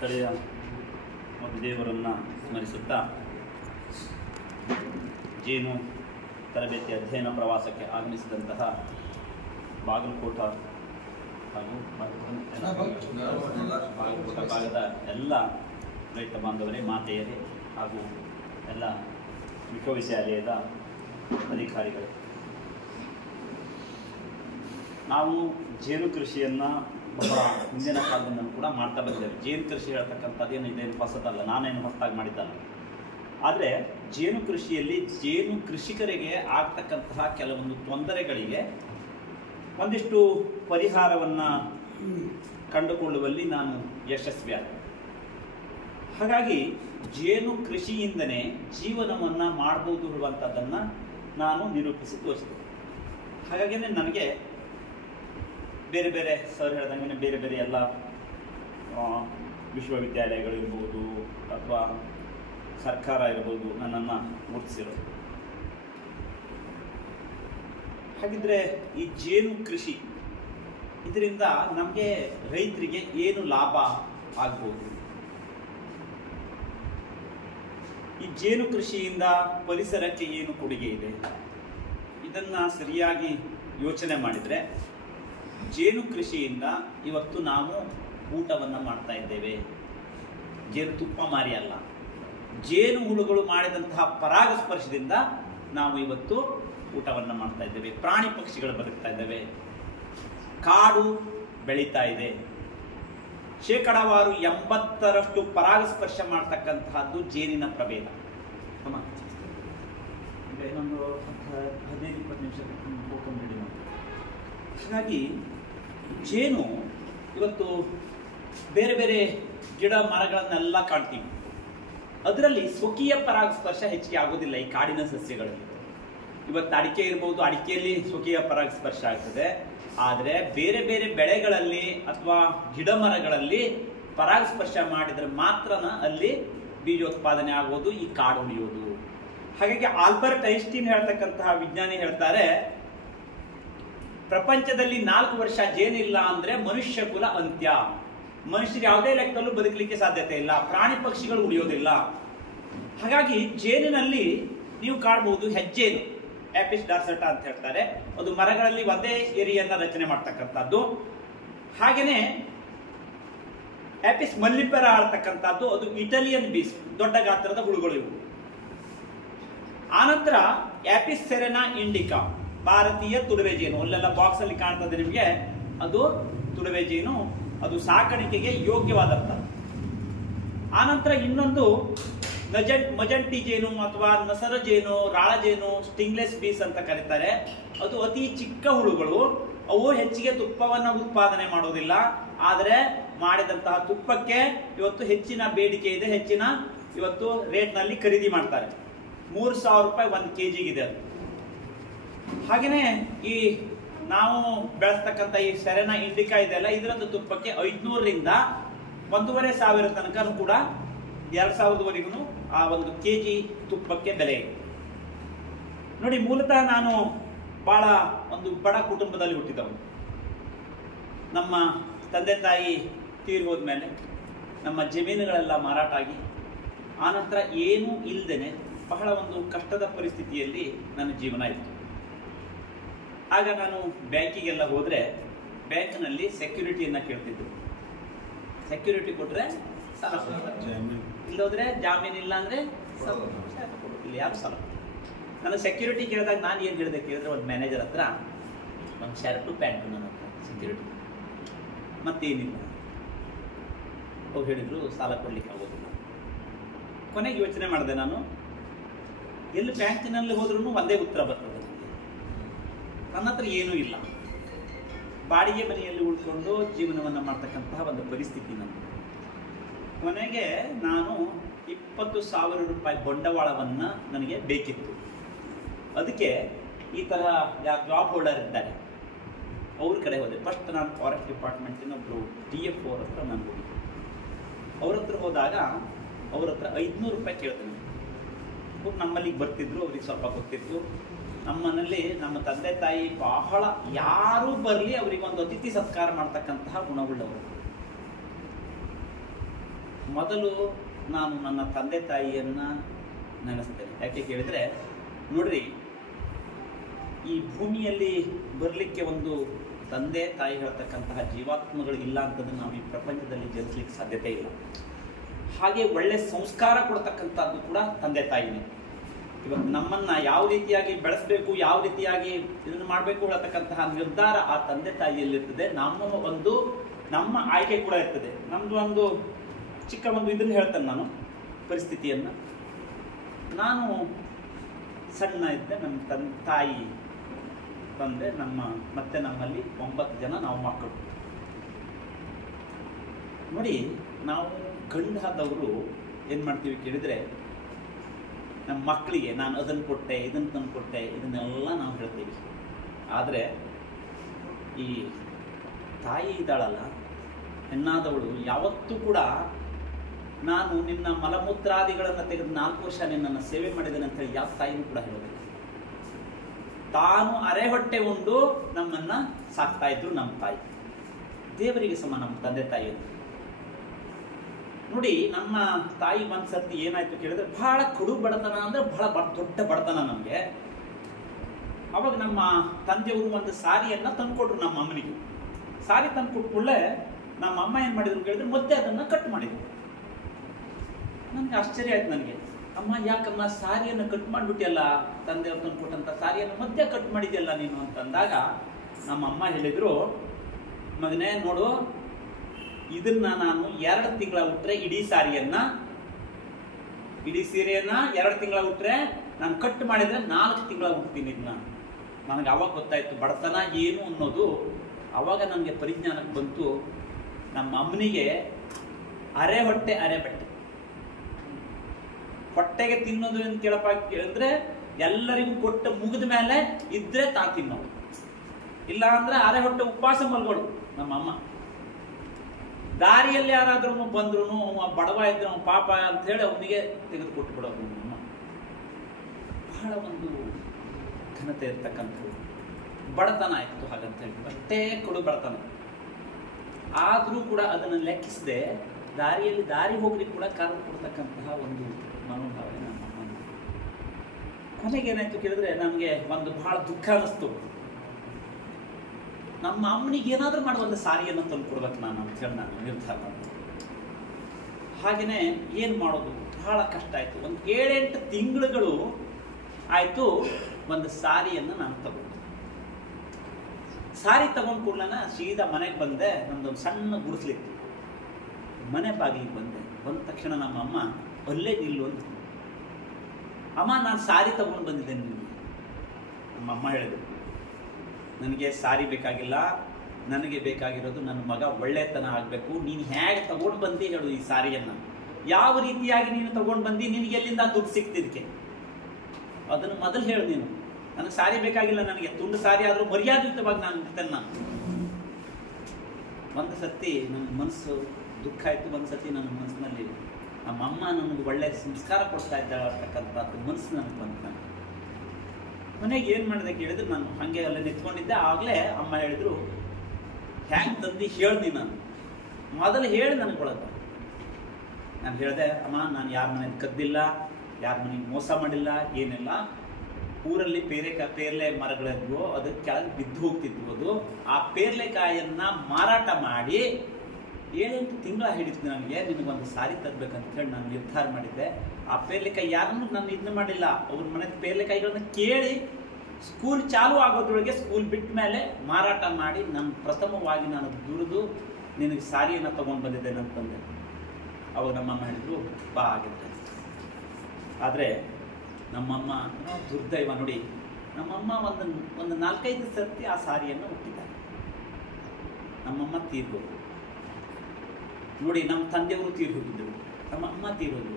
ಸ್ಥಳೀಯ ಮತ್ತು ದೇವರನ್ನು ಸ್ಮರಿಸುತ್ತಾ ಜೇನು ತರಬೇತಿ ಅಧ್ಯಯನ ಪ್ರವಾಸಕ್ಕೆ ಆಗಮಿಸಿದಂತಹ ಬಾಗಲಕೋಟ ಹಾಗೂ ಬಾಗಲಕೋಟ ಭಾಗದ ಎಲ್ಲ ರೈತ ಬಾಂಧವರೇ, ಮಾತೆಯರೇ ಹಾಗೂ ಎಲ್ಲ ವಿಶ್ವವಿದ್ಯಾಲಯದ ಅಧಿಕಾರಿಗಳು, ನಾವು ಜೇನು ಕೃಷಿಯನ್ನು ಬಹಳ ಹಿಂದಿನ ಕಾಲದಿಂದಲೂ ಕೂಡ ಮಾಡ್ತಾ ಬಂದಿದ್ದೇವೆ. ಜೇನು ಕೃಷಿ ಹೇಳ್ತಕ್ಕಂಥದ್ದೇನು ಇದೇನು ಹೊಸದಲ್ಲ, ನಾನೇನು ಹೊಸದಾಗಿ ಮಾಡಿದ್ದಲ್ಲ. ಆದರೆ ಜೇನು ಕೃಷಿಯಲ್ಲಿ ಜೇನು ಕೃಷಿಕರಿಗೆ ಆಗ್ತಕ್ಕಂತಹ ಕೆಲವೊಂದು ತೊಂದರೆಗಳಿಗೆ ಒಂದಿಷ್ಟು ಪರಿಹಾರವನ್ನು ಕಂಡುಕೊಳ್ಳುವಲ್ಲಿ ನಾನು ಯಶಸ್ವಿಯಾದೆ. ಹಾಗಾಗಿ ಜೇನು ಕೃಷಿಯಿಂದನೇ ಜೀವನವನ್ನು ಮಾಡ್ಬೋದು ಇರುವಂಥದ್ದನ್ನು ನಾನು ನಿರೂಪಿಸಿ ತೋರಿಸಿದೆ. ಹಾಗಾಗಿಯೇ ನನಗೆ ಬೇರೆ ಬೇರೆ ಸರ್ ಹೇಳ್ದಂಗೆ ಬೇರೆ ಬೇರೆ ಎಲ್ಲ ವಿಶ್ವವಿದ್ಯಾಲಯಗಳಿರ್ಬೋದು ಅಥವಾ ಸರ್ಕಾರ ಇರ್ಬೋದು ನನ್ನನ್ನು ಗುರುತಿಸಿರೋದು. ಹಾಗಿದ್ರೆ ಈ ಜೇನು ಕೃಷಿ ಇದರಿಂದ ನಮಗೆ ರೈತರಿಗೆ ಏನು ಲಾಭ ಆಗ್ಬೋದು? ಈ ಜೇನು ಕೃಷಿಯಿಂದ ಪರಿಸರಕ್ಕೆ ಏನು ಕೊಡುಗೆ ಇದೆ? ಇದನ್ನು ಸರಿಯಾಗಿ ಯೋಚನೆ ಮಾಡಿದರೆ ಜೇನು ಕೃಷಿಯಿಂದ ಇವತ್ತು ನಾವು ಊಟವನ್ನು ಮಾಡ್ತಾ ಇದ್ದೇವೆ. ಜೇನು ತುಪ್ಪ ಮಾರಿ ಅಲ್ಲ, ಜೇನು ಹುಳುಗಳು ಮಾಡಿದಂತಹ ಪರಾಗಸ್ಪರ್ಶದಿಂದ ನಾವು ಇವತ್ತು ಊಟವನ್ನು ಮಾಡ್ತಾ ಇದ್ದೇವೆ. ಪ್ರಾಣಿ ಪಕ್ಷಿಗಳು ಬದುಕ್ತಾ ಇದ್ದೇವೆ, ಕಾಡು ಬೆಳೀತಾ ಇದೆ. ಶೇಕಡಾವಾರು 80% ಪರಾಗಸ್ಪರ್ಶ ಮಾಡ್ತಕ್ಕಂತಹದ್ದು ಜೇನಿನ ಪ್ರಭೇದ. ಇನ್ನೊಂದು 15-20 ನಿಮಿಷ ಹೋಗ್ಕೊಂಡ್ಬಿಡಿ. ಹಾಗಾಗಿ ಜೇನು ಇವತ್ತು ಬೇರೆ ಬೇರೆ ಗಿಡ ಮರಗಳನ್ನೆಲ್ಲ ಕಾಣ್ತೀವಿ, ಅದರಲ್ಲಿ ಸ್ವಕೀಯ ಪರಾಗಸ್ಪರ್ಶ ಹೆಚ್ಚಿಗೆ ಆಗೋದಿಲ್ಲ ಈ ಕಾಡಿನ ಸಸ್ಯಗಳಲ್ಲಿ. ಇವತ್ತು ಅಡಿಕೆ ಇರ್ಬೋದು, ಅಡಿಕೆಯಲ್ಲಿ ಸ್ವಕೀಯ ಪರಾಗಸ್ಪರ್ಶ ಆಗ್ತದೆ. ಆದರೆ ಬೇರೆ ಬೇರೆ ಬೆಳೆಗಳಲ್ಲಿ ಅಥವಾ ಗಿಡ ಮರಗಳಲ್ಲಿ ಪರಾಗಸ್ಪರ್ಶ ಮಾಡಿದರೆ ಮಾತ್ರನ ಅಲ್ಲಿ ಬೀಜೋತ್ಪಾದನೆ ಆಗೋದು, ಈ ಕಾಡು ಉಳಿಯೋದು. ಹಾಗಾಗಿ ಆಲ್ಬರ್ಟ್ ಐನ್ಸ್ಟೀನ್ ಹೇಳ್ತಕ್ಕಂತಹ ವಿಜ್ಞಾನಿ ಹೇಳ್ತಾರೆ, ಪ್ರಪಂಚದಲ್ಲಿ 4 ವರ್ಷ ಜೇನಿಲ್ಲ ಅಂದ್ರೆ ಮನುಷ್ಯ ಕುಲ ಅಂತ್ಯ. ಮನುಷ್ಯರು ಯಾವುದೇ ಲೆಕ್ಕದಲ್ಲೂ ಬದುಕಲಿಕ್ಕೆ ಸಾಧ್ಯತೆ ಇಲ್ಲ, ಪ್ರಾಣಿ ಪಕ್ಷಿಗಳು ಉಳಿಯೋದಿಲ್ಲ. ಹಾಗಾಗಿ ಜೇನಿನಲ್ಲಿ ನೀವು ಕಾಣಬಹುದು ಹೆಜ್ಜೇನು, ಆಪಿಸ್ ಡಾರ್ಸೆಟಾ ಅಂತ ಹೇಳ್ತಾರೆ. ಅದು ಮರಗಳಲ್ಲಿ ಒಂದೇ ಎರಿಯನ್ನ ರಚನೆ ಮಾಡ್ತಕ್ಕಂಥದ್ದು. ಹಾಗೇನೆ ಆಪಿಸ್ ಮಲ್ಲಿಪೆರ ಆಡ್ತಕ್ಕಂಥದ್ದು, ಅದು ಇಟಾಲಿಯನ್ ಬೀಸ್, ದೊಡ್ಡ ಗಾತ್ರದ ಹುಳುಗಳು ಇವು. ಆನಂತರ ಆಪಿಸ್ ಸೆರೆನಾ ಇಂಡಿಕಾ, ಭಾರತೀಯ ತುಡುವೆ ಜೇನು, ಅಲ್ಲೆಲ್ಲ ಬಾಕ್ಸ್ ಅಲ್ಲಿ ಕಾಣ್ತದೆ ನಿಮಗೆ, ಅದು ತುಡುವೆ ಜೇನು, ಅದು ಸಾಕಾಣಿಕೆಗೆ ಯೋಗ್ಯವಾದಂತ. ಆನಂತರ ಇನ್ನೊಂದು ಮಜಂಟಿ ಜೇನು ಅಥವಾ ನಸರ ಜೇನು, ರಾಳ ಜೇನು, ಸ್ಟಿಂಗ್ಲೆಸ್ ಬೀಸ್ ಅಂತ ಕರೀತಾರೆ. ಅದು ಅತಿ ಚಿಕ್ಕ ಹುಳುಗಳು, ಅವು ಹೆಚ್ಚಿಗೆ ತುಪ್ಪವನ್ನು ಉತ್ಪಾದನೆ ಮಾಡೋದಿಲ್ಲ. ಆದರೆ ಮಾಡಿದಂತಹ ತುಪ್ಪಕ್ಕೆ ಇವತ್ತು ಹೆಚ್ಚಿನ ಬೇಡಿಕೆ ಇದೆ, ಹೆಚ್ಚಿನ ಇವತ್ತು ರೇಟ್ ನಲ್ಲಿ ಖರೀದಿ ಮಾಡ್ತಾರೆ. 3,000 ರೂಪಾಯಿ 1 kg ಅದು. ಹಾಗೇನೆ ಈ ನಾವು ಬೆಳೆಸ್ತಕ್ಕಂಥ ಈ ಸೆರೆನಾ ಇಂಡಿಕಾ ಇದೆಲ್ಲ, ಇದರದ್ದು ತುಪ್ಪಕ್ಕೆ 500ರಿಂದ 1,500 ತನಕ ಕೂಡ 2,000ವರೆಗೂ ಆ 1 kg ತುಪ್ಪಕ್ಕೆ ಬೆಲೆ ಇದೆ. ನೋಡಿ, ಮೂಲತಃ ನಾನು ಬಹಳ ಒಂದು ಬಡ ಕುಟುಂಬದಲ್ಲಿ ಹುಟ್ಟಿದವನು. ನಮ್ಮ ತಂದೆ ತಾಯಿ ತೀರಿ ಹೋದ್ಮೇಲೆ ನಮ್ಮ ಜಮೀನುಗಳೆಲ್ಲ ಮಾರಾಟ ಆಗಿ ಆನಂತರ ಏನೂ ಇಲ್ಲದೇನೆ ಬಹಳ ಒಂದು ಕಷ್ಟದ ಪರಿಸ್ಥಿತಿಯಲ್ಲಿ ನನ್ನ ಜೀವನ ಇತ್ತು. ಆಗ ನಾನು ಬ್ಯಾಂಕಿಗೆಲ್ಲ ಹೋದರೆ ಬ್ಯಾಂಕ್ನಲ್ಲಿ ಸೆಕ್ಯೂರಿಟಿಯನ್ನು ಕೇಳ್ತಿದ್ರು. ಸೆಕ್ಯೂರಿಟಿ ಕೊಟ್ಟರೆ ಸಾಲ ಕೊಡ್ತಾರೆ, ಇಲ್ಲೋದ್ರೆ ಜಾಮೀನು, ಇಲ್ಲ ಅಂದರೆ ಇಲ್ಲಿ ಯಾರು ಸಾಲ. ನಾನು ಸೆಕ್ಯೂರಿಟಿ ಕೇಳಿದಾಗ ನಾನು ಏನು ಹೇಳಿದೆ ಕೇಳಿದ್ರೆ, ಒಂದು ಮ್ಯಾನೇಜರ್ ಹತ್ರ ಒಂದು ಶರ್ಟು ಪ್ಯಾಂಟು ನನ್ನ ಹತ್ರ ಸೆಕ್ಯೂರಿಟಿ, ಮತ್ತೇನಿಲ್ಲ. ಅವ್ರು ಹೇಳಿದ್ರು ಸಾಲ ಕೊಡ್ಲಿಕ್ಕೆ ಆಗೋದಿಲ್ಲ. ಕೊನೆಗೆ ಯೋಚನೆ ಮಾಡಿದೆ ನಾನು, ಎಲ್ಲಿ ಬ್ಯಾಂಕಿನಲ್ಲಿ ಹೋದ್ರೂ ಒಂದೇ ಉತ್ತರ ಬರ್ತದೆ, ನನ್ನ ಹತ್ರ ಏನೂ ಇಲ್ಲ, ಬಾಡಿಗೆ ಮನೆಯಲ್ಲಿ ಉಳ್ಕೊಂಡು ಜೀವನವನ್ನು ಮಾಡ್ತಕ್ಕಂತಹ ಒಂದು ಪರಿಸ್ಥಿತಿ ನನ್ನದು. ಕೊನೆಗೆ ನಾನು 20,000 ರೂಪಾಯಿ ಬಂಡವಾಳವನ್ನು ನನಗೆ ಬೇಕಿತ್ತು. ಅದಕ್ಕೆ ಈ ಥರ ಯಾರು ಜಾಬ್ ಹೋಲ್ಡರ್ ಇದ್ದಾರೆ ಅವ್ರ ಕಡೆ ಹೋದೆ. ಫಸ್ಟ್ ನಾನು ಫಾರೆಸ್ಟ್ ಡಿಪಾರ್ಟ್ಮೆಂಟಿನ ಒಬ್ಬರು DF ಅವ್ರ ಹತ್ರ ನಾನು ಹೋಗಿ, ಅವ್ರ ಹತ್ರ ಹೋದಾಗ ಅವ್ರ ಹತ್ರ 500 ರೂಪಾಯಿ ಕೇಳ್ತೇನೆ. ನಮ್ಮಲ್ಲಿಗೆ ಬರ್ತಿದ್ರು, ಅವ್ರಿಗೆ ಸ್ವಲ್ಪ ಗೊತ್ತಿತ್ತು. ನಮ್ಮನಲ್ಲಿ ನಮ್ಮ ತಂದೆ ತಾಯಿ ಬಹಳ ಯಾರೂ ಬರಲಿ ಅವರಿಗೆ ಒಂದು ಅತಿಥಿ ಸತ್ಕಾರ ಮಾಡ್ತಕ್ಕಂತಹ ಗುಣವುಳ್ಳವರು. ಮೊದಲು ನಾನು ನನ್ನ ತಂದೆ ತಾಯಿಯನ್ನು ನೆನೆಸ್ತೇನೆ. ಯಾಕೆ ಕೇಳಿದರೆ, ನೋಡ್ರಿ, ಈ ಭೂಮಿಯಲ್ಲಿ ಬರಲಿಕ್ಕೆ ಒಂದು ತಂದೆ ತಾಯಿ ಹೇಳ್ತಕ್ಕಂತಹ ಜೀವಾತ್ಮಗಳು ಇಲ್ಲ ಅಂತಂದ್ರೆ ನಾವು ಈ ಪ್ರಪಂಚದಲ್ಲಿ ಜನಿಸ್ಲಿಕ್ಕೆ ಸಾಧ್ಯತೆ ಇಲ್ಲ. ಹಾಗೆ ಒಳ್ಳೆ ಸಂಸ್ಕಾರ ಕೊಡ್ತಕ್ಕಂಥದ್ದು ಕೂಡ ತಂದೆ ತಾಯಿನೇ. ಇವತ್ತು ನಮ್ಮನ್ನ ಯಾವ ರೀತಿಯಾಗಿ ಬೆಳೆಸಬೇಕು, ಯಾವ ರೀತಿಯಾಗಿ ಇದನ್ನು ಮಾಡಬೇಕು ಹೇಳ್ತಕ್ಕಂತಹ ನಿರ್ಧಾರ ಆ ತಂದೆ ತಾಯಿಯಲ್ಲಿರ್ತದೆ. ನಮ್ಮ ಆಯ್ಕೆ ಕೂಡ ಇರ್ತದೆ. ನಮ್ದು ಒಂದು ಚಿಕ್ಕ ಒಂದು ಇದನ್ನು ಹೇಳ್ತೇನೆ ನಾನು, ಪರಿಸ್ಥಿತಿಯನ್ನು. ನಾನು ಸಣ್ಣ ಇದ್ದೆ, ನಮ್ಮ ತಾಯಿ ತಂದೆ ಮತ್ತೆ ನಮ್ಮಲ್ಲಿ 9 ಜನ ನಾವು ಮಕ್ಕಳು. ನೋಡಿ, ನಾವು ಗಂಡಾದವರು ಏನು ಮಾಡ್ತೀವಿ ಕೇಳಿದರೆ, ನಮ್ಮ ಮಕ್ಕಳಿಗೆ ನಾನು ಅದನ್ನು ಕೊಟ್ಟೆ, ಇದನ್ನು ತಂದು ಕೊಟ್ಟೆ, ಇದನ್ನೆಲ್ಲ ನಾವು ಹೇಳ್ತೀವಿ. ಆದರೆ ಈ ತಾಯಿ ಇದ್ದಾಳಲ್ಲ, ಹೆಣ್ಣಾದವಳು ಯಾವತ್ತೂ ಕೂಡ ನಾನು ನಿನ್ನ ಮಲಮೂತ್ರಾದಿಗಳನ್ನು ತೆಗೆದು 4 ವರ್ಷ ನಿನ್ನನ್ನು ಸೇವೆ ಮಾಡಿದ್ದೇನೆ ಅಂತ ಹೇಳಿ ಯಾವ ತಾಯಿನೂ ಕೂಡ ಹೇಳಬೇಕು. ತಾನು ಅರೆ ಹೊಟ್ಟೆ ಉಂಡು ನಮ್ಮನ್ನ ಸಾಕ್ತಾ ಇದ್ರು ನಮ್ಮ ತಾಯಿ. ದೇವರಿಗೆ ಸಮ ನಮ್ಮ ತಂದೆ ತಾಯಿ. ನೋಡಿ, ನಮ್ಮ ತಾಯಿ ಒಂದ್ಸರ್ತಿ ಏನಾಯ್ತು ಕೇಳಿದ್ರೆ, ಬಹಳ ಕಡು ಬಡತನ ಅಂದ್ರೆ ಬಹಳ ದೊಡ್ಡ ಬಡತನ ನಮಗೆ. ಅವಾಗ ನಮ್ಮ ತಂದೆಯವರು ಒಂದು ಸಾರಿಯನ್ನ ತಂದ್ಕೊಟ್ರು ನಮ್ಮ ಅಮ್ಮನಿಗೆ. ಸಾರಿ ತಂದ್ಕೊಟ್ಕೊಳ್ಳೆ ನಮ್ಮ ಅಮ್ಮ ಏನ್ ಮಾಡಿದ್ರು ಕೇಳಿದ್ರೆ, ಮತ್ತೆ ಅದನ್ನ ಕಟ್ ಮಾಡಿದ್ರು. ನನ್ಗೆ ಆಶ್ಚರ್ಯ ಆಯ್ತು. ನನಗೆ, ಅಮ್ಮ ಯಾಕಮ್ಮ ಸಾರಿಯನ್ನು ಕಟ್ ಮಾಡಿಬಿಟ್ಟಿಯಲ್ಲ, ತಂದೆಯವ್ರು ತಂದ್ಕೊಟ್ಟಂತ ಸಾರಿಯನ್ನು ಮತ್ತೆ ಕಟ್ ಮಾಡಿದ್ಯಲ್ಲ ನೀನು ಅಂತಂದಾಗ ನಮ್ಮ ಅಮ್ಮ ಹೇಳಿದ್ರು, ಮಗನೇ ನೋಡು, ಇದನ್ನ ನಾನು 2 ತಿಂಗಳ ಉಟ್ರೆ ಇಡೀ ಸೀರೆಯನ್ನ 2 ತಿಂಗಳ ಉಟ್ರೆ ನಾನು ಕಟ್ ಮಾಡಿದ್ರೆ 4 ತಿಂಗಳ ಉಟ್ತೀನಿ ಇದನ್ನ. ನನಗೆ ಅವಾಗ ಗೊತ್ತಾಯ್ತು ಬಡತನ ಏನು ಅನ್ನೋದು. ಅವಾಗ ನನಗೆ ಪರಿಜ್ಞಾನಕ್ಕೆ ಬಂತು. ನಮ್ಮ ಅಮ್ಮನಿಗೆ ಅರೆ ಹೊಟ್ಟೆ ಅರೆ ಬಟ್ಟೆ. ಹೊಟ್ಟೆಗೆ ತಿನ್ನೋದು ಅಂತ ಕೇಳಪ್ಪ ಕೇಳಿದ್ರೆ, ಎಲ್ಲರಿಗೂ ಕೊಟ್ಟು ಮುಗಿದ ಮೇಲೆ ಇದ್ರೆ ತಾ ತಿನ್ನೋದು, ಇಲ್ಲ ಅಂದ್ರೆ ಅರೆ ಹೊಟ್ಟೆ ಉಪವಾಸ ಮಲ್ಗೋಡು. ನಮ್ಮಮ್ಮ ದಾರಿಯಲ್ಲಿ ಯಾರಾದ್ರೂ ಬಂದ್ರು, ಬಡವ ಇದ್ರು ಪಾಪ ಅಂತ ಹೇಳಿ ಅವನಿಗೆ ತೆಗೆದು ಕೊಟ್ಟು ಬಿಡೋದು. ನಮ್ಮಮ್ಮ ಬಹಳ ಒಂದು ಘನತೆ ಇರ್ತಕ್ಕಂಥದ್ದು. ಬಡತನ ಆಯ್ತು ಹಾಗಂತ ಹೇಳಿ, ಅಷ್ಟೇ ಕೊಡು ಬಡತನ. ಆದ್ರೂ ಕೂಡ ಅದನ್ನು ಲೆಕ್ಕಿಸದೆ ದಾರಿ ಹೋಗ್ಲಿಕ್ಕೆ ಕೂಡ ಕಾರಣ ಕೊಡ್ತಕ್ಕಂತಹ ಒಂದು ಮನೋಭಾವನೆ ನಮ್ಮ ಅಮ್ಮ. ಕೊನೆಗೆ ಏನಾಯ್ತು ಕೇಳಿದ್ರೆ, ನಮಗೆ ಒಂದು ಬಹಳ ದುಃಖ ಅನ್ನಿಸ್ತು. ನಮ್ಮ ಅಮ್ಮನಿಗೆ ಏನಾದ್ರೂ ಮಾಡಿ ಒಂದು ಸಾರಿಯನ್ನು ತಂದು ಕೊಡ್ಬೇಕು ನಾನು ಅಂತ ಹೇಳಿ ನಾನು ನಿರ್ಧಾರ ಮಾಡಿದೆ. ಹಾಗೆಯೇ ಏನು ಮಾಡೋದು, ಬಹಳ ಕಷ್ಟ ಆಯ್ತು. ಒಂದು 7-8 ತಿಂಗಳುಗಳು ಆಯ್ತು. ಒಂದು ಸಾರಿಯನ್ನು ನಾನು ತಗೊಂಡೆ. ಸಾರಿ ತಗೊಂಡ್ ಕೂಡಲೇ ಸೀದಾ ಮನೆಗೆ ಬಂದೆ. ನಮ್ದೊಂದು ಸಣ್ಣ ಗುಡಿಸ್ಲಿತ್ತು. ಮನೆ ಬಾಗಿಲಿಗೆ ಬಂದ ತಕ್ಷಣ ನಮ್ಮ ಅಮ್ಮ ಅಲ್ಲೇ ನಿಲ್ಲು ಅಂತ, ಅಮ್ಮ ನಾನು ಸಾರಿ ತಗೊಂಡು ಬಂದಿದ್ದೇನೆ ನಿಮಗೆ. ನಮ್ಮ ಅಮ್ಮ ಹೇಳಿದ್ರು, ನನಗೆ ಸಾರಿ ಬೇಕಾಗಿಲ್ಲ, ನನಗೆ ಬೇಕಾಗಿರೋದು ನನ್ನ ಮಗ ಒಳ್ಳೆತನ ಆಗಬೇಕು. ನೀನು ಹೇಗೆ ತಗೊಂಡು ಬಂದಿ ಹೇಳು ಈ ಸಾರಿಯನ್ನು, ಯಾವ ರೀತಿಯಾಗಿ ನೀನು ತಗೊಂಡು ಬಂದಿ, ನಿನಗೆ ಎಲ್ಲಿಂದ ದುಡ್ಡು ಸಿಕ್ತಿದ್ಕೆ ಅದನ್ನು ಮೊದಲು ಹೇಳು ನೀನು. ನನಗೆ ಸಾರಿ ಬೇಕಾಗಿಲ್ಲ, ನನಗೆ ತುಂಡು ಸಾರಿ ಆದರೂ ಮರ್ಯಾದಯುತವಾಗಿ ನಾನು ಇರ್ತೇನೆ. ನಾನು ಒಂದು ಸತಿ ನನ್ನ ಮನಸ್ಸು ದುಃಖ ಆಯಿತು. ಒಂದು ಸತಿ ನನ್ನ ಮನಸ್ಸಿನಲ್ಲಿ ನಮ್ಮಮ್ಮ ನನಗೆ ಒಳ್ಳೆ ಸಂಸ್ಕಾರ ಕೊಡ್ತಾ ಇದ್ದಾಳೆ ಅಂತಕ್ಕಂಥದ್ದು ಮನಸ್ಸು ನನಗೆ ಬಂತು. ನಾನು ಮನೆಗೆ ಏನು ಮಾಡಿದೆ ಕೇಳಿದ್ರೆ, ನಾನು ಹಾಗೆ ಅಲ್ಲೇ ನಿಂತ್ಕೊಂಡಿದ್ದೆ. ಆಗಲೇ ಅಮ್ಮ ಹೇಳಿದ್ರು, ಹ್ಯಾಂಗೆ ತಂದು ಹೇಳ್ದಿ ನಾನು ಮೊದಲು ಹೇಳಿ ನನಗೆ ಕೊಡೋದು. ನಾನು ಹೇಳಿದೆ, ಅಮ್ಮ ನಾನು ಯಾರ ಮನೆಗೆ ಕದ್ದಿಲ್ಲ, ಯಾರ ಮನೆಗೆ ಮೋಸ ಮಾಡಿಲ್ಲ, ಏನಿಲ್ಲ. ಊರಲ್ಲಿ ಪೇರ್ಲೆ ಮರಗಳಿದ್ವು, ಅದಕ್ಕೆ ಕೆಳಗೆ ಬಿದ್ದು ಹೋಗ್ತಿದ್ವು. ಅದು ಆ ಪೇರ್ಲೆಕಾಯನ್ನ ಮಾರಾಟ ಮಾಡಿ 7-8 ತಿಂಗಳ ಹಿಡಿತು ನನಗೆ ನಿನಗೊಂದು ಸಾರಿ ತರಬೇಕಂತ ಹೇಳಿ ನಾನು ನಿರ್ಧಾರ ಮಾಡಿದ್ದೆ. ಆ ಪೇರ್ಲೆಕಾಯಿ ಯಾರನ್ನು ನಾನು ಇದನ್ನ ಮಾಡಿಲ್ಲ. ಅವ್ರ ಮನೆ ಪೇರ್ಲೆಕಾಯಿಗಳನ್ನ ಕೇಳಿ ಸ್ಕೂಲ್ ಚಾಲು ಆಗೋದ್ರೊಳಗೆ, ಸ್ಕೂಲ್ ಬಿಟ್ಟ ಮೇಲೆ ಮಾರಾಟ ಮಾಡಿ ನಾನು ಪ್ರಥಮವಾಗಿ ನಾನು ದುಡಿದು ನಿನಗೆ ಸಾರಿಯನ್ನು ತಗೊಂಡು ಬಂದಿದ್ದೇನೆ ಅಂತಂದೆ. ಅವಾಗ ನಮ್ಮಮ್ಮ ಹೇಳಿದ್ರು, ಬಾ ಆಗಿದ್ದೆ. ಆದರೆ ನಮ್ಮಮ್ಮ ದುರ್ದೈವ ನೋಡಿ, ನಮ್ಮಮ್ಮ ಒಂದು 4-5 ಸರ್ತಿ ಆ ಸಾರಿಯನ್ನು ಹುಟ್ಟಿದ್ದಾರೆ. ನಮ್ಮಮ್ಮ ತೀರ್ಬೋದು ನೋಡಿ, ನಮ್ಮ ತಂದೆಯವರು ತೀರಿ ಹೋಗಿದ್ದರು, ನಮ್ಮ ಅಮ್ಮ ತೀರೋದು.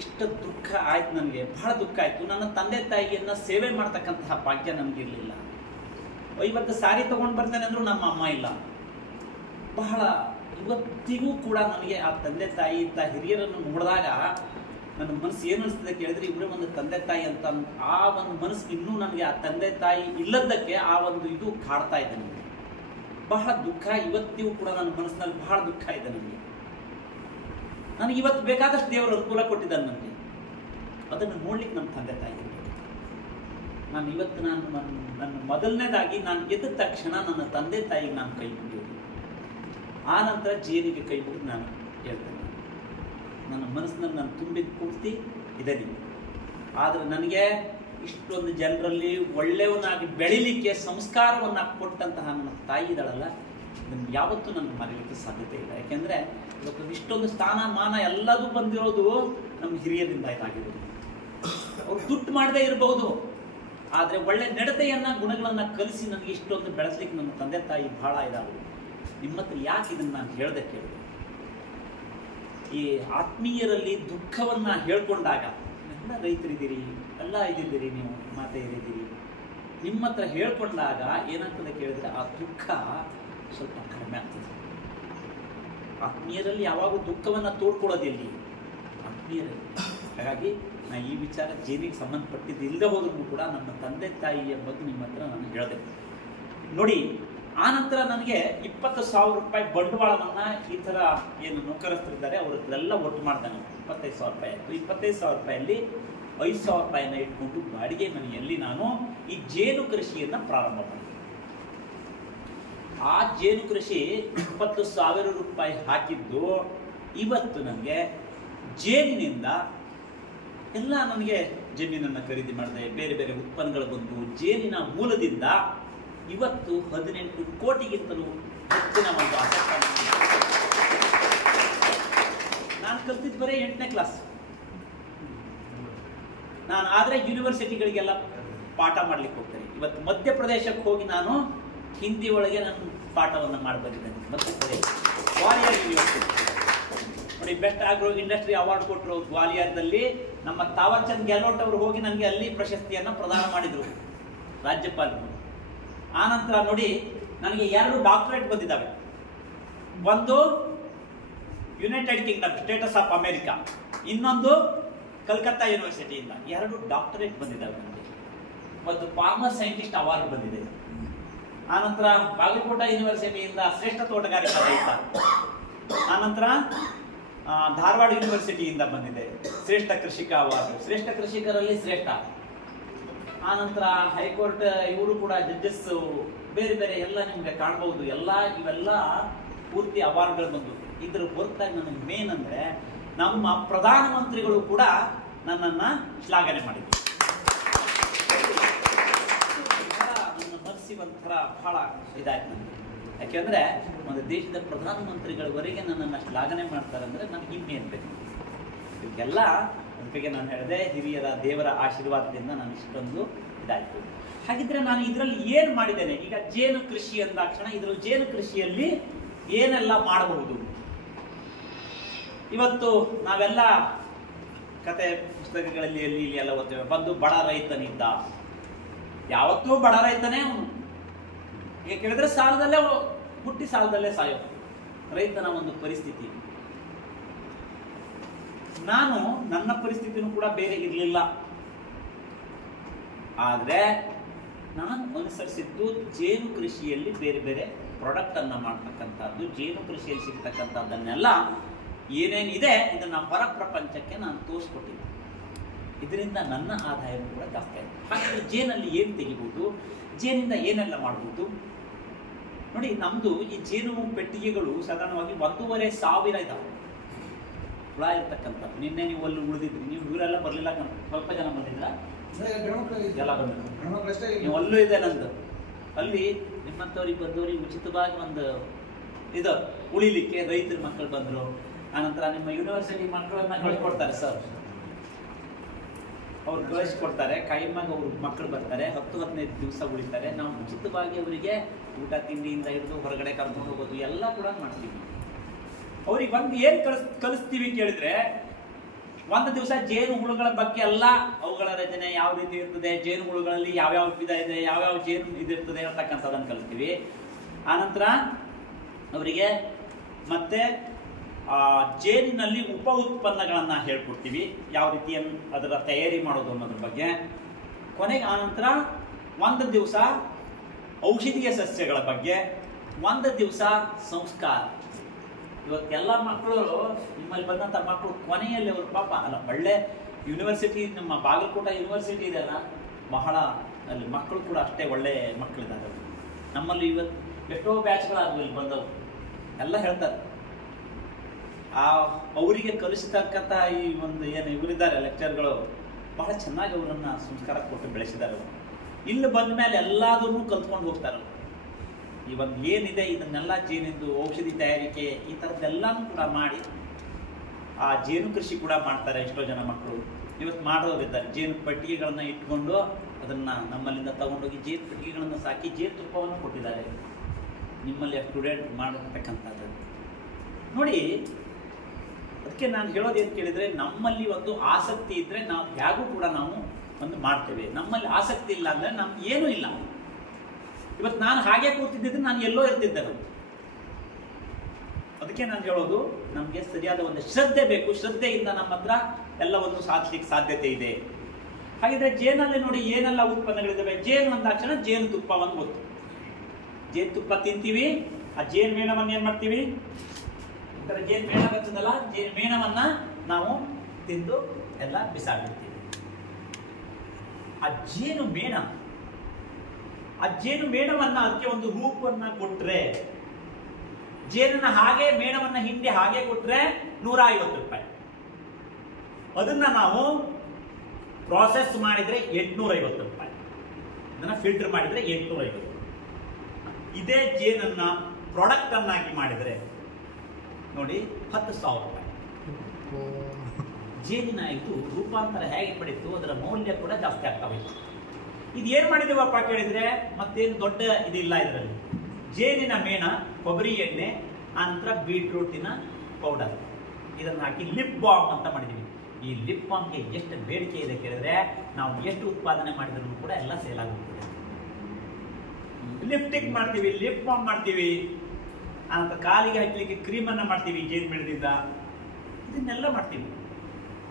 ಇಷ್ಟು ದುಃಖ ಆಯ್ತು ನನಗೆ, ಬಹಳ ದುಃಖ ಆಯ್ತು. ನನ್ನ ತಂದೆ ತಾಯಿಯನ್ನ ಸೇವೆ ಮಾಡ್ತಕ್ಕಂತಹ ಭಾಗ್ಯ ನಮಗಿರಲಿಲ್ಲ. ಇವತ್ತು ಸಾರಿ ತಗೊಂಡು ಬರ್ತೇನೆ ಅಂದ್ರೂ ನಮ್ಮ ಅಮ್ಮ ಇಲ್ಲ. ಬಹಳ ಇವತ್ತಿಗೂ ಕೂಡ ನನಗೆ ಆ ತಂದೆ ತಾಯಿ ಇಂಥ ಹಿರಿಯರನ್ನು ನೋಡಿದಾಗ ನನ್ನ ಮನಸ್ಸು ಏನು ಅನಿಸ್ತದೆ ಕೇಳಿದ್ರೆ, ಇವರೇ ಒಂದು ತಂದೆ ತಾಯಿ ಅಂತ. ಆ ಒಂದು ಮನಸ್ಸು ಇನ್ನೂ ನನಗೆ ಆ ತಂದೆ ತಾಯಿ ಇಲ್ಲದಕ್ಕೆ ಆ ಒಂದು ಇದು ಕಾಡ್ತಾ ಇದೆ ನನಗೆ. ಬಹಳ ದುಃಖ ಇವತ್ತಿಗೂ ಕೂಡ ನನ್ನ ಮನಸ್ಸಿನಲ್ಲಿ ಬಹಳ ದುಃಖ ಇದೆ ನನಗೆ. ನನಗೆ ಇವತ್ತು ಬೇಕಾದಷ್ಟು ದೇವರು ಅನುಕೂಲ ಕೊಟ್ಟಿದ್ದಾನೆ ನನಗೆ. ಅದನ್ನು ನೋಡ್ಲಿಕ್ಕೆ ನಮ್ಮ ತಂದೆ ತಾಯಿ ಇರಬೇಕು. ನಾನು ಇವತ್ತು ನನ್ನ ಮೊದಲನೇದಾಗಿ ನಾನು ಎದ್ದ ತಕ್ಷಣ ನನ್ನ ತಂದೆ ತಾಯಿಗೆ ನಾನು ಕೈ ಮುಗಿಯೋದು. ಆ ನಂತರ ಜೇನಿಗೆ ಕೈ ಮುಗಿದು ನಾನು ಹೇಳ್ತೇನೆ, ನನ್ನ ಮನಸ್ಸಿನಲ್ಲಿ ನಾನು ತುಂಬಿದ ಪೂರ್ತಿ ಇದೆ ನೀವು. ಆದರೆ ನನಗೆ ಇಷ್ಟೊಂದು ಜನರಲ್ಲಿ ಒಳ್ಳೆಯವನಾಗಿ ಬೆಳಿಲಿಕ್ಕೆ ಸಂಸ್ಕಾರವನ್ನು ಕೊಟ್ಟಂತಹ ನನ್ನ ತಾಯಿ ಇದ್ದಾಳಲ್ಲ, ಇದನ್ನು ಯಾವತ್ತೂ ನನಗೆ ಮರೆಯಲಿಕ್ಕೆ ಸಾಧ್ಯತೆ ಇಲ್ಲ. ಯಾಕೆಂದರೆ ಇವತ್ತು ಇಷ್ಟೊಂದು ಸ್ಥಾನಮಾನ ಎಲ್ಲದೂ ಬಂದಿರೋದು ನಮ್ಮ ಹಿರಿಯರಿಂದ ಇದಾಗಿರೋದು. ಅವ್ರು ದುಡ್ಡು ಮಾಡದೇ ಇರಬಹುದು, ಆದರೆ ಒಳ್ಳೆ ನಡತೆಯನ್ನ ಗುಣಗಳನ್ನು ಕಲಿಸಿ ನನಗೆ ಇಷ್ಟೊಂದು ಬೆಳೆಸಲಿಕ್ಕೆ ನನ್ನ ತಂದೆ ತಾಯಿ ಬಹಳ ಇದಾಗಲಿ. ನಿಮ್ಮ ಹತ್ರ ಯಾಕೆ ಇದನ್ನು ನಾನು ಹೇಳ್ದೆ ಕೇಳಿದೆ, ಈ ಆತ್ಮೀಯರಲ್ಲಿ ದುಃಖವನ್ನ ಹೇಳ್ಕೊಂಡಾಗ, ಎಲ್ಲ ರೈತರಿದ್ದೀರಿ, ಎಲ್ಲ ಇದ್ದಿದ್ದೀರಿ, ನೀವು ಮಾತೆಯರಿದ್ದೀರಿ, ನಿಮ್ಮ ಹತ್ರ ಹೇಳ್ಕೊಂಡಾಗ ಏನಾಗ್ತದೆ ಕೇಳಿದ್ರೆ ಆ ದುಃಖ ಸ್ವಲ್ಪ ಕಡಿಮೆ ಆಗ್ತದೆ. ಆತ್ಮೀಯರಲ್ಲಿ ಯಾವಾಗೂ ದುಃಖವನ್ನ ತೋಡ್ಕೊಳ್ಳೋದಿಲ್ಲಿ ಆತ್ಮೀಯರಲ್ಲಿ. ಹಾಗಾಗಿ ನಾ ಈ ವಿಚಾರ ಜೇನಿಗೆ ಸಂಬಂಧಪಟ್ಟಿದ್ದು ಇಲ್ಲದೆ ಹೋದ್ರೂ ಕೂಡ ನನ್ನ ತಂದೆ ತಾಯಿಯ ಬಗ್ಗೆ ನಿಮ್ಮ ಹತ್ರ ನಾನು ಹೇಳಿದೆ ನೋಡಿ. ಆ ನಂತರ ನನಗೆ 20,000 ರೂಪಾಯಿ ಬಂಡವಾಳವನ್ನ ಈ ತರ ಏನು ನೌಕರಸ್ಥರಿದ್ದಾರೆ ಅವರನ್ನೆಲ್ಲ ಒಟ್ಟು ಮಾಡಿದೆ. ನಾನು 25,000 ರೂಪಾಯಿ ಆಯಿತು. 25,000 ರೂಪಾಯಲ್ಲಿ 5,000 ರೂಪಾಯಿನ ಇಟ್ಕೊಂಡು ಬಾಡಿಗೆ ಮನೆಯಲ್ಲಿ ನಾನು ಈ ಜೇನು ಕೃಷಿಯನ್ನ ಪ್ರಾರಂಭ ಮಾಡಿದೆ. ಆ ಜೇನು ಕೃಷಿ 20,000 ರೂಪಾಯಿ ಹಾಕಿದ್ದು ಇವತ್ತು ನನಗೆ ಜೇನಿನಿಂದ ಎಲ್ಲ ನನಗೆ ಜಮೀನನ್ನು ಖರೀದಿ ಮಾಡಿದೆ, ಬೇರೆ ಬೇರೆ ಉತ್ಪನ್ನಗಳು ಬಂದು ಜೇನಿನ ಮೂಲದಿಂದ ಇವತ್ತು 18 ಕೋಟಿಗಿಂತಲೂ ಹೆಚ್ಚಿನ ಒಂದು ಆಸಕ್ತಿ. ನಾನು ಕಲ್ತಿದ್ದು ಬರೀ 8ನೇ ಕ್ಲಾಸ್. ನಾನು ಆದರೆ ಯೂನಿವರ್ಸಿಟಿಗಳಿಗೆಲ್ಲ ಪಾಠ ಮಾಡ್ಲಿಕ್ಕೆ ಹೋಗ್ತೇನೆ. ಇವತ್ತು ಮಧ್ಯಪ್ರದೇಶಕ್ಕೆ ಹೋಗಿ ನಾನು ಹಿಂದಿ ಒಳಗೆ ನಾನು ಪಾಠವನ್ನು ಮಾಡಿ ಬಂದಿದ್ದೇನೆ. ಮಧ್ಯಪ್ರದೇಶ ಗ್ವಾಲಿಯರ್ ಯೂನಿವರ್ಸಿಟಿ ನೋಡಿ, ಬೆಸ್ಟ್ ಆಗ್ರೋ ಇಂಡಸ್ಟ್ರಿ ಅವಾರ್ಡ್ ಕೊಟ್ಟರು ಗ್ವಾಲಿಯರ್ದಲ್ಲಿ. ನಮ್ಮ ತಾವರ್ ಚಂದ್ ಗೆಹ್ಲೋಟ್ ಅವರು ಹೋಗಿ ನನಗೆ ಅಲ್ಲಿ ಪ್ರಶಸ್ತಿಯನ್ನು ಪ್ರದಾನ ಮಾಡಿದರು, ರಾಜ್ಯಪಾಲರು. ಆ ನಂತರ ನೋಡಿ ನನಗೆ 2 ಡಾಕ್ಟರೇಟ್ ಬಂದಿದ್ದಾವೆ. ಒಂದು United Kingdom, status of America, ಇನ್ನೊಂದು ಕಲ್ಕತ್ತಾ ಯೂನಿವರ್ಸಿಟಿಯಿಂದ 2 ಡಾಕ್ಟರೇಟ್ ಬಂದಿದ್ದಾವೆ ನನಗೆ. ಮತ್ತು ಫಾರ್ಮರ್ ಸೈಂಟಿಸ್ಟ್ ಅವಾರ್ಡ್ ಬಂದಿದೆ. ಆನಂತರ ಬಾಗಲಕೋಟೆ ಯೂನಿವರ್ಸಿಟಿಯಿಂದ ಶ್ರೇಷ್ಠ ತೋಟಗಾರಿಕಾ ರೈತ. ಆನಂತರ ಧಾರವಾಡ ಯೂನಿವರ್ಸಿಟಿಯಿಂದ ಬಂದಿದೆ ಶ್ರೇಷ್ಠ ಕೃಷಿಕ ಅವಾರ್ಡ್, ಶ್ರೇಷ್ಠ ಕೃಷಿಕರಲ್ಲಿ ಶ್ರೇಷ್ಠ. ಆನಂತರ ಹೈಕೋರ್ಟ್ ಇವರು ಕೂಡ ಜಡ್ಜಸ್, ಬೇರೆ ಬೇರೆ ಎಲ್ಲ ನಿಮ್ಗೆ ಕಾಣಬಹುದು. ಇವೆಲ್ಲ ಪೂರ್ತಿ ಅವಾರ್ಡ್ಗಳು ಬಂದು. ಇದ್ರ ಹೊರತಾಗಿ ನನಗೆ ಮೇನ್ ಅಂದ್ರೆ ನಮ್ಮ ಪ್ರಧಾನಮಂತ್ರಿಗಳು ಕೂಡ ನನ್ನನ್ನ ಶ್ಲಾಘನೆ ಮಾಡಿದ್ರು. ನನ್ನ ಮನಸ್ಸಿಗೆ ಒಂಥರ ಬಹಳ ಇದಾಯ್ತು ನನಗೆ. ಯಾಕೆಂದ್ರೆ ಒಂದು ದೇಶದ ಪ್ರಧಾನಮಂತ್ರಿಗಳವರೆಗೆ ನನ್ನನ್ನು ಶ್ಲಾಘನೆ ಮಾಡ್ತಾರೆ ಅಂದ್ರೆ ನನಗೆ ಇನ್ನೇನು ಬೇಕು. ಇದಕ್ಕೆಲ್ಲ ಅದಕ್ಕೆ ನಾನು ಹೇಳಿದೆ, ಹಿರಿಯರ ದೇವರ ಆಶೀರ್ವಾದದಿಂದ ನಾನು ಇಷ್ಟೊಂದು ಇದಾಯ್ತು. ಹಾಗಿದ್ರೆ ನಾನು ಇದರಲ್ಲಿ ಏನು ಮಾಡಿದ್ದೇನೆ? ಈಗ ಜೇನು ಕೃಷಿ ಅಂದಾಕ್ಷಣ ಇದರಲ್ಲಿ ಜೇನು ಕೃಷಿಯಲ್ಲಿ ಏನೆಲ್ಲ ಮಾಡಬಹುದು? ಇವತ್ತು ನಾವೆಲ್ಲ ಕತೆ ಪುಸ್ತಕಗಳಲ್ಲಿ ಇಲ್ಲಿ ಎಲ್ಲ ಓದ್ತೇವೆ, ಬಂದು ಬಡ ರೈತನಿದ್ದ. ಯಾವತ್ತೂ ಬಡ ರೈತನೇ ಅವನು. ಈಗ ಕೇಳಿದ್ರೆ ಸಾಲದಲ್ಲೇ ಹುಟ್ಟಿ ಸಾಲದಲ್ಲೇ ಸಾಯೋ ರೈತನ ಒಂದು ಪರಿಸ್ಥಿತಿ. ನಾನು ನನ್ನ ಪರಿಸ್ಥಿತಿನೂ ಕೂಡ ಬೇರೆ ಇರಲಿಲ್ಲ. ಆದ್ರೆ ನಾನು ಅನುಸರಿಸಿದ್ದು ಜೇನು ಕೃಷಿಯಲ್ಲಿ ಬೇರೆ ಬೇರೆ ಪ್ರಾಡಕ್ಟ್ ಅನ್ನ ಮಾಡ್ತಕ್ಕಂಥದ್ದು, ಜೇನು ಕೃಷಿಯಲ್ಲಿ ಸಿಗ್ತಕ್ಕಂಥದ್ದನ್ನೆಲ್ಲ ಏನೇನಿದೆ ಇದನ್ನ ಹೊರ ಪ್ರಪಂಚಕ್ಕೆ ನಾನು ತೋರಿಸ್ಕೊಟ್ಟಿದ್ದೆ. ಇದರಿಂದ ನನ್ನ ಆದಾಯವೂ ಕೂಡ ಜಾಸ್ತಿ ಆಯಿತು. ಹಾಗಾದ್ರೆ ಜೇನಲ್ಲಿ ಏನು ತೆಗಿಬಹುದು, ಜೇನಿಂದ ಏನೆಲ್ಲ ಮಾಡಬಹುದು ನೋಡಿ. ನಮ್ದು ಈ ಜೇನು ಪೆಟ್ಟಿಗೆಗಳು ಸಾಧಾರಣವಾಗಿ 1,500 ಇದಾವೆ ಹುಳ ಇರ್ತಕ್ಕಂಥದ್ದು. ನಿನ್ನೆ ನೀವು ಅಲ್ಲಿ ಉಳಿದಿದ್ರಿ, ನೀವು ಇವರೆಲ್ಲ ಬರಲಿಲ್ಲ, ಸ್ವಲ್ಪ ಜನ ಬಂದಿದ್ರ, ಎಲ್ಲ ಬಂದಿದ್ರು. ನೀವು ಅಲ್ಲೂ ಇದೆ ನಂದು. ಅಲ್ಲಿ ನಿಮ್ಮಂಥವ್ರಿಗೆ ಬಂದವ್ರಿಗೆ ಉಚಿತವಾಗಿ ಒಂದು ಇದು ಉಳಿಲಿಕ್ಕೆ ರೈತರ ಮಕ್ಕಳು ಬಂದರು. ಆನಂತರ ನಿಮ್ಮ ಯೂನಿವರ್ಸಿಟಿ ಮಕ್ಕಳನ್ನ ಕಳಿಸ್ಕೊಡ್ತಾರೆ ಸರ್, ಅವ್ರು ಕಳಿಸ್ಕೊಡ್ತಾರೆ. ಕೈಮಾಗ ಅವ್ರ ಮಕ್ಕಳು ಬರ್ತಾರೆ, 10-15 ದಿವಸ ಉಳಿತಾರೆ. ನಾವು ಉಚಿತವಾಗಿ ಅವರಿಗೆ ಊಟ ತಿಂಡಿಯಿಂದ ಹಿಡಿದು ಹೊರಗಡೆ ಕರ್ಕೊಂಡು ಹೋಗೋದು ಎಲ್ಲ ಕೂಡ ಮಾಡ್ತೀವಿ. ಅವ್ರಿಗೆ ಒಂದು ಏನು ಕಲಿಸ್ತೀವಿ ಕೇಳಿದ್ರೆ, ಒಂದು ದಿವಸ ಜೇನು ಹುಳುಗಳ ಬಗ್ಗೆ ಎಲ್ಲ, ಅವುಗಳ ರಚನೆ ಯಾವ ರೀತಿ ಇರ್ತದೆ, ಜೇನು ಹುಳುಗಳಲ್ಲಿ ಯಾವ್ಯಾವ ವಿಧ ಇದೆ, ಯಾವ್ಯಾವ ಜೇನು ಇದಿರ್ತದೆ ಹೇಳ್ತಕ್ಕಂಥದ್ದನ್ನು ಕಲಿಸ್ತೀವಿ. ಆನಂತರ ಅವರಿಗೆ ಮತ್ತೆ ಜೇನಿನಲ್ಲಿ ಉಪ ಉತ್ಪನ್ನಗಳನ್ನ ಹೇಳ್ಕೊಡ್ತೀವಿ, ಯಾವ ರೀತಿ ಅದರ ತಯಾರಿ ಮಾಡೋದು ಅನ್ನೋದ್ರ ಬಗ್ಗೆ. ಕೊನೆಗೆ ಆನಂತರ ಒಂದು ದಿವಸ ಔಷಧೀಯ ಸಸ್ಯಗಳ ಬಗ್ಗೆ, ಒಂದು ದಿವಸ ಸಂಸ್ಕಾರ. ಇವತ್ತೆಲ್ಲ ಮಕ್ಕಳು ನಿಮ್ಮಲ್ಲಿ ಬಂದಂಥ ಮಕ್ಕಳು ಕೊನೆಯಲ್ಲಿ ಅವರು ಪಾಪ ಅಲ್ಲ ಒಳ್ಳೆ ಯೂನಿವರ್ಸಿಟಿ, ನಮ್ಮ ಬಾಗಲಕೋಟ ಯೂನಿವರ್ಸಿಟಿ ಇದೆ ಅಲ್ಲ, ಬಹಳ ಅಲ್ಲಿ ಮಕ್ಕಳು ಕೂಡ ಅಷ್ಟೇ ಒಳ್ಳೆ ಮಕ್ಕಳಿದ್ದಾರೆ. ನಮ್ಮಲ್ಲಿ ಇವತ್ತು ಎಷ್ಟೋ ಬ್ಯಾಚ್ಗಳಾದ್ವು ಇಲ್ಲಿ ಬಂದವು, ಎಲ್ಲ ಹೇಳ್ತಾರೆ. ಅವರಿಗೆ ಕಲಿಸತಕ್ಕಂಥ ಈ ಒಂದು ಏನು ಇವರಿದ್ದಾರೆ ಲೆಕ್ಚರ್ಗಳು, ಬಹಳ ಚೆನ್ನಾಗಿ ಅವರನ್ನು ಸಂಸ್ಕಾರ ಕೊಟ್ಟು ಬೆಳೆಸಿದ್ದಾರೆ. ಇಲ್ಲಿ ಬಂದ ಮೇಲೆ ಎಲ್ಲದನ್ನೂ ಕಲ್ತ್ಕೊಂಡು ಹೋಗ್ತಾರೆ. ಈ ಒಂದು ಏನಿದೆ ಇದನ್ನೆಲ್ಲ ಜೇನಿಂದು ಔಷಧಿ ತಯಾರಿಕೆ ಈ ಥರದ್ದೆಲ್ಲನೂ ಕೂಡ ಮಾಡಿ ಆ ಜೇನು ಕೃಷಿ ಕೂಡ ಮಾಡ್ತಾರೆ ಎಷ್ಟೋ ಜನ ಮಕ್ಕಳು. ಇವತ್ತು ಮಾಡೋರಿದ್ದಾರೆ, ಜೇನು ಪೆಟ್ಟಿಗೆಗಳನ್ನ ಇಟ್ಕೊಂಡು ಅದನ್ನ ನಮ್ಮಲ್ಲಿಂದ ತಗೊಂಡೋಗಿ ಜೇನು ಪೆಟ್ಟಿಗೆಗಳನ್ನು ಸಾಕಿ ಜೇನು ತುಪ್ಪವನ್ನು ಕೊಟ್ಟಿದ್ದಾರೆ. ನಿಮ್ಮಲ್ಲಿ ಸ್ಟೂಡೆಂಟ್ ಮಾಡತಕ್ಕಂಥದ್ದು ನೋಡಿ. ಅದಕ್ಕೆ ನಾನು ಹೇಳೋದು ಏನು ಕೇಳಿದರೆ, ನಮ್ಮಲ್ಲಿ ಒಂದು ಆಸಕ್ತಿ ಇದ್ದರೆ ನಾವು ಹೇಗೂ ಕೂಡ ನಾವು ಒಂದು ಮಾಡ್ತೇವೆ. ನಮ್ಮಲ್ಲಿ ಆಸಕ್ತಿ ಇಲ್ಲ ಅಂದರೆ ನಮ್ಗೆ ಏನೂ ಇಲ್ಲ. ಇವತ್ತು ನಾನು ಹಾಗೆ ಕೂತಿದ್ದಿದ್ರೆ ನಾನು ಎಲ್ಲೋ ಇರ್ತಿದ್ದೆ. ಅದಕ್ಕೆ ನಾನು ಹೇಳೋದು, ನಮಗೆ ಸರಿಯಾದ ಒಂದು ಶ್ರದ್ಧೆ ಬೇಕು. ಶ್ರದ್ಧೆಯಿಂದ ನಮ್ಮ ಹತ್ರ ಎಲ್ಲವನ್ನು ಸಾಧಿಸಲಿಕ್ಕೆ ಸಾಧ್ಯತೆ ಇದೆ. ಹಾಗಿದ್ರೆ ಜೇನಲ್ಲಿ ನೋಡಿ ಏನೆಲ್ಲ ಉತ್ಪನ್ನಗಳಿದ್ದಾವೆ. ಜೇನು ಅಂದಾಕ್ಷಣ ಜೇನು ತುಪ್ಪವನ್ನು ಗೊತ್ತು. ಜೇನುತುಪ್ಪ ತಿಂತೀವಿ, ಆ ಜೇನು ಮೇಣವನ್ನು ಏನು ಮಾಡ್ತೀವಿ, ಜೇನು ಮೇಣ ಬರ್ತದಲ್ಲ, ಜೇನು ಮೇಣವನ್ನ ನಾವು ತಿಂದು ಎಲ್ಲ ಬಿಸಾಡಿರ್ತೀವಿ. ಆ ಜೇನು ಮೇಣವನ್ನ ಅದಕ್ಕೆ ಒಂದು ರೂಪವನ್ನ ಕೊಟ್ರೆ, ಜೇನನ್ನ ಹಾಗೆ ಮೇಣವನ್ನ ಹಿಂದೆ ಹಾಗೆ ಕೊಟ್ರೆ 150 ರೂಪಾಯಿ. ಅದನ್ನ ನಾವು ಪ್ರಾಸೆಸ್ ಮಾಡಿದ್ರೆ 850 ರೂಪಾಯಿ. ಅದನ್ನ ಫಿಲ್ಟರ್ ಮಾಡಿದ್ರೆ 850. ಇದೇ ಜೇನನ್ನ ಪ್ರಾಡಕ್ಟ್ ಅನ್ನಾಗಿ ಮಾಡಿದ್ರೆ ನೋಡಿ 10,000 ರೂಪಾಯಿ. ಜೇನಿನ ಇದು ರೂಪಾಂತರ ಹೇಗೆ ಪಡೀತು, ಅದರ ಮೌಲ್ಯ ಕೂಡ ಜಾಸ್ತಿ ಆಗ್ತಾ ಹೋಯ್ತು. ಇದು ಏನ್ ಮಾಡಿದೀವಪ್ಪ ಕೇಳಿದ್ರೆ ಮತ್ತೇನು ದೊಡ್ಡ ಇದಿಲ್ಲ ಇದರಲ್ಲಿ. ಜೇನಿನ ಮೇಣ, ಕೊಬ್ಬರಿ ಎಣ್ಣೆ, ಆನಂತರ ಬೀಟ್ರೂಟಿನ ಪೌಡರ್, ಇದನ್ನು ಹಾಕಿ ಲಿಪ್ ಬಾಮ್ ಅಂತ ಮಾಡಿದೀವಿ. ಈ ಲಿಪ್ ಬಾಮ್ಗೆ ಎಷ್ಟು ಬೇಡಿಕೆ ಇದೆ ಕೇಳಿದ್ರೆ ನಾವು ಎಷ್ಟು ಉತ್ಪಾದನೆ ಮಾಡಿದ್ರು ಕೂಡ ಎಲ್ಲ ಸೇಲ್ ಆಗುತ್ತದೆ. ಲಿಪ್ಟಿಕ್ ಮಾಡ್ತೀವಿ, ಲಿಪ್ ಬಾಮ್ ಮಾಡ್ತೀವಿ, ಆನಂತರ ಕಾಲಿಗೆ ಹಚ್ಚಲಿಕ್ಕೆ ಕ್ರೀಮ್ ಅನ್ನ ಮಾಡ್ತೀವಿ ಜೇನು ಮೇಣದಿಂದ. ಇದನ್ನೆಲ್ಲ ಮಾಡ್ತೀವಿ.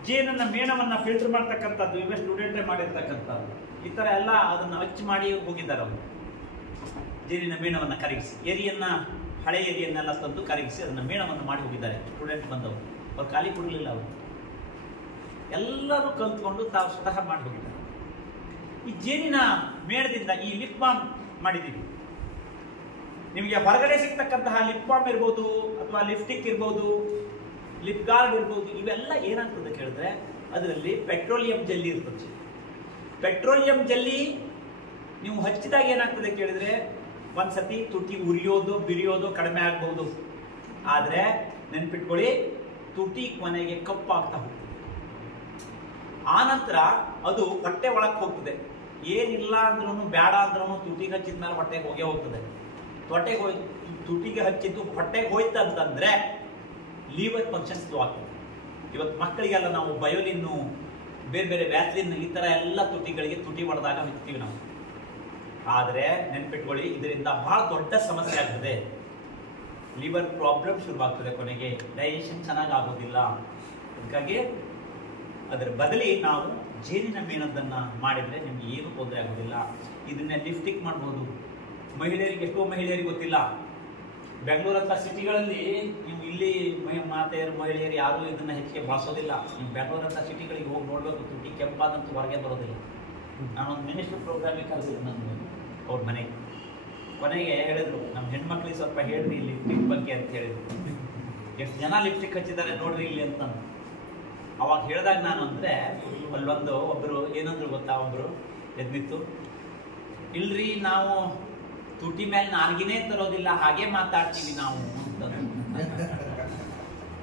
ಜೇನನ್ನ ಮೇಣವನ್ನ ಫಿಲ್ಟರ್ ಮಾಡ್ತಕ್ಕಂಥದ್ದು ಇವೇ ಸ್ಟೂಡೆಂಟೇ ಮಾಡಿರ್ತಕ್ಕಂಥದ್ದು. ಈ ತರ ಎಲ್ಲ ಅದನ್ನ ಹಚ್ಚಿ ಮಾಡಿ ಹೋಗಿದ್ದಾರೆ ಅವರು. ಜೇನಿನ ಮೇಣವನ್ನ ಕರಗಿಸಿ, ಹಳೆ ಎರಿಯನ್ನೆಲ್ಲ ತಂದು ಕರಗಿಸಿ ಅದನ್ನ ಮೇಣವನ್ನು ಮಾಡಿ ಹೋಗಿದ್ದಾರೆ ಸ್ಟೂಡೆಂಟ್ ಬಂದವರು. ಅವ್ರು ಖಾಲಿ ಕೊಡಲಿಲ್ಲ, ಅವರು ಎಲ್ಲರೂ ಕಲ್ತ್ಕೊಂಡು ತಾವು ಸ್ವತಃ ಮಾಡಿ ಹೋಗಿದ್ದಾರೆ. ಈ ಜೇನಿನ ಮೇಣದಿಂದ ಈ ಲಿಪ್ ಬಾಮ್ ಮಾಡಿದ್ದೀವಿ. ನಿಮಗೆ ಹೊರಗಡೆ ಸಿಗ್ತಕ್ಕಂತಹ ಲಿಪ್ ಬಾಮ್ ಇರ್ಬೋದು, ಅಥವಾ ಲಿಪ್ಸ್ಟಿಕ್ ಇರ್ಬೋದು, ಲಿಪ್ ಗಾರ್ಡ್ ಇರ್ಬೋದು, ಇವೆಲ್ಲ ಏನಾಗ್ತದೆ ಕೇಳಿದ್ರೆ ಅದರಲ್ಲಿ ಪೆಟ್ರೋಲಿಯಂ ಜೆಲ್ಲಿ ಇರ್ತದೆ. ಪೆಟ್ರೋಲಿಯಂ ಜೆಲ್ಲಿ ನೀವು ಹಚ್ಚಿದಾಗ ಏನಾಗ್ತದೆ ಕೇಳಿದ್ರೆ ಒಂದ್ಸತಿ ತುಟಿ ಉರಿಯೋದು ಬಿರಿಯೋದು ಕಡಿಮೆ ಆಗ್ಬಹುದು. ಆದ್ರೆ ನೆನ್ಪಿಟ್ಕೊಳ್ಳಿ, ತುಟಿ ಕೊನೆಗೆ ಕಪ್ಪಾಗ್ತಾ ಹೋಗ್ತದೆ. ಆನಂತರ ಅದು ಹೊಟ್ಟೆ ಒಳಗೆ ಹೋಗ್ತದೆ. ಏನಿಲ್ಲ ಅಂದ್ರೂ ಬೇಡ ಅಂದ್ರೂ ತುಟಿಗೆ ಹಚ್ಚಿದ ಮೇಲೆ ಹೊಟ್ಟೆಗೆ ಹೋಗೇ ಹೋಗ್ತದೆ. ತುಟಿಗೆ ಹಚ್ಚಿದ್ದು ಹೊಟ್ಟೆಗೆ ಹೋಯ್ತು ಅಂತಂದ್ರೆ ಲೀವರ್ ಫಂಕ್ಷನ್ ಸ್ಲೋ ಆಗ್ತದೆ. ಇವತ್ತು ಮಕ್ಕಳಿಗೆಲ್ಲ ನಾವು ಬಯೋಲಿನ್ನು, ಬೇರೆ ಬೇರೆ ವ್ಯಾಸ್ಲಿನ್ ಈ ತರ ಎಲ್ಲ ತುಟಿಗಳಿಗೆ ತುಟಿ ಹೊಡೆದಾಗ ಹಚ್ತೀವಿ ನಾವು. ಆದರೆ ನೆನ್ಪಿಟ್ಕೊಳ್ಳಿ, ಇದರಿಂದ ಬಹಳ ದೊಡ್ಡ ಸಮಸ್ಯೆ ಆಗ್ತದೆ. ಲಿವರ್ ಪ್ರಾಬ್ಲಮ್ ಶುರುವಾಗ್ತದೆ, ಕೊನೆಗೆ ಡೈಜೆಷನ್ ಚೆನ್ನಾಗಿ ಆಗೋದಿಲ್ಲ. ಹಾಗಾಗಿ ಅದರ ಬದಲಿ ನಾವು ಜೇನಿನ ಮೇಣದನ್ನ ಮಾಡಿದ್ರೆ ನಿಮ್ಗೆ ಏನು ತೊಂದರೆ ಆಗೋದಿಲ್ಲ. ಇದನ್ನೇ ಲಿಪ್ಸ್ಟಿಕ್ ಮಾಡ್ಬೋದು. ಮಹಿಳೆಯರಿಗೆ, ಎಷ್ಟೋ ಮಹಿಳೆಯರಿಗೆ ಗೊತ್ತಿಲ್ಲ. ಬೆಂಗಳೂರಂತ ಸಿಟಿಗಳಲ್ಲಿ ನೀವು ಇಲ್ಲಿ ಮಹಿಳೆಯರು ಯಾರು ಇದನ್ನ ಹೆಚ್ಚಿಗೆ ಬಳಸೋದಿಲ್ಲ. ನೀವು ಬೆಂಗಳೂರಂತ ಸಿಟಿಗಳಿಗೆ ಹೋಗಿ ನೋಡ್ಬೇಕು, ತುಟಿ ಕೆಂಪಾದಂತೂ ಹೊರಗೆ ಬರೋದಿಲ್ಲ. ನಾನೊಂದು ಮಿನಿಸ್ಟರ್ ಪ್ರೋಗ್ರಾಮಿಗೆ ಕರೆಸಿದ್ರು ನಾನು ಅವ್ರ ಮನೆಗೆ. ಕೊನೆಗೆ ಹೇಳಿದ್ರು, ನಮ್ಮ ಹೆಣ್ಮಕ್ಳಿಗೆ ಸ್ವಲ್ಪ ಹೇಳ್ರಿ ಲಿಪ್ಸ್ಟಿಕ್ ಬಗ್ಗೆ ಅಂತ ಹೇಳಿದ್ರು. ಎಷ್ಟು ಜನ ಲಿಪ್ಸ್ಟಿಕ್ ಹಚ್ಚಿದ್ದಾರೆ ನೋಡ್ರಿ ಇಲ್ಲಿ ಅಂತ. ಅವಾಗ ಹೇಳಿದಾಗ ನಾನು ಅಂದ್ರೆ ಅಲ್ಲೊಂದು ಒಬ್ರು ಏನಂದ್ರು ಗೊತ್ತಾ, ಒಬ್ರು ಎದ್ನಿತ್ತು, ಇಲ್ರಿ ನಾವು ತುಟಿ ಮೇಲೆ ನಾಲ್ಗಿನೇ ತರೋದಿಲ್ಲ, ಹಾಗೆ ಮಾತಾಡ್ತೀವಿ ನಾವು ಅಂತ.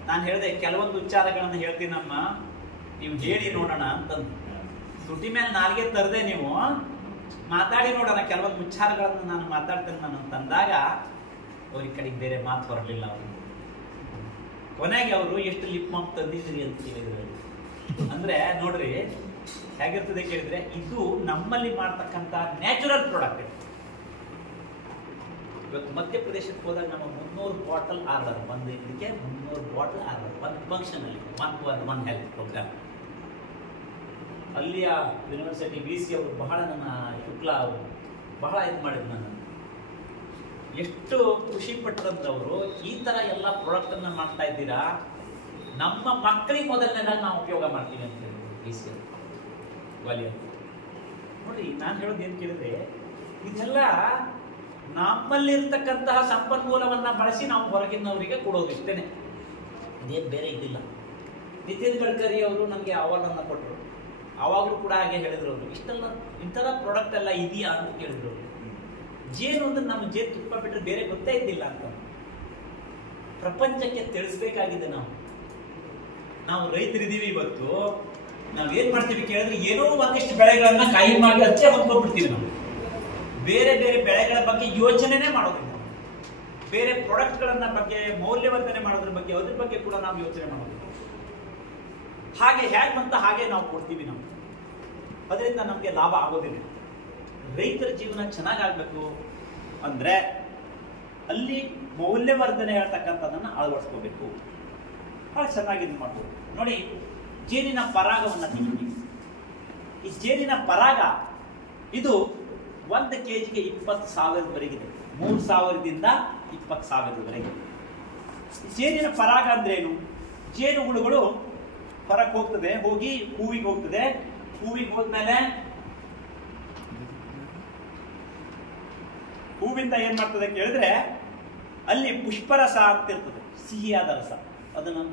ನಾನು ಹೇಳಿದೆ, ಕೆಲವೊಂದು ಉಚ್ಚಾರಗಳನ್ನ ಹೇಳ್ತೀನಮ್ಮ, ನೀವು ಹೇಳಿ ನೋಡೋಣ ಅಂತಂದು. ತುಟಿ ಮೇಲೆ ನಾಲ್ಗೆ ತರದೆ ನೀವು ಮಾತಾಡಿ ನೋಡೋಣ, ಕೆಲವೊಂದು ಉಚ್ಚಾರಗಳನ್ನು ನಾನು ಮಾತಾಡ್ತೇನೆ ನಾನು ಅಂತಂದಾಗ ಅವ್ರಿಗೆ ಕಡೆಗೆ ಬೇರೆ ಮಾತು ಹೊರಲಿಲ್ಲ. ಅವರು ಕೊನೆಗೆ ಅವರು ಎಷ್ಟು ಲಿಪ್ ಬಾಮ್ ತಂದಿದ್ರಿ ಅಂತ ಕೇಳಿದ್ರು. ಅಂದ್ರೆ ನೋಡ್ರಿ ಹೇಗಿರ್ತದೆ ಕೇಳಿದ್ರೆ, ಇದು ನಮ್ಮಲ್ಲಿ ಮಾಡ್ತಕ್ಕಂಥ ನ್ಯಾಚುರಲ್ ಪ್ರಾಡಕ್ಟ್. ಇವತ್ತು ಮಧ್ಯಪ್ರದೇಶಕ್ಕೆ ಹೋದಾಗ ನಮ್ಮ 300 ಬಾಟಲ್ ಆರ್ಡರ್, ಒಂದು ಇದಕ್ಕೆ 300 ಬಾಟಲ್ ಆರ್ಡರ್, ಒಂದು ಫಂಕ್ಷನ್ ಅಲ್ಲಿ ಒನ್ ಹೆಲ್ತ್ ಪ್ರೋಗ್ರಾಮ್. ಅಲ್ಲಿಯ ಯೂನಿವರ್ಸಿಟಿ VC ಅವರು ಬಹಳ, ನನ್ನ ಶುಕ್ಲಾ ಅವರು ಬಹಳ ಇದು ಮಾಡಿದ್ರು. ನಾನು ಎಷ್ಟು ಖುಷಿ ಪಟ್ಟರಂತವ್ರು, ಈ ತರ ಎಲ್ಲ ಪ್ರಾಡಕ್ಟ್ ಅನ್ನ ಮಾಡ್ತಾ ಇದ್ದೀರಾ, ನಮ್ಮ ಮಕ್ಕಳಿಗೆ ಮೊದಲನೇದಾಗಿ ನಾವು ಉಪಯೋಗ ಮಾಡ್ತೀವಿ ಅಂತ ಹೇಳಿ ಗ್ವಾಲಿಯರ್. ನೋಡಿ ನಾನು ಹೇಳೋದು ಏನ್ ಕೇಳಿದ್ರೆ, ಇದೆಲ್ಲ ನಮ್ಮಲ್ಲಿರ್ತಕ್ಕಂತಹ ಸಂಪನ್ಮೂಲವನ್ನ ಬಳಸಿ ನಾವು ಹೊರಗಿನವರಿಗೆ ಕೊಡೋದು, ಇಷ್ಟೇನೆ, ಇದೇನು ಬೇರೆ ಇದಿಲ್ಲ. ನಿತಿನ್ ಗಡ್ಕರಿ ಅವರು ನಮಗೆ ಅವಾರ್ಡ್ ಅನ್ನ ಕೊಟ್ಟರು, ಅವಾಗಲೂ ಕೂಡ ಹಾಗೆ ಹೇಳಿದ್ರು ಅವರು, ಇಷ್ಟೆಲ್ಲ ಇಂಥದ ಪ್ರಾಡಕ್ಟ್ ಎಲ್ಲ ಇದೆಯಾ ಅಂತ ಕೇಳಿದ್ರು ಅವರು. ಜೇನು ಅಂದ್ರೆ ನಮ್ಮ ಜೇನು ತುಪ್ಪ ಬಿಟ್ಟರೆ ಬೇರೆ ಗೊತ್ತೇ ಇದ್ದಿಲ್ಲ ಅಂತ ಪ್ರಪಂಚಕ್ಕೆ ತಿಳಿಸ್ಬೇಕಾಗಿದೆ. ನಾವು ರೈತರಿದ್ದೀವಿ, ಇವತ್ತು ನಾವೇನ್ ಮಾಡ್ತೀವಿ ಕೇಳಿದ್ರೆ, ಏನೋ ಒಂದಿಷ್ಟು ಬೆಳೆಗಳನ್ನ ಕಾಯಿ ಮಾಡಿ ಹಚ್ಚೆ ಹೊಂದ್ಕೊಂಡ್ಬಿಡ್ತೀವಿ. ನಾವು ಬೇರೆ ಬೇರೆ ಬೆಳೆಗಳ ಬಗ್ಗೆ ಯೋಚನೆನೇ ಮಾಡೋದಿಲ್ಲ, ಬೇರೆ ಪ್ರಾಡಕ್ಟ್ಗಳನ್ನ ಬಗ್ಗೆ ಮೌಲ್ಯವರ್ಧನೆ ಮಾಡೋದ್ರ ಬಗ್ಗೆ, ಅದ್ರ ಬಗ್ಗೆ ಕೂಡ ನಾವು ಯೋಚನೆ ಮಾಡೋದಿಲ್ಲ. ಹಾಗೆ ಹೇಗೆ ಬಂತ ಹಾಗೆ ನಾವು ಕೊಡ್ತೀವಿ. ನಾವು ಅದರಿಂದ ನಮಗೆ ಲಾಭ ಆಗೋದಿಲ್ಲ. ರೈತರ ಜೀವನ ಚೆನ್ನಾಗಾಗಬೇಕು ಅಂದ್ರೆ ಅಲ್ಲಿ ಮೌಲ್ಯವರ್ಧನೆ ಹೇಳ್ತಕ್ಕಂಥದ್ದನ್ನ ಅಳವಡಿಸ್ಕೋಬೇಕು. ಬಹಳ ಚೆನ್ನಾಗಿ ಇದು ಮಾಡ್ಬೋದು. ನೋಡಿ, ಜೇನಿನ ಪರಾಗವನ್ನ ತಿಂತೀವಿ. ಈ ಜೇನಿನ ಪರಾಗ ಇದು 1 kgಗೆ 20,000ವರೆಗಿದೆ, 3,000ದಿಂದ 20,000ವರೆಗೆ. ಜೇನಿನ ಪರಾಗ ಅಂದ್ರೆ ಏನು? ಜೇನು ಹುಳುಗಳು ಹೊರಗೆ ಹೋಗ್ತದೆ, ಹೋಗಿ ಹೂವಿಗೆ ಹೋಗ್ತದೆ, ಹೂವಿಗೆ ಹೋದ್ಮೇಲೆ ಹೂವಿಂದ ಏನ್ ಮಾಡ್ತದೆ ಕೇಳಿದ್ರೆ, ಅಲ್ಲಿ ಪುಷ್ಪರಸ ಅಂತ ಇರ್ತದೆ, ಸಿಹಿಯಾದ ರಸ, ಅದನ್ನು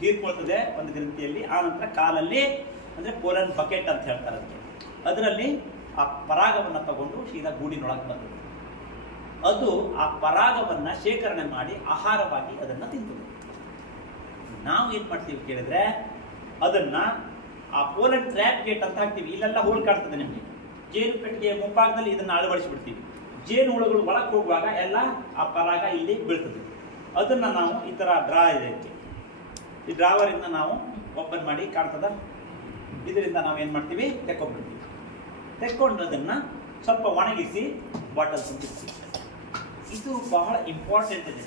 ಹೀರ್ಕೊಳ್ತದೆ ಒಂದು ಗ್ರಂಥಿಯಲ್ಲಿ. ಆ ನಂತರ ಕಾಲಲ್ಲಿ, ಅಂದ್ರೆ ಪೋಲನ್ ಬಕೆಟ್ ಅಂತ ಹೇಳ್ತಾರೆ ಅದಕ್ಕೆ, ಅದರಲ್ಲಿ ಆ ಪರಾಗವನ್ನ ತಗೊಂಡು ಸೀದಾ ಗೂಡಿನೊಳಗೆ ಬರ್ತದೆ. ಅದು ಆ ಪರಾಗವನ್ನ ಶೇಖರಣೆ ಮಾಡಿ ಆಹಾರವಾಗಿ ಅದನ್ನ ತಿಂತದೆ. ನಾವು ಏನ್ ಮಾಡ್ತೀವಿ ಕೇಳಿದ್ರೆ, ಅದನ್ನ ಆ ಪೋಲನ್ ಟ್ರ್ಯಾಪ್ ಗೇಟ್ ಅಂತ ಹಾಕ್ತೀವಿ. ಇಲ್ಲೆಲ್ಲ ಹೋಲ್ ಕಾಡ್ತದೆ ನಿಮಗೆ, ಜೇನು ಪೆಟ್ಟಿಗೆಯ ಮುಂಭಾಗದಲ್ಲಿ ಇದನ್ನ ಅಳವಡಿಸಿಬಿಡ್ತೀವಿ. ಜೇನು ಹುಳುಗಳು ಒಳಗೆ ಹೋಗುವಾಗ ಎಲ್ಲ ಆ ಪರಾಗ ಇಲ್ಲಿ ಬೀಳ್ತದೆ. ಅದನ್ನ ನಾವು ಈ ತರ ಡ್ರಾ ಇದೆ, ಈ ಡ್ರಾವರ್ ಇಂದ ನಾವು ಓಪನ್ ಮಾಡಿ ಕಾಣ್ತದ, ಇದರಿಂದ ನಾವು ಏನ್ ಮಾಡ್ತೀವಿ, ತೆಕ್ಕೊಂಡ್ಬಿಡ್ತೀವಿ. ತೆಕ್ಕೊಂಡು ಅದನ್ನ ಸ್ವಲ್ಪ ಒಣಗಿಸಿ ಬಾಟಲ್ ತುಂಬಿಸ್ತೀವಿ. ಇದು ಬಹಳ ಇಂಪಾರ್ಟೆಂಟ್ ಇದೆ.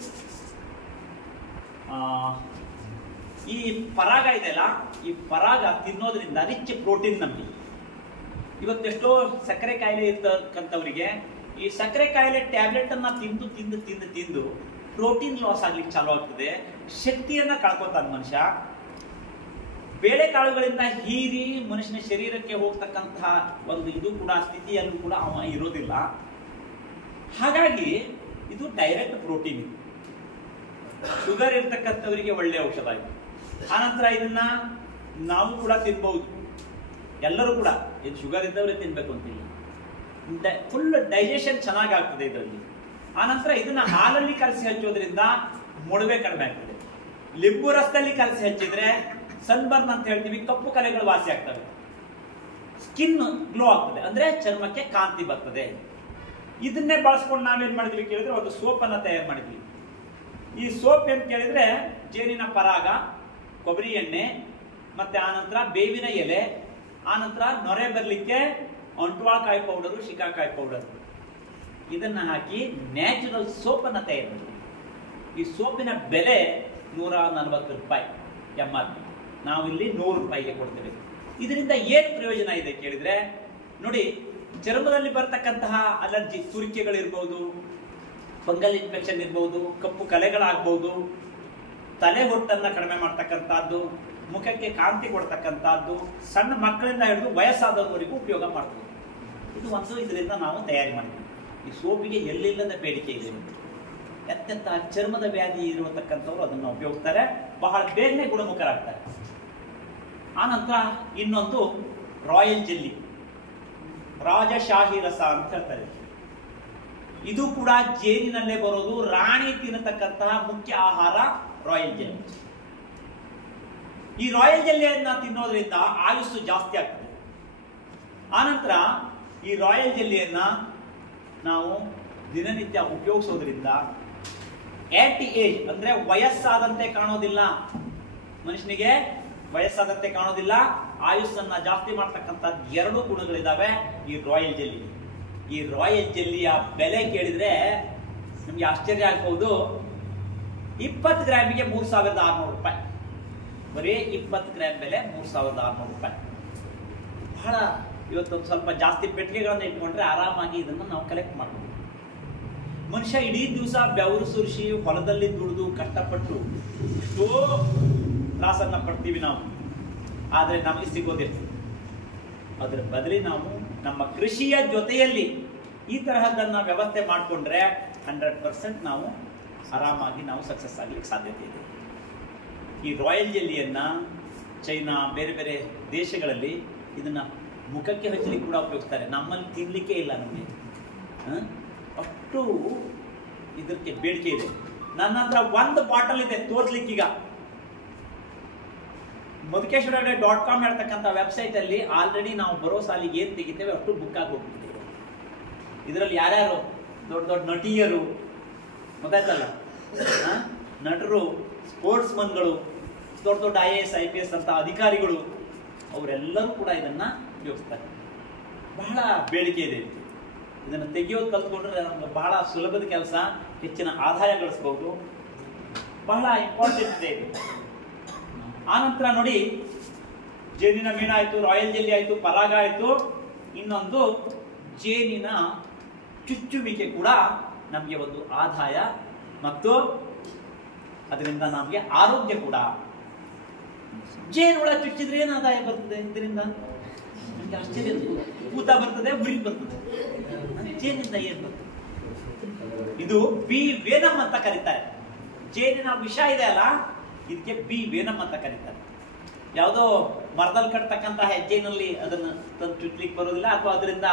ಈ ಪರಾಗ ಇದೆಯಲ್ಲ, ಈ ಪರಾಗ ತಿನ್ನೋದ್ರಿಂದ ರಿಚ್ ಪ್ರೋಟೀನ್ ನಮಗೆ. ಇವತ್ತೆಷ್ಟೋ ಸಕ್ಕರೆ ಕಾಯಿಲೆ ಇರ್ತಕ್ಕಂಥವರಿಗೆ ಈ ಸಕ್ಕರೆ ಕಾಯಿಲೆ ಟ್ಯಾಬ್ಲೆಟ್ ಅನ್ನ ತಿಂದು ತಿಂದು ತಿಂದು ತಿಂದು ಪ್ರೋಟೀನ್ ಲಾಸ್ ಆಗ್ಲಿಕ್ಕೆ ಚಾಲು ಆಗ್ತದೆ, ಶಕ್ತಿಯನ್ನ ಕಳ್ಕೊತಾನೆ ಮನುಷ್ಯ. ಬೇಳೆಕಾಳುಗಳಿಂದ ಹೀರಿ ಮನುಷ್ಯನ ಶರೀರಕ್ಕೆ ಹೋಗ್ತಕ್ಕಂತಹ ಒಂದು ಇದು ಕೂಡ ಸ್ಥಿತಿಯಲ್ಲೂ ಕೂಡ ಅವ ಇರೋದಿಲ್ಲ. ಹಾಗಾಗಿ ಇದು ಡೈರೆಕ್ಟ್ ಪ್ರೋಟೀನ್. ಶುಗರ್ ಇರ್ತಕ್ಕಂಥವರಿಗೆ ಒಳ್ಳೆ ಔಷಧ ಇದು. ಆನಂತರ ಇದನ್ನ ನಾವು ಕೂಡ ತಿನ್ಬಹುದು, ಎಲ್ಲರೂ ಕೂಡ. ಇದು ಶುಗರ್ ಇದ್ದವರೇ ತಿನ್ಬೇಕು ಅಂತಿಲ್ಲ, ಫುಲ್ ಡೈಜೆಷನ್ ಚೆನ್ನಾಗಾಗ್ತದೆ ಇದರಲ್ಲಿ. ಆನಂತರ ಇದನ್ನ ಹಾಲಲ್ಲಿ ಕಲಸಿ ಹಚ್ಚೋದ್ರಿಂದ ಮೊಡವೆ ಕಡಿಮೆ ಆಗ್ತದೆ. ಲಿಂಬು ರಸದಲ್ಲಿ ಕಲಸಿ ಹಚ್ಚಿದ್ರೆ ಸನ್ಬರ್ನ್ ಅಂತ ಹೇಳ್ತೀವಿ, ಕಪ್ಪು ಕಲೆಗಳು ವಾಸಿ ಆಗ್ತವೆ. ಸ್ಕಿನ್ ಗ್ಲೋ ಆಗ್ತದೆ, ಅಂದ್ರೆ ಚರ್ಮಕ್ಕೆ ಕಾಂತಿ ಬರ್ತದೆ. ಇದನ್ನೇ ಬಳಸ್ಕೊಂಡು ನಾವೇನ್ ಮಾಡಿದ್ವಿ ಕೇಳಿದ್ರೆ, ಒಂದು ಸೋಪ್ ಅನ್ನ ತಯಾರು ಮಾಡಿದ್ವಿ. ಈ ಸೋಪ್ ಏನ್ ಕೇಳಿದ್ರೆ, ಜೇನಿನ ಪರಾಗ, ಕೊಬ್ಬರಿ ಎಣ್ಣೆ, ಮತ್ತೆ ಆನಂತರ ಬೇವಿನ ಎಲೆ, ಆನಂತರ ನೊರೆ ಬರ್ಲಿಕ್ಕೆ ಅಂಟ್ವಾಳಕಾಯಿ ಪೌಡರು, ಶಿಕಾಕಾಯಿ ಪೌಡರ್, ಇದನ್ನ ಹಾಕಿ ನ್ಯಾಚುರಲ್ ಸೋಪ್ ಅನ್ನ ತಯಾರು ಮಾಡಿದ್ವಿ. ಈ ಸೋಪಿನ ಬೆಲೆ 140 ರೂಪಾಯಿ MRP. ನಾವು ಇಲ್ಲಿ 100 ರೂಪಾಯಿಗೆ ಕೊಡ್ತೇವೆ. ಇದರಿಂದ ಏನು ಪ್ರಯೋಜನ ಇದೆ ಕೇಳಿದ್ರೆ, ನೋಡಿ, ಚರ್ಮದಲ್ಲಿ ಬರ್ತಕ್ಕಂತಹ ಅಲರ್ಜಿ, ತುರಿಕೆಗಳಿರ್ಬೋದು, ಫಂಗಲ್ ಇನ್ಫೆಕ್ಷನ್ ಇರ್ಬೋದು, ಕಪ್ಪು ಕಲೆಗಳಾಗ್ಬೋದು, ತಲೆ ಹೊಟ್ಟನ್ನ ಕಡಿಮೆ ಮಾಡ್ತಕ್ಕಂಥದ್ದು, ಮುಖಕ್ಕೆ ಕಾಂತಿ ಕೊಡ್ತಕ್ಕಂಥದ್ದು, ಸಣ್ಣ ಮಕ್ಕಳಿಂದ ಹಿಡಿದು ವಯಸ್ಸಾದವರಿಗೂ ಉಪಯೋಗ ಮಾಡ್ತೀವಿ. ಇದು ಒಂದು ಇದರಿಂದ ನಾವು ತಯಾರಿ ಮಾಡ್ತೀವಿ. ಈ ಸೋಪಿಗೆ ಎಲ್ಲಿಲ್ಲದ ಬೇಡಿಕೆ ಇದೆ. ಅತ್ಯಂತ ಚರ್ಮದ ವ್ಯಾಧಿ ಇರತಕ್ಕಂಥವ್ರು ಅದನ್ನು ಉಪಯೋಗಿಸ್ತಾರೆ, ಬಹಳ ಬೇಗನೆ ಗುಣಮುಖರಾಗ್ತಾರೆ. ಆನಂತರ ಇನ್ನೊಂದು ರಾಯಲ್ ಜೆಲ್ಲಿ, ರಾಜಶಾಹಿ ರಸ ಅಂತ ಹೇಳ್ತಾರೆ. ಇದು ಕೂಡ ಜೇನಿನಲ್ಲೇ ಬರೋದು. ರಾಣಿ ತಿನ್ನತಕ್ಕಂತಹ ಮುಖ್ಯ ಆಹಾರ ರಾಯಲ್ ಜೆಲ್ಲಿ. ಈ ರಾಯಲ್ ಜೆಲ್ಲಿಯನ್ನ ತಿನ್ನೋದ್ರಿಂದ ಆಯುಸ್ಸು ಜಾಸ್ತಿ ಆಗ್ತದೆ. ಆನಂತರ ಈ ರಾಯಲ್ ಜೆಲ್ಲಿಯನ್ನ ನಾವು ದಿನನಿತ್ಯ ಉಪಯೋಗಿಸೋದ್ರಿಂದ ಆಂಟಿ ಏಜ್, ಅಂದ್ರೆ ವಯಸ್ಸಾದಂತೆ ಕಾಣೋದಿಲ್ಲ, ಮನುಷ್ಯನಿಗೆ ವಯಸ್ಸಾದಂತೆ ಕಾಣೋದಿಲ್ಲ, ಆಯುಸ್ಸನ್ನ ಜಾಸ್ತಿ ಮಾಡ್ತಕ್ಕಂಥದ್ದು 2 ಗುಣಗಳಿದಾವೆ ಈ ರಾಯಲ್ ಜೆಲ್ಲಿ. ಈ ರಾಯಲ್ ಜೆಲ್ಲಿಯ ಬೆಲೆ ಕೇಳಿದ್ರೆ ನಿಮ್ಗೆ ಆಶ್ಚರ್ಯ ಆಗ್ಬಹುದು. 20 ಗ್ರಾಮಿಗೆ 3,600 ರೂಪಾಯಿ. ಬರೀ 20 ಗ್ರಾಮ್ ಬೆಲೆ 3,600 ರೂಪಾಯಿ. ಬಹಳ ಇವತ್ತೊಂದು ಸ್ವಲ್ಪ ಜಾಸ್ತಿ ಪೆಟ್ಟಿಗೆಗಳನ್ನ ಇಟ್ಕೊಂಡ್ರೆ ಆರಾಮಾಗಿ ಇದನ್ನು ನಾವು ಕಲೆಕ್ಟ್ ಮಾಡ್ಬೋದು. ಮನುಷ್ಯ ಇಡೀ ದಿವಸ ಬೆವರು ಸುರಿಸಿ ಹೊಲದಲ್ಲಿ ದುಡಿದು ಕಷ್ಟಪಟ್ಟು ಎಷ್ಟೋ ತ್ರಾಸನ್ನ ಪಡ್ತೀವಿ ನಾವು, ಆದ್ರೆ ನಮಗೆ ಸಿಗೋದಿಲ್ಲ. ಅದರ ಬದಲಿ ನಾವು ನಮ್ಮ ಕೃಷಿಯ ಜೊತೆಯಲ್ಲಿ ಈ ತರಹದನ್ನ ವ್ಯವಸ್ಥೆ ಮಾಡಿಕೊಂಡ್ರೆ 100% ನಾವು ಆರಾಮಾಗಿ ನಾವು ಸಕ್ಸಸ್ ಆಗ್ಲಿಕ್ಕೆ ಸಾಧ್ಯತೆ ಇದೆ. ಈ ರಾಯಲ್ ಜೆಲ್ಲಿಯನ್ನ ಚೈನಾ ಬೇರೆ ಬೇರೆ ದೇಶಗಳಲ್ಲಿ ಇದನ್ನ ಮುಖಕ್ಕೆ ಹಚ್ಚಲಿಕ್ಕೆ ಕೂಡ ಉಪಯೋಗಿಸ್ತಾರೆ. ನಮ್ಮಲ್ಲಿ ತಿನ್ಲಿಕ್ಕೆ ಇಲ್ಲ ನಮಗೆ, ಅಷ್ಟು ಇದಕ್ಕೆ ಬೇಡಿಕೆ ಇದೆ. ನನ್ನ ಹತ್ರ ಒಂದು ಬಾಟಲ್ ಇದೆ ತೋರ್ಸ್ಲಿಕ್ಕೀಗ. madukeshwara.com ಹೇಳ್ತಕ್ಕಂಥ ವೆಬ್ಸೈಟ್ ಅಲ್ಲಿ ಆಲ್ರೆಡಿ ನಾವು ಬರೋ ಸಾಲಿಗೆ ಏನ್ ತೆಗಿತೇವೆ ಅಷ್ಟು ಬುಕ್ ಆಗಿ ಹೋಗ್ಬಿಟ್ಟಿದೆ. ಇದರಲ್ಲಿ ಯಾರ್ಯಾರು ದೊಡ್ಡ ದೊಡ್ಡ ನಟಿಯರು, ಗೊತ್ತಾಯ್ತಲ್ಲ, ನಟರು, ಸ್ಪೋರ್ಟ್ಸ್ ಮನ್ಗಳು, ದೊಡ್ಡ ದೊಡ್ಡ IAS IPS ಅಂತ ಅಧಿಕಾರಿಗಳು, ಅವರೆಲ್ಲರೂ ಕೂಡ ಇದನ್ನ ಉಪಯೋಗಿಸ್ತಾರೆ. ಬಹಳ ಬೇಡಿಕೆ ಇದೆ. ಇದನ್ನು ತೆಗೆಯೋದು ಕಲ್ತ್ಕೊಂಡ್ರೆ ನಮ್ಗೆ ಬಹಳ ಸುಲಭದ ಕೆಲಸ, ಹೆಚ್ಚಿನ ಆದಾಯ ಗಳಿಸಬಹುದು. ಬಹಳ ಇಂಪಾರ್ಟೆಂಟ್ ಇದೆ ಇದು. ಆನಂತರ ನೋಡಿ, ಜೇನಿನ ಮೀನು ಆಯ್ತು, ರಾಯಲ್ ಜೆಲ್ಲಿ ಆಯ್ತು, ಪರಾಗ ಆಯ್ತು, ಇನ್ನೊಂದು ಜೇನಿನ ಚುಚ್ಚುವಿಕೆ ಕೂಡ ನಮಗೆ ಒಂದು ಆದಾಯ ಮತ್ತು ಅದರಿಂದ ನಮಗೆ ಆರೋಗ್ಯ ಕೂಡ. ಜೇನುಳ ಚುಚ್ಚಿದ್ರೆ ಏನು ಆದಾಯ ಬರ್ತದೆ ಇದರಿಂದ? ನಮಗೆ ಆಶ್ಚರ್ಯ. ಊತ ಬರ್ತದೆ, ಉರಿ ಬರ್ತದೆ, ಜೇನಿಂದ ಏನ್ ಬರ್ತದೆ? ಇದು ಬಿ ವೇನಮ್ ಅಂತ ಕರೀತಾರೆ. ಜೇನಿನ ವಿಷ ಇದೆ ಅಲ್ಲ, ಇದಕ್ಕೆ ಬಿ ವೇನಮ್ ಅಂತ ಕರೀತಾರೆ. ಯಾವುದೋ ಮರದಲ್ಲಿ ಕಟ್ತಕ್ಕಂತ ಹೆಜ್ಜೆನಲ್ಲಿ ಅದನ್ನ ತಂದು ಚುಚ್ಲಿಕ್ಕೆ ಬರೋದಿಲ್ಲ, ಅಥವಾ ಅದರಿಂದ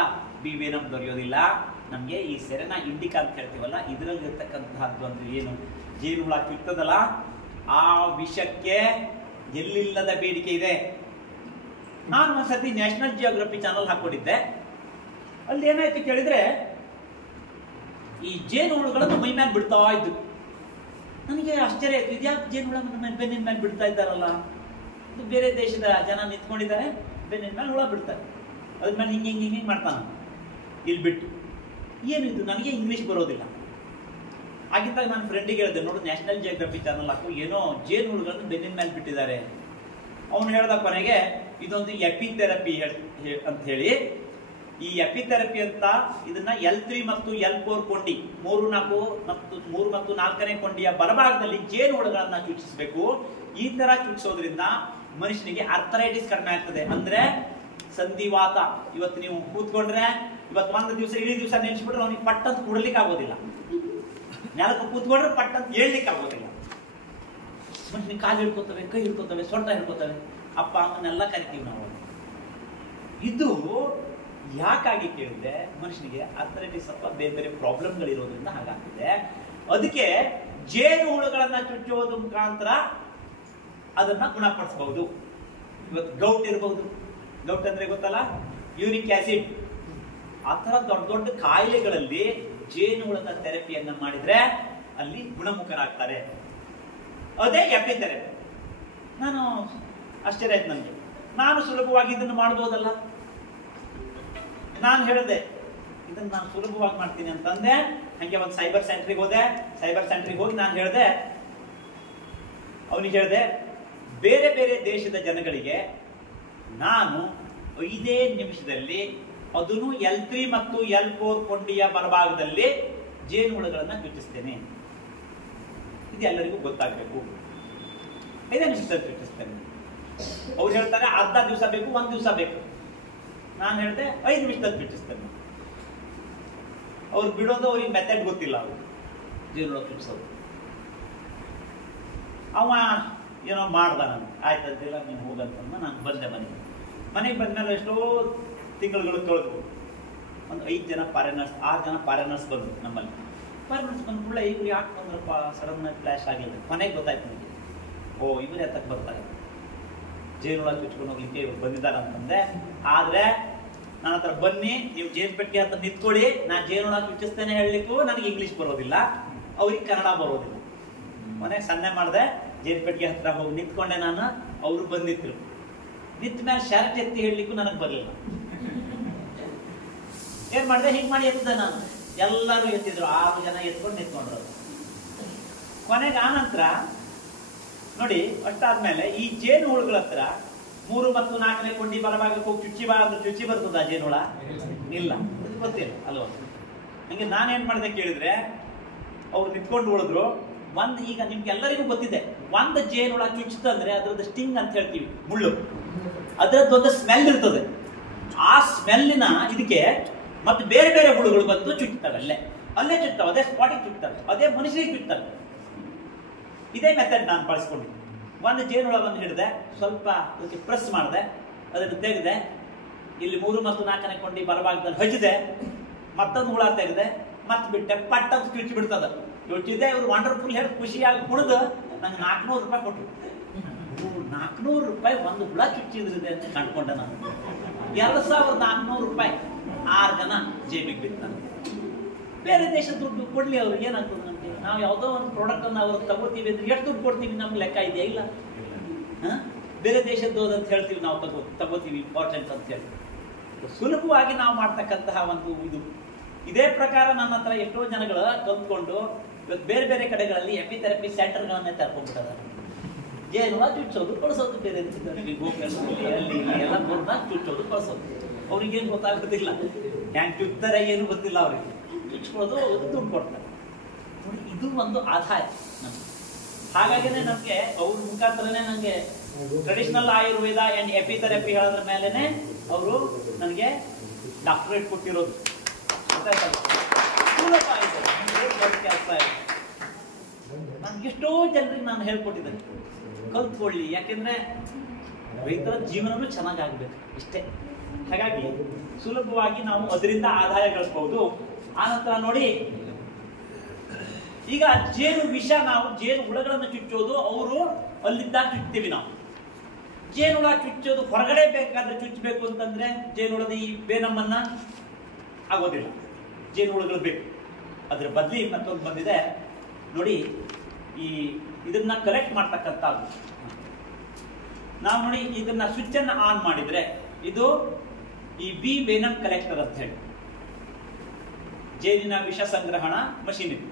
ಬಿ ವೇನಮ್ ದೊರೆಯೋದಿಲ್ಲ. ನಮ್ಗೆ ಈ ಸೆರೆನಾ ಇಂಡಿಕಾ ಅಂತ ಹೇಳ್ತೀವಲ್ಲ, ಇದರಲ್ಲಿ ಇರ್ತಕ್ಕಂತಹದ್ದು ಅಂದ್ರೆ ಏನು, ಜೇನುಹುಳ ಚುಚ್ಚದಲ್ಲ, ಆ ವಿಷಕ್ಕೆ ಎಲ್ಲಿಲ್ಲದ ಬೇಡಿಕೆ ಇದೆ. ನಾನು ಒಂದ್ಸತಿ ನ್ಯಾಷನಲ್ ಜಿಯೋಗ್ರಫಿ ಚಾನಲ್ ಹಾಕೊಂಡಿದ್ದೆ. ಅಲ್ಲಿ ಏನಾಯ್ತು ಕೇಳಿದ್ರೆ, ಈ ಜೇನುಹುಳುಗಳನ್ನು ಮೈ ಮೇಲೆ ಬಿಡ್ತಾ ಇದ್ದು. ನನಗೆ ಆಶ್ಚರ್ಯ ಆಯ್ತು, ಇದ್ಯಾಕೆ ಜೇನುಹುಳ ಬೆನ್ನಿನ ಮೇಲೆ ಬಿಡ್ತಾ ಇದ್ದಾರಲ್ಲ? ಇದು ಬೇರೆ ದೇಶದ ಜನ ನಿಂತ್ಕೊಂಡಿದ್ದಾರೆ, ಬೆನ್ನಿನ ಮೇಲೆ ಹುಳ ಬಿಡ್ತಾರೆ, ಅದ್ರ ಮೇಲೆ ಹಿಂಗೆ ಹಿಂಗೆ ಹಿಂಗೆ ಮಾಡ್ತಾನ ಇಲ್ಲಿ ಬಿಟ್ಟು. ಏನಿದು, ನನಗೆ ಇಂಗ್ಲಿಷ್ ಬರೋದಿಲ್ಲ. ಆಗಿದ್ದಾಗ ನನ್ನ ಫ್ರೆಂಡಿಗೆ ಹೇಳಿದೆ, ನೋಡು ನ್ಯಾಷನಲ್ ಜಿಯೋಗ್ರಫಿ ಚಾನಲ್ ಹಾಕು, ಏನೋ ಜೇನುಹುಳುಗಳನ್ನು ಬೆನ್ನಿನ ಮೇಲೆ ಬಿಟ್ಟಿದ್ದಾರೆ. ಅವನು ಹೇಳ್ದ ಕೊನೆಗೆ, ಇದೊಂದು ಎಪಿಥೆರಪಿ ಅಂತ ಹೇಳಿ. ಈ ಎಪಿಥೆರಪಿ ಅಂತ ಇದನ್ನ L3 ಮತ್ತು L4 ಕೊಂಡಿ, 3 ಮತ್ತು 4ನೇ ಕೊಂಡಿಯ ಬಲಭಾಗದಲ್ಲಿ ಜೇನುಹುಳುಗಳನ್ನ ಚುಚ್ಚಿಸಬೇಕು. ಈ ತರ ಚುಚ್ಚಿಸೋದ್ರಿಂದ ಮನುಷ್ಯನಿಗೆ ಆರ್ಥರೈಟಿಸ್ ಕಡಿಮೆ ಆಗ್ತದೆ. ಅಂದ್ರೆ ಸಂಧಿವಾತ. ಇವತ್ತು ನೀವು ಕೂತ್ಕೊಂಡ್ರೆ, ಇವತ್ತು ಒಂದು ದಿವಸ ಇಡೀ ದಿವಸ ನೆನೆಸ್ಬಿಟ್ರೆ ಅವನಿಗೆ ಪಟ್ಟಂತ ಕೂಡ್ಲಿಕ್ಕೆ ಆಗೋದಿಲ್ಲ. ನೆಲಕ್ಕೆ ಕೂತ್ಕೊಂಡ್ರೆ ಪಟ್ಟಂತ ಏಳ್ಲಿಕ್ಕೆ ಆಗೋದಿಲ್ಲ. ಮನುಷ್ಯನಿಗೆ ಕಾಲು ಹಿಡ್ಕೋತವೆ, ಕೈ ಹಿಡ್ಕೋತವೆ, ಸೊಂಟ ಹಿಡ್ಕೋತವೆ, ಅಪ್ಪ ಅಮ್ಮನೆಲ್ಲ ಕರಿತೀವಿ ನಾವು. ಇದು ಯಾಕಾಗಿ ಕೇಳಿದ್ರೆ, ಮನುಷ್ಯನಿಗೆ ಆರ್ಥರೈಟಿಸ್ ಅಥವಾ ಬೇರೆ ಬೇರೆ ಪ್ರಾಬ್ಲಮ್ಗಳಿರೋದ್ರಿಂದ ಹಾಗಾಗ್ತಿದೆ. ಅದಕ್ಕೆ ಜೇನುಹುಳುಗಳನ್ನ ಚುಚ್ಚುವುದ್ರ ಮುಖಾಂತರ ಅದನ್ನ ಗುಣಪಡಿಸಬಹುದು. ಇವತ್ತು ಗೌಟ್ ಇರಬಹುದು. ಗೌಟ್ ಅಂದ್ರೆ ಗೊತ್ತಲ್ಲ, ಯೂರಿಕ್ ಆಸಿಡ್. ಆ ತರ ದೊಡ್ಡ ದೊಡ್ಡ ಕಾಯಿಲೆಗಳಲ್ಲಿ ಜೇನುಹುಳದ ಥೆರಪಿಯನ್ನ ಮಾಡಿದ್ರೆ ಅಲ್ಲಿ ಗುಣಮುಖರಾಗ್ತಾರೆ. ಅದೇ ಎಪಿಥೆರಪಿ. ನಾನು ಆಶ್ಚರ್ಯ ಆಯ್ತು ನನಗೆ. ನಾನು ಸುಲಭವಾಗಿ ಇದನ್ನು ಮಾಡಬಹುದಲ್ಲ? ನಾನು ಹೇಳಿದೆ, ಇದನ್ನ ನಾನು ಸುಲಭವಾಗಿ ಮಾಡ್ತೀನಿ ಅಂತಂದೆ. ಹಂಗೆ ಒಂದು ಸೈಬರ್ ಸೆಂಟ್ರಿಗೆ ಹೋದೆ. ಸೈಬರ್ ಸೆಂಟ್ರಿಗೆ ಹೋಗಿ ನಾನು ಹೇಳಿದೆ, ಅವನಿಗೆ ಹೇಳಿದೆ, ಬೇರೆ ಬೇರೆ ದೇಶದ ಜನಗಳಿಗೆ ನಾನು 5 ನಿಮಿಷದಲ್ಲಿ ಅದನ್ನು L3 ಮತ್ತು L4 ಕೊಂಡಿಯ ಬಲಭಾಗದಲ್ಲಿ ಜೇನುಹುಳುಗಳನ್ನ ಚುಚ್ಚಿಸ್ತೇನೆ. ಇದು ಎಲ್ಲರಿಗೂ ಗೊತ್ತಾಗಬೇಕು. 5 ನಿಮಿಷದಲ್ಲಿ ಚುಚ್ಚಿಸ್ತೇನೆ. ಅವ್ರು ಹೇಳ್ತಾರೆ ಅರ್ಧ ದಿವಸ ಬೇಕು, 1 ದಿವಸ ಬೇಕು. ನಾನು ಹೇಳಿದೆ 5 ನಿಮಿಷದಲ್ಲಿ ಚುಚ್ಚಿಸ್ತೇನೆ. ಅವ್ರು ಬಿಡೋದು, ಅವ್ರಿಗೆ ಮೆಥಡ್ ಗೊತ್ತಿಲ್ಲ. ಅವರು ಜೇನುಹುಳ ಚುಚ್ಚಿಸೋದು. ಅವ ಏನೋ ಮಾಡ್ದ. ನಾನು ಆಯ್ತದಿಲ್ಲ, ನೀನು ಹೋಗಂತಂದ ನಾನು ಬಂದೆ. ಮನೆಗೆ ಬಂದ್ಮೇಲೆ ಎಷ್ಟೋ ತಿಂಗಳುಗಳು ತೊಳೆದು ಒಂದು 5 ಜನ ಫಾರಿನರ್ಸ್, 6 ಜನ ಫಾರಿನರ್ಸ್ ಬಂದರು ನಮ್ಮಲ್ಲಿ. ಫಾರಿನರ್ಸ್ ಬಂದ ಕೂಡಲೇ ಇವ್ರು ಯಾಕೆ ಬಂದ್ರಪ್ಪ, ಸಡನ್ ಫ್ಲಾಶ್ ಆಗಿಲ್ಲ. ಮನೆಗೆ ಗೊತ್ತಾಯ್ತು ನನಗೆ, ಓ ಇವ್ರು ಎತ್ತಕ್ಕೆ ಬರ್ತಾರೆ, ಜೇನುಹುಳ ಚುಚ್ಕೊಂಡು ಹೋಗ್ಲಿಕ್ಕೆ ಇವ್ರು ಬಂದಿದ್ದಾರೆ ಅಂತಂದೆ. ಆದ್ರೆ ನನ್ನ ಹತ್ರ ಬನ್ನಿ, ನೀವು ಜೇನು ಪೆಟ್ಟಿಗೆ ಹತ್ರ ನಿಂತ್ಕೊಳ್ಳಿ, ನಾನು ಜೇನುಹುಳ ಚುಚ್ಚಿಸ್ತೇನೆ ಹೇಳಲಿಕ್ಕೂ ನನಗೆ ಇಂಗ್ಲಿಷ್ ಬರೋದಿಲ್ಲ, ಅವ್ರಿಗೆ ಕನ್ನಡ ಬರೋದಿಲ್ಲ. ಮನೆಗೆ ಸನ್ನೆ ಮಾಡಿದೆ, ಜೇನು ಪೆಟ್ಟಿಗೆ ಹತ್ರ ಹೋಗಿ ನಿಂತ್ಕೊಂಡೆ ನಾನು. ಅವರು ಬಂದಿದ್ರು. ನಿಂತ ಮೇಲೆ ಶರ್ಟ್ ಎತ್ತಿ ಹೇಳಲಿಕ್ಕೂ ನನಗೆ ಬರಲಿಲ್ಲ. ಏನ್ ಮಾಡಿದೆ, ಹಿಂಗ್ ಮಾಡಿ ಎತ್ತಿದೆ ನಾನು. ಎಲ್ಲರೂ ಎತ್ತಿದ್ರು, 6 ಜನ ಎತ್ಕೊಂಡು ನಿಂತ್ಕೊಂಡ್ರು. ಕೊನೆಗೆ ಆನಂತರ ನೋಡಿ, ಅಷ್ಟಾದ್ಮೇಲೆ ಈ ಜೇನುಹುಳುಗಳ ಹತ್ರ 3 ಮತ್ತು 4ನೇ ಕೊಂಡಿ ಬಲಭಾಗಕ್ಕೆ ಹೋಗಿ ಚುಚ್ಚಿ ಬರ್ತದ ಜೇನುಹುಳ? ಇಲ್ಲ, ಗೊತ್ತಿಲ್ಲ ಅಲ್ವ? ಹಂಗೆ ನಾನೇನ್ ಮಾಡಿದೆ ಕೇಳಿದ್ರೆ, ಅವ್ರು ನಿಂತ್ಕೊಂಡು ಉಳಿದ್ರು. ಈಗ ನಿಮ್ಗೆಲ್ಲರಿಗೂ ಗೊತ್ತಿದೆ, ಒಂದು ಜೇನುಳ ಚುಚ್ಚುತ್ತಂದ್ರೆ ಅದ್ರದ್ದು ಸ್ಟಿಂಗ್ ಅಂತ ಹೇಳ್ತೀವಿ, ಮುಳ್ಳು, ಅದರದ್ದೊಂದು ಸ್ಮೆಲ್ ಇರ್ತದೆ. ಆ ಸ್ಮೆಲ್ಲಿನ ಇದಕ್ಕೆ ಮತ್ತೆ ಬೇರೆ ಬೇರೆ ಹುಳುಗಳು ಬಂದು ಚುಚ್ಚುತ್ತವೆ, ಅಲ್ಲೇ ಚುಚ್ತಾವೆ, ಅದೇ ಸ್ಪಾಟಿಗೆ ಚುಚ್ತವೆ, ಅದೇ ಮನುಷ್ಯರಿಗೆ ಚುಚ್ತವೆ. ಇದೇ ಮೆಥಡ್ ನಾನು ಬಳಸ್ಕೊಂಡಿದ್ದೆ. ಒಂದು ಜೇನುಳವನ್ನು ಹಿಡಿದೆ, ಸ್ವಲ್ಪ ಅದಕ್ಕೆ ಪ್ರೆಸ್ ಮಾಡಿದೆ, ಅದನ್ನು ತೆಗೆದೆ, ಇಲ್ಲಿ 3 ಮತ್ತು 4ನೇ ಕೊಂಡಿ ಬಲಭಾಗದಲ್ಲಿ ಹಚ್ಚಿದೆ, ಮತ್ತೊಂದು ಹುಳ ತೆಗೆದೆ, ಮತ್ತೆ ಬಿಟ್ಟೆ, ಪಟ್ಟ ಅಂತ ಚುಚ್ಚಿ ಬಿಡ್ತದ. ಚುಚ್ಚಿದೆ, ಇವರು ವಂಡರ್ಫುಲ್ ಹೇಳಿ ಖುಷಿಯಾಗಿ ಕುಡಿದು ನಂಗೆ 400 ರೂಪಾಯಿ ಕೊಟ್ಟರು. 400 ರೂಪಾಯಿ ಒಂದು ಹುಳ ಚುಚ್ಚಿದ್ರಿದೆ ಅಂತ ಕಂಡ್ಕೊಂಡೆ ನಾನು. 2400 ರೂಪಾಯಿ 6 ಜನ ಜೇಬಿಗೆ ಬಿಡ್ತಾರೆ. ಬೇರೆ ದೇಶದ ದುಡ್ಡು ಕೊಡ್ಲಿ, ಅವ್ರಿಗೆ ಏನಾಗ್ತದೆ ನಮ್ಗೆ? ನಾವು ಯಾವುದೋ ಒಂದು ಪ್ರಾಡಕ್ಟ್ ಅನ್ನು ಅವ್ರು ತಗೋತೀವಿ ಅಂದ್ರೆ ಎಷ್ಟು ದುಡ್ಡು ಕೊಡ್ತೀವಿ, ನಮ್ಗೆ ಲೆಕ್ಕ ಇದೆಯಾ? ಇಲ್ಲ. ಬೇರೆ ದೇಶದ್ದು ಅಂತ ಹೇಳ್ತೀವಿ, ನಾವು ತಗೋತೀವಿ ಇಂಪಾರ್ಟೆಂಟ್ ಅಂತ ಹೇಳಿ. ಸುಲಭವಾಗಿ ನಾವು ಮಾಡ್ತಕ್ಕಂತಹ ಒಂದು ಇದು. ಇದೇ ಪ್ರಕಾರ ನನ್ನ ಹತ್ರ ಎಷ್ಟೋ ಜನಗಳು ಕಲ್ತ್ಕೊಂಡು ಇವತ್ತು ಬೇರೆ ಬೇರೆ ಕಡೆಗಳಲ್ಲಿ ಎಪಿಥೆರಪಿ ಸೆಂಟರ್ಗಳನ್ನೇ ತರ್ಕೊಂಡ್ಬಿಟ್ಟಾರೆ. ಜೇನುಳ ಚುಚ್ಚೋದು ಕಳಿಸೋದು, ಬೇರೆ ಗೋಕರ್ಣದಲ್ಲಿ ಅಲ್ಲಿ ಎಲ್ಲ ಬೋರ್ನ ಚುಚ್ಚೋದು ಕಳಿಸೋದು. ಅವ್ರಿಗೇನು ಗೊತ್ತಾಗೋದಿಲ್ಲ, ಹ್ಯಾಂಗ್ ಚುಚ್ತಾರೆ ಏನು ಗೊತ್ತಿಲ್ಲ ಅವ್ರಿಗೆ. ಚುಚ್ಕೊಳ್ಳೋದು ದುಡ್ಡು ಕೊಡ್ತಾರೆ ನೋಡಿ. ಇದು ಒಂದು ಆದಾಯ ನಮ್ಗೆ. ಹಾಗಾಗಿನೇ ನಮ್ಗೆ ಅವ್ರ ಮುಖಾಂತರನೇ ನನಗೆ ಟ್ರೆಡಿಷನಲ್ ಆಯುರ್ವೇದ ಅಂಡ್ ಎಪಿಥೆರಪಿ ಹೇಳೋದ್ರ ಮೇಲೆನೆ ಅವರು ನನಗೆ ಡಾಕ್ಟರೇಟ್ ಕೊಟ್ಟಿರೋದು. ನನ್ಗೆ ಎಷ್ಟೋ ಜನರಿಗೆ ನಾನು ಹೇಳ್ಕೊಟ್ಟಿದ್ದೇನೆ, ಕಲ್ತ್ಕೊಳ್ಳಿ. ಯಾಕೆಂದ್ರೆ ರೈತರ ಜೀವನನೂ ಚೆನ್ನಾಗಾಗ್ಬೇಕು ಇಷ್ಟೇ. ಹಾಗಾಗಿ ಸುಲಭವಾಗಿ ನಾವು ಅದರಿಂದ ಆದಾಯ ಗಳಿಸಬಹುದು. ಆನಂತರ ನೋಡಿ, ಈಗ ಜೇನು ವಿಷ, ನಾವು ಜೇನು ಹುಳಗಳನ್ನು ಚುಚ್ಚೋದು ಅವರು ಅಲ್ಲಿದ್ದಾಗ ಚುಚ್ತೀವಿ. ನಾವು ಜೇನುಳ ಚುಚ್ಚೋದು ಹೊರಗಡೆ ಬೇಕಾದ್ರೆ ಚುಚ್ಚಬೇಕು ಅಂತಂದ್ರೆ ಜೇನುಳದ ಈ ಬೇನಮ್ಮನ್ನ ಆಗೋದಿಲ್ಲ, ಜೇನುಹುಳುಗಳು ಬೇಕು. ಅದ್ರ ಬದಲಿ ಮತ್ತೊಂದು ಬಂದಿದೆ ನೋಡಿ, ಇದನ್ನ ಕಲೆಕ್ಟ್ ಮಾಡ್ತಕ್ಕಂಥದ್ದು. ನಾವು ನೋಡಿ, ಇದನ್ನ ಸ್ವಿಚ್ ಅನ್ನ ಆನ್ ಮಾಡಿದ್ರೆ ಇದು ಈ ಬಿ ವೇನಮ್ ಕಲೆಕ್ಟರ್ ಅಂತ ಹೇಳಿ ಜೇನಿನ ವಿಷ ಸಂಗ್ರಹಣ ಮಷೀನ್ ಇದು.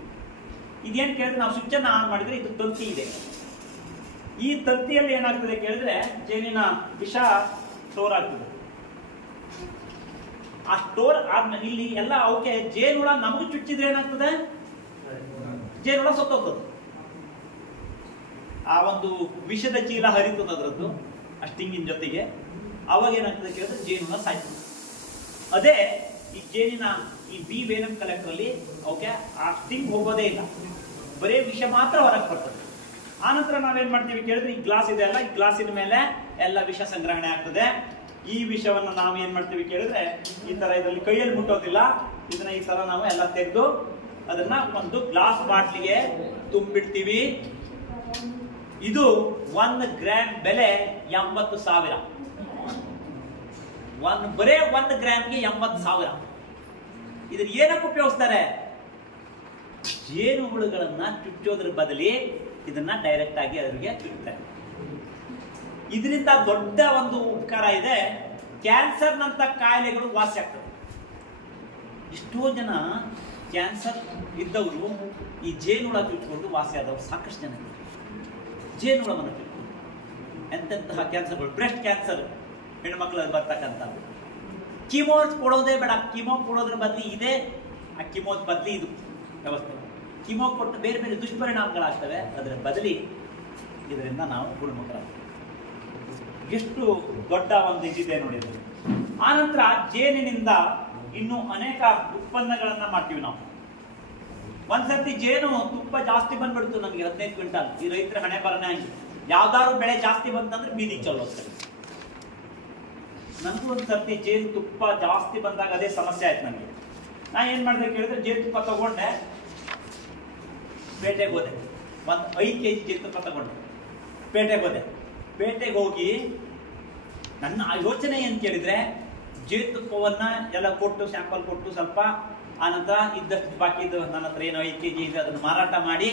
ಇದೇನ್ ಕೇಳಿದ್ರೆ, ನಾವು ಸ್ವಿಚ್ ಅನ್ನ ಆನ್ ಮಾಡಿದ್ರೆ ಇದು ತಂತಿ ಇದೆ. ಈ ತಂತಿಯಲ್ಲಿ ಏನಾಗ್ತದೆ ಕೇಳಿದ್ರೆ ಜೇನಿನ ವಿಷ ಸ್ಟೋರ್ ಆಗ್ತದೆ. ಆ ಸ್ಟೋರ್ ಆದ್ಮೇಲೆ ಇಲ್ಲಿ ಎಲ್ಲ ಅವಕ್ಕೆ ಜೇನುಳ ನಮಗೆ ಚುಚ್ಚಿದ್ರೆ ಏನಾಗ್ತದೆ, ಜೇನುಳ ಸತ್ತೋಗ್ತದೆ. ಆ ಒಂದು ವಿಷದ ಚೀಲ ಹರಿತದ ಅದರದ್ದು ಆ ಸ್ಟಿಂಗಿನ ಜೊತೆಗೆ. ಅವಾಗ ಏನಾಗ್ತದೆ ಕೇಳಿದ್ರೆ ಜೇನುಳ ಸಾಯ್ತದೆ. ಅದೇ ಈ ಜೇನಿನ ಈ ಬಿ ವೇನಮ್ ಕಲೆಕ್ಟರ್ ಅಲ್ಲಿ ಅವಕ್ಕೆ ಆ ಸ್ಟಿಂಗ್ ಹೋಗೋದೇ ಇಲ್ಲ, ಬರೇ ವಿಷ ಮಾತ್ರ ಹೊರಗೆ ಬರ್ತದೆ. ಆನಂತರ ನಾವೇನ್ ಮಾಡ್ತೀವಿ ಕೇಳಿದ್ರೆ, ಈ ಗ್ಲಾಸ್ ಇದೆ ಅಲ್ಲ, ಈ ಗ್ಲಾಸಿನ ಮೇಲೆ ಎಲ್ಲ ವಿಷ ಸಂಗ್ರಹಣೆ ಆಗ್ತದೆ. ಈ ವಿಷವನ್ನು ನಾವು ಏನ್ ಮಾಡ್ತೀವಿ ಕೇಳಿದ್ರೆ, ಈ ತರ ಇದರಲ್ಲಿ ಕೈಯಲ್ಲಿ ಮುಟ್ಟೋದಿಲ್ಲ, ಇದನ್ನ ಈ ತರ ನಾವು ಎಲ್ಲ ತೆಗೆದು ಅದನ್ನ ಒಂದು ಗ್ಲಾಸ್ ಬಾಟ್ಲಿಗೆ ತುಂಬಿಡ್ತೀವಿ. ಇದು 1 ಗ್ರಾಮ್ ಬೆಲೆ 80,000. ಬರೇ 1 ಗ್ರಾಮ್ಗೆ 80,000. ಇದ್ರ ಏನಕ್ಕೆ ಉಪಯೋಗಿಸ್ತಾರೆ? ಜೇನು ಹುಳುಗಳನ್ನ ಚುಚ್ಚೋದ್ರ ಬದಲಿ ಇದನ್ನ ಡೈರೆಕ್ಟ್ ಆಗಿ ಅವರಿಗೆ ಚುಚ್ಚುತ್ತಾರೆ. ಇದರಿಂದ ದೊಡ್ಡ ಒಂದು ಉಪಕಾರ ಇದೆ, ಕ್ಯಾನ್ಸರ್ ನಂತ ಕಾಯಿಲೆಗಳು ವಾಸಿ ಆಗ್ತವೆ. ಎಷ್ಟೋ ಜನ ಕ್ಯಾನ್ಸರ್ ಇದ್ದವರು ಈ ಜೇನುಳ ಚುಚ್ಚಿಕೊಂಡು ವಾಸಿ ಆದವರು ಸಾಕಷ್ಟು ಜನ ಇದ್ದಾರೆ. ಜೇನುಳವನ್ನು ಚುಚ್ಚಿಕೊಂಡು ಎಂತೆಂತಹ ಕ್ಯಾನ್ಸರ್ಗಳು, ಬ್ರೆಸ್ಟ್ ಕ್ಯಾನ್ಸರ್ ಹೆಣ್ಮಕ್ಳಲ್ಲಿ ಬರ್ತಕ್ಕಂಥ. ಕಿಮೋ ಕೊಡೋದೇ ಬೇಡ, ಕಿಮೋ ಕೊಡೋದ್ರ ಬದಲಿ ಇದೆ, ಆ ಕಿಮೋದ ಬದಲಿ ಇದು ವ್ಯವಸ್ಥೆ. ಕಿಮೋ ಕೊಟ್ಟು ಬೇರೆ ಬೇರೆ ದುಷ್ಪರಿಣಾಮಗಳಾಗ್ತವೆ, ಅದರ ಬದಲಿ ಇದರಿಂದ ನಾವು ಗುಣಮುಖರಾಗ್ತೇವೆ. ಎಷ್ಟು ದೊಡ್ಡ ಒಂದು ಇದಿದೆ ನೋಡಿ. ಆನಂತರ ಜೇನಿನಿಂದ ಇನ್ನೂ ಅನೇಕ ಉತ್ಪನ್ನಗಳನ್ನ ಮಾಡ್ತೀವಿ ನಾವು. ಒಂದ್ಸರ್ತಿ ಜೇನು ತುಪ್ಪ ಜಾಸ್ತಿ ಬಂದ್ಬಿಡ್ತು ನಮ್ಗೆ, 15 ಕ್ವಿಂಟಲ್. ಈ ರೈತರ ಹಣೆ ಬರನೇ ಹಂಗೆ, ಯಾವ್ದಾದ್ರು ಬೆಳೆ ಜಾಸ್ತಿ ಬಂತಂದ್ರೆ ಬೀದಿಗೆ ಚಲೋ ಹೋಗ್ತದೆ. ನನಗೂ ಒಂದ್ಸರ್ತಿ ಜೇನು ತುಪ್ಪ ಜಾಸ್ತಿ ಬಂದಾಗ ಅದೇ ಸಮಸ್ಯೆ ಆಯ್ತು ನನಗೆ. ನಾ ಏನ್ ಮಾಡಿದೆ ಕೇಳಿದ್ರೆ, ಜೇನು ತುಪ್ಪ ತಗೊಂಡೆ, ಪೇಟೆಗೆ ಹೋದೆ, 5 kg ಜೇನುತುಪ್ಪ ತಗೊಂಡೆ, ಪೇಟೆಗೆ ಹೋದೆ. ಪೇಟೆಗೆ ಹೋಗಿ ನನ್ನ ಯೋಚನೆ ಏನ್ ಕೇಳಿದ್ರೆ, ಜೇನುತುಪ್ಪವನ್ನ ಎಲ್ಲ ಕೊಟ್ಟು ಸ್ಯಾಂಪಲ್ ಕೊಟ್ಟು ಸ್ವಲ್ಪ, ಆನಂತರ ಇದ್ದಷ್ಟು ಬಾಕಿ ಇದು ನನ್ನ ಹತ್ರ ಏನು 5 kg ಇದೆ ಅದನ್ನು ಮಾರಾಟ ಮಾಡಿ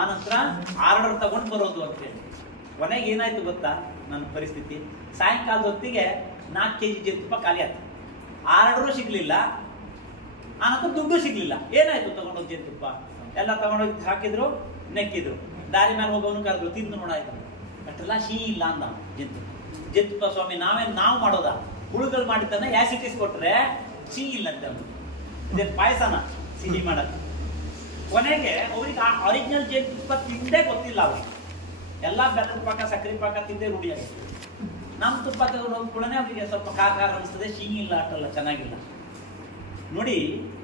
ಆನಂತರ ಆರ್ಡರ್ ತಗೊಂಡು ಬರೋದು ಅಂತೇಳಿ. ಕೊನೆಗೆ ಏನಾಯ್ತು ಗೊತ್ತಾ ನನ್ನ ಪರಿಸ್ಥಿತಿ? ಸಾಯಂಕಾಲದ ಹೊತ್ತಿಗೆ 4 kg ಜೇನುತುಪ್ಪ ಖಾಲಿ ಆಯ್ತು. ಆರ್ಡರು ಸಿಗ್ಲಿಲ್ಲ, ಆನಂತರ ದುಡ್ಡು ಸಿಗ್ಲಿಲ್ಲ. ಏನಾಯ್ತು? ತಗೊಂಡೋಗಿ ಜೇನುತುಪ್ಪ ಎಲ್ಲ ತಗೊಂಡೋಗಿ ಹಾಕಿದ್ರು, ನೆಕ್ಕಿದ್ರು. ದಾರಿ ಮೇಲೆ ಹೋಗೋನು ಕರೆದ್ರು, ತಿಂದು ನೋಡಾಯ್ತು, ಅಷ್ಟೆಲ್ಲ ಸಿಹಿ ಇಲ್ಲ ಅಂದ ಜೇನುತುಪ್ಪ. ಸ್ವಾಮಿ ನಾವು ಮಾಡೋದ? ಹುಳುಗಳು ಮಾಡಿದ್ದಾನೆ ಆಸಿಟಿಸ್ ಕೊಟ್ರೆ ಸಿಹಿ ಇಲ್ಲ ಅಂತ. ಇದೇನು ಪಾಯಸನ ಸಿಹಿ ಮಾಡಕ್? ಕೊನೆಗೆ ಅವ್ರಿಗೆ ಆ ಒರಿಜಿನಲ್ ಜೇನುತುಪ್ಪ ತಿಂದೇ ಗೊತ್ತಿಲ್ಲ ಅವ್ರಿಗೆ. ಎಲ್ಲ ಬೆಲ್ಲದ ಪಾಕ ಸಕ್ಕರೆ ಪಾಕ ತಿಂದೇ ರೂಢಿಯಾಗಿದೆ. ನಮ್ಮ ತುಪ್ಪ ತಗೊಂಡು ಹೋದ ಕೂಡಲೇ ಅವರಿಗೆ ಸ್ವಲ್ಪ ಖಾರ ಅನಿಸ್ತದೆ, ಶೀಂಗಿಲ್ಲ, ಅಷ್ಟಲ್ಲ ಚೆನ್ನಾಗಿಲ್ಲ. ನೋಡಿ,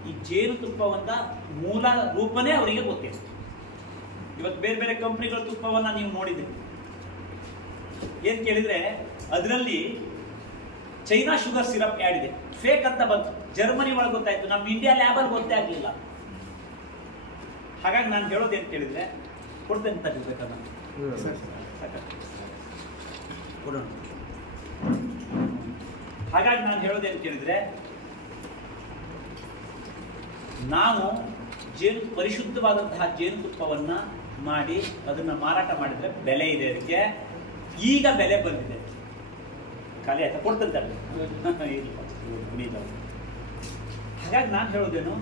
ಈ ಜೇನುತುಪ್ಪವನ್ನ ಮೂಲ ರೂಪನೇ ಅವರಿಗೆ ಗೊತ್ತಿಲ್ಲ. ಇವತ್ತು ಬೇರೆ ಬೇರೆ ಕಂಪ್ನಿಗಳ ತುಪ್ಪವನ್ನ ನೀವು ನೋಡಿದ್ರಿ, ಏನ್ ಕೇಳಿದ್ರೆ ಅದರಲ್ಲಿ ಚೈನಾ ಶುಗರ್ ಸಿರಪ್ ಆಡ್ ಇದೆ, ಫೇಕ್ ಅಂತ ಬಂತು. ಜರ್ಮನಿ ಒಳಗೆ ಗೊತ್ತಾಯ್ತು, ನಮ್ಮ ಇಂಡಿಯಾ ಲ್ಯಾಬಲ್ ಗೊತ್ತೇ ಆಗ್ಲಿಲ್ಲ. ಹಾಗಾಗಿ ನಾನು ಹೇಳೋದು ಏನ್ ಕೇಳಿದ್ರೆ, ಕೊಡ್ತೇನೆ ತಗೋಬೇಕನ್ನ ಕೊಡೋಣ. ಹಾಗಾಗಿ ನಾನು ಹೇಳೋದೇನು ಕೇಳಿದ್ರೆ, ನಾವು ಪರಿಶುದ್ಧವಾದಂತಹ ಜೇನುತುಪ್ಪವನ್ನ ಮಾಡಿ ಅದನ್ನ ಮಾರಾಟ ಮಾಡಿದ್ರೆ ಬೆಲೆ ಇದೆ ಅದಕ್ಕೆ. ಈಗ ಬೆಲೆ ಬಂದಿದೆ. ಖಾಲಿ ಆಯ್ತಾ? ಕೊಡ್ತಂತಾರೆ. ಹಾಗಾಗಿ ನಾನು ಹೇಳೋದೇನು,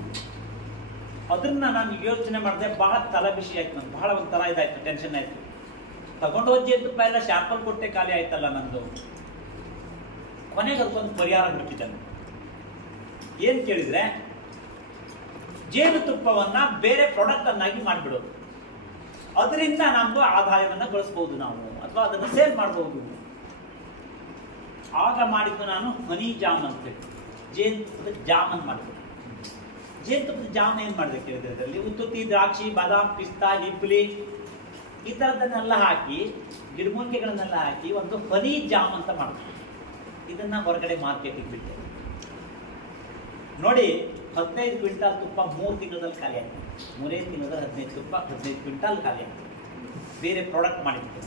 ಅದನ್ನ ನಾನು ಯೋಚನೆ ಮಾಡಿದೆ, ಬಹಳ ತಲೆಬಿಸಿ ಆಯ್ತು. ನನ್ಗೆ ಬಹಳ ಒಂಥರ ಇದಾಯ್ತು, ಟೆನ್ಷನ್ ಆಯ್ತು. ತಗೊಂಡು ಹೋದ ಜೇನುತುಪ್ಪ ಎಲ್ಲ ಶಾಂಪಲ್ ಕೊಟ್ಟೆ ಖಾಲಿ ಆಯ್ತಲ್ಲ ನಂದು. ಕೊನೆಗೆ ಅದಕ್ಕೊಂದು ಪರಿಹಾರ ಹುಡುಕಿದ್ದಾನೆ. ಏನ್ ಕೇಳಿದ್ರೆ, ಜೇನುತುಪ್ಪವನ್ನ ಬೇರೆ ಪ್ರಾಡಕ್ಟ್ ಅನ್ನಾಗಿ ಮಾಡಿಬಿಡೋದು. ಅದರಿಂದ ನಮ್ದು ಆದಾಯವನ್ನ ಗಳಿಸಬಹುದು ನಾವು, ಅಥವಾ ಅದನ್ನ ಸೇಲ್ ಮಾಡಬಹುದು. ಆಗ ಮಾಡಿದ್ದು ನಾನು ಹನಿ ಜಾಮ್ ಅಂತ ಹೇಳಿ ಜೇನುತುಪ್ಪದ ಜಾಮನ್ ಮಾಡಿದೆ. ಜೇನುತುಪ್ಪದ ಜಾಮ್ ಏನ್ ಮಾಡಿದೆ ಕೇಳಿದ್ರೆ, ಅದರಲ್ಲಿ ಉತ್ತುತ್ತಿ, ದ್ರಾಕ್ಷಿ, ಬಾದಾಮ್, ಪಿಸ್ತಾ, ಹಿಪ್ಪಲಿ ಈ ತರದನ್ನೆಲ್ಲ ಹಾಕಿ, ಗಿಡಮೂಲಿಕೆಗಳನ್ನೆಲ್ಲ ಹಾಕಿ ಒಂದು ಹನಿ ಜಾಮ್ ಅಂತ ಮಾಡಿದೆ. ಇದನ್ನ ಹೊರಗಡೆ ಮಾರ್ಕೆಟಿಗೆ ಬಿಟ್ಟೆ. ನೋಡಿ, 15 ಕ್ವಿಂಟಾಲ್ ತುಪ್ಪ 3 ತಿಂಗಳಲ್ಲಿ ಖಾಲಿ ಆಯ್ತು. 3 ತಿಂಗಳಲ್ಲಿ 15 ತುಪ್ಪ 15 ಕ್ವಿಂಟಾಲ್ ಖಾಲಿ ಆಯ್ತು. ಬೇರೆ ಪ್ರಾಡಕ್ಟ್ ಮಾಡಿದ್ದೆ.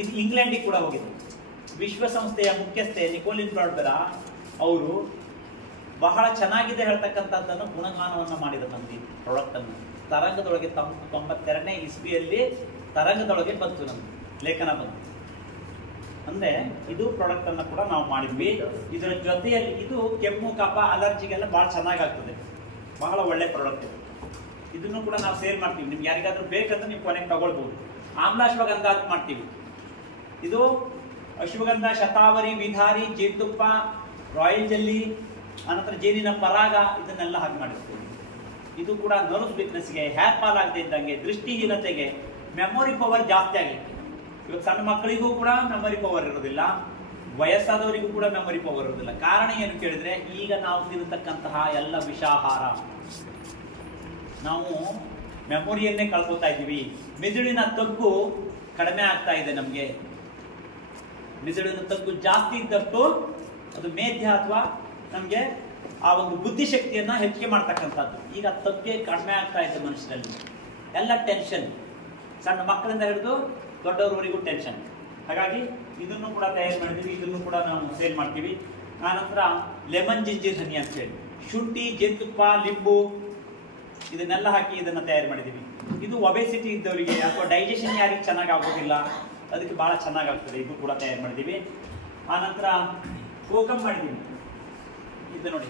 ಇದು ಇಂಗ್ಲೆಂಡಿಗೆ ಕೂಡ ಹೋಗಿದೆ. ವಿಶ್ವಸಂಸ್ಥೆಯ ಮುಖ್ಯಸ್ಥೆ ನಿಕೋಲಿನ್ ಬ್ರಾಡ್ಬೆರ ಅವರು ಬಹಳ ಚೆನ್ನಾಗಿದೆ ಹೇಳ್ತಕ್ಕಂಥದ್ದನ್ನು ಗುಣಗಾನವನ್ನ ಮಾಡಿದ ನಮ್ಗೆ ಈ ಪ್ರಾಡಕ್ಟ್ ಅನ್ನು. ತರಂಗದೊಳಗೆ 92ನೇ ಇಸ್ವಿಯಲ್ಲಿ ತರಂಗದೊಳಗೆ ಬಂತು, ನಮ್ಗೆ ಲೇಖನ ಬಂತು. ಅಂದ್ರೆ ಇದು ಪ್ರಾಡಕ್ಟ್ ಅನ್ನ ಕೂಡ ನಾವು ಮಾಡಿದ್ವಿ. ಇದರ ಜೊತೆಯಲ್ಲಿ ಇದು ಕೆಮ್ಮು, ಕಫ, ಅಲರ್ಜಿಗೆಲ್ಲ ಬಹಳ ಚೆನ್ನಾಗಾಗ್ತದೆ. ಬಹಳ ಒಳ್ಳೆ ಪ್ರಾಡಕ್ಟ್ ಇದು. ಇದನ್ನು ಕೂಡ ನಾವು ಸೇಲ್ ಮಾಡ್ತೀವಿ. ನಿಮ್ಗೆ ಯಾರಿಗಾದ್ರೂ ಬೇಕಂದ್ರೆ ನೀವು ಕೊನೆಗೆ ತಗೊಳ್ಬಹುದು. ಆಮ್ಲ ಅಶ್ವಗಂಧ ಅಂತ ಮಾಡ್ತೀವಿ. ಇದು ಅಶ್ವಗಂಧ, ಶತಾವರಿ, ವಿಧಾರಿ, ಜೇನುತುಪ್ಪ, ರಾಯಲ್ ಜೆಲ್ಲಿ, ಅನಂತರ ಜೇನಿನ ಪರಾಗ ಇದನ್ನೆಲ್ಲ ಹಾಕಿ ಮಾಡಿರ್ತೀವಿ. ಇದು ಕೂಡ ನರ್ವ್ಸ್ ವೀಕ್ನೆಸ್ಗೆ, ಹೇರ್ ಫಾಲ್ ಆಗದೆ ಇದ್ದಂಗೆ, ದೃಷ್ಟಿಹೀನತೆಗೆ, ಮೆಮೊರಿ ಪವರ್ ಜಾಸ್ತಿ ಆಗಲಿಕ್ಕೆ. ಇವತ್ತು ಸಣ್ಣ ಮಕ್ಕಳಿಗೂ ಕೂಡ ಮೆಮೊರಿ ಪವರ್ ಇರೋದಿಲ್ಲ, ವಯಸ್ಸಾದವರಿಗೂ ಕೂಡ ಮೆಮೊರಿ ಪವರ್ ಇರೋದಿಲ್ಲ. ಕಾರಣ ಏನು ಕೇಳಿದ್ರೆ, ಈಗ ನಾವು ತಿನ್ನತಕ್ಕಂತಹ ಎಲ್ಲ ವಿಷಾಹಾರ, ನಾವು ಮೆಮೊರಿಯನ್ನೇ ಕಳ್ಕೊತಾ ಇದ್ದೀವಿ. ಮೆದುಳಿನ ತಗ್ಗು ಕಡಿಮೆ ಆಗ್ತಾ ಇದೆ ನಮ್ಗೆ. ಮೆದುಳಿನ ತಗ್ಗು ಜಾಸ್ತಿ ಇದ್ದಷ್ಟು ಅದು ಮೇಧ್ಯ ಅಥವಾ ನಮ್ಗೆ ಆ ಒಂದು ಬುದ್ಧಿಶಕ್ತಿಯನ್ನ ಹೆಚ್ಚಿಗೆ ಮಾಡ್ತಕ್ಕಂಥದ್ದು. ಈಗ ತಗ್ಗೆ ಕಡಿಮೆ ಆಗ್ತಾ ಇದೆ ಮನುಷ್ಯರಲ್ಲಿ. ಎಲ್ಲ ಟೆನ್ಷನ್, ಸಣ್ಣ ಮಕ್ಕಳಿಂದ ಹಿಡಿದು ದೊಡ್ಡವರವರೆಗೂ ಟೆನ್ಷನ್. ಹಾಗಾಗಿ ಇದನ್ನು ಕೂಡ ತಯಾರು ಮಾಡಿದ್ದೀವಿ. ಇದನ್ನು ಕೂಡ ನಾವು ಸೇಲ್ ಮಾಡ್ತೀವಿ. ಆನಂತರ ಲೆಮನ್ ಜಿಂಜರ್ ಹನಿ ಅಂತ ಹೇಳಿ, ಶುಂಠಿ, ಜೇನುತುಪ್ಪ, ಲಿಂಬು ಇದನ್ನೆಲ್ಲ ಹಾಕಿ ಇದನ್ನ ತಯಾರು ಮಾಡಿದ್ದೀವಿ. ಇದು ಒಬೆಸಿಟಿ ಇದ್ದವರಿಗೆ ಅಥವಾ ಡೈಜೆಷನ್ ಯಾರಿಗೆ ಚೆನ್ನಾಗಿ ಆಗೋದಿಲ್ಲ ಅದಕ್ಕೆ ಬಹಳ ಚೆನ್ನಾಗಾಗ್ತದೆ. ಇದು ಕೂಡ ತಯಾರು ಮಾಡಿದ್ದೀವಿ. ಆನಂತರ ಕೋಕಮ್ ಮಾಡಿದ್ದೀವಿ. ಇದು ನೋಡಿ,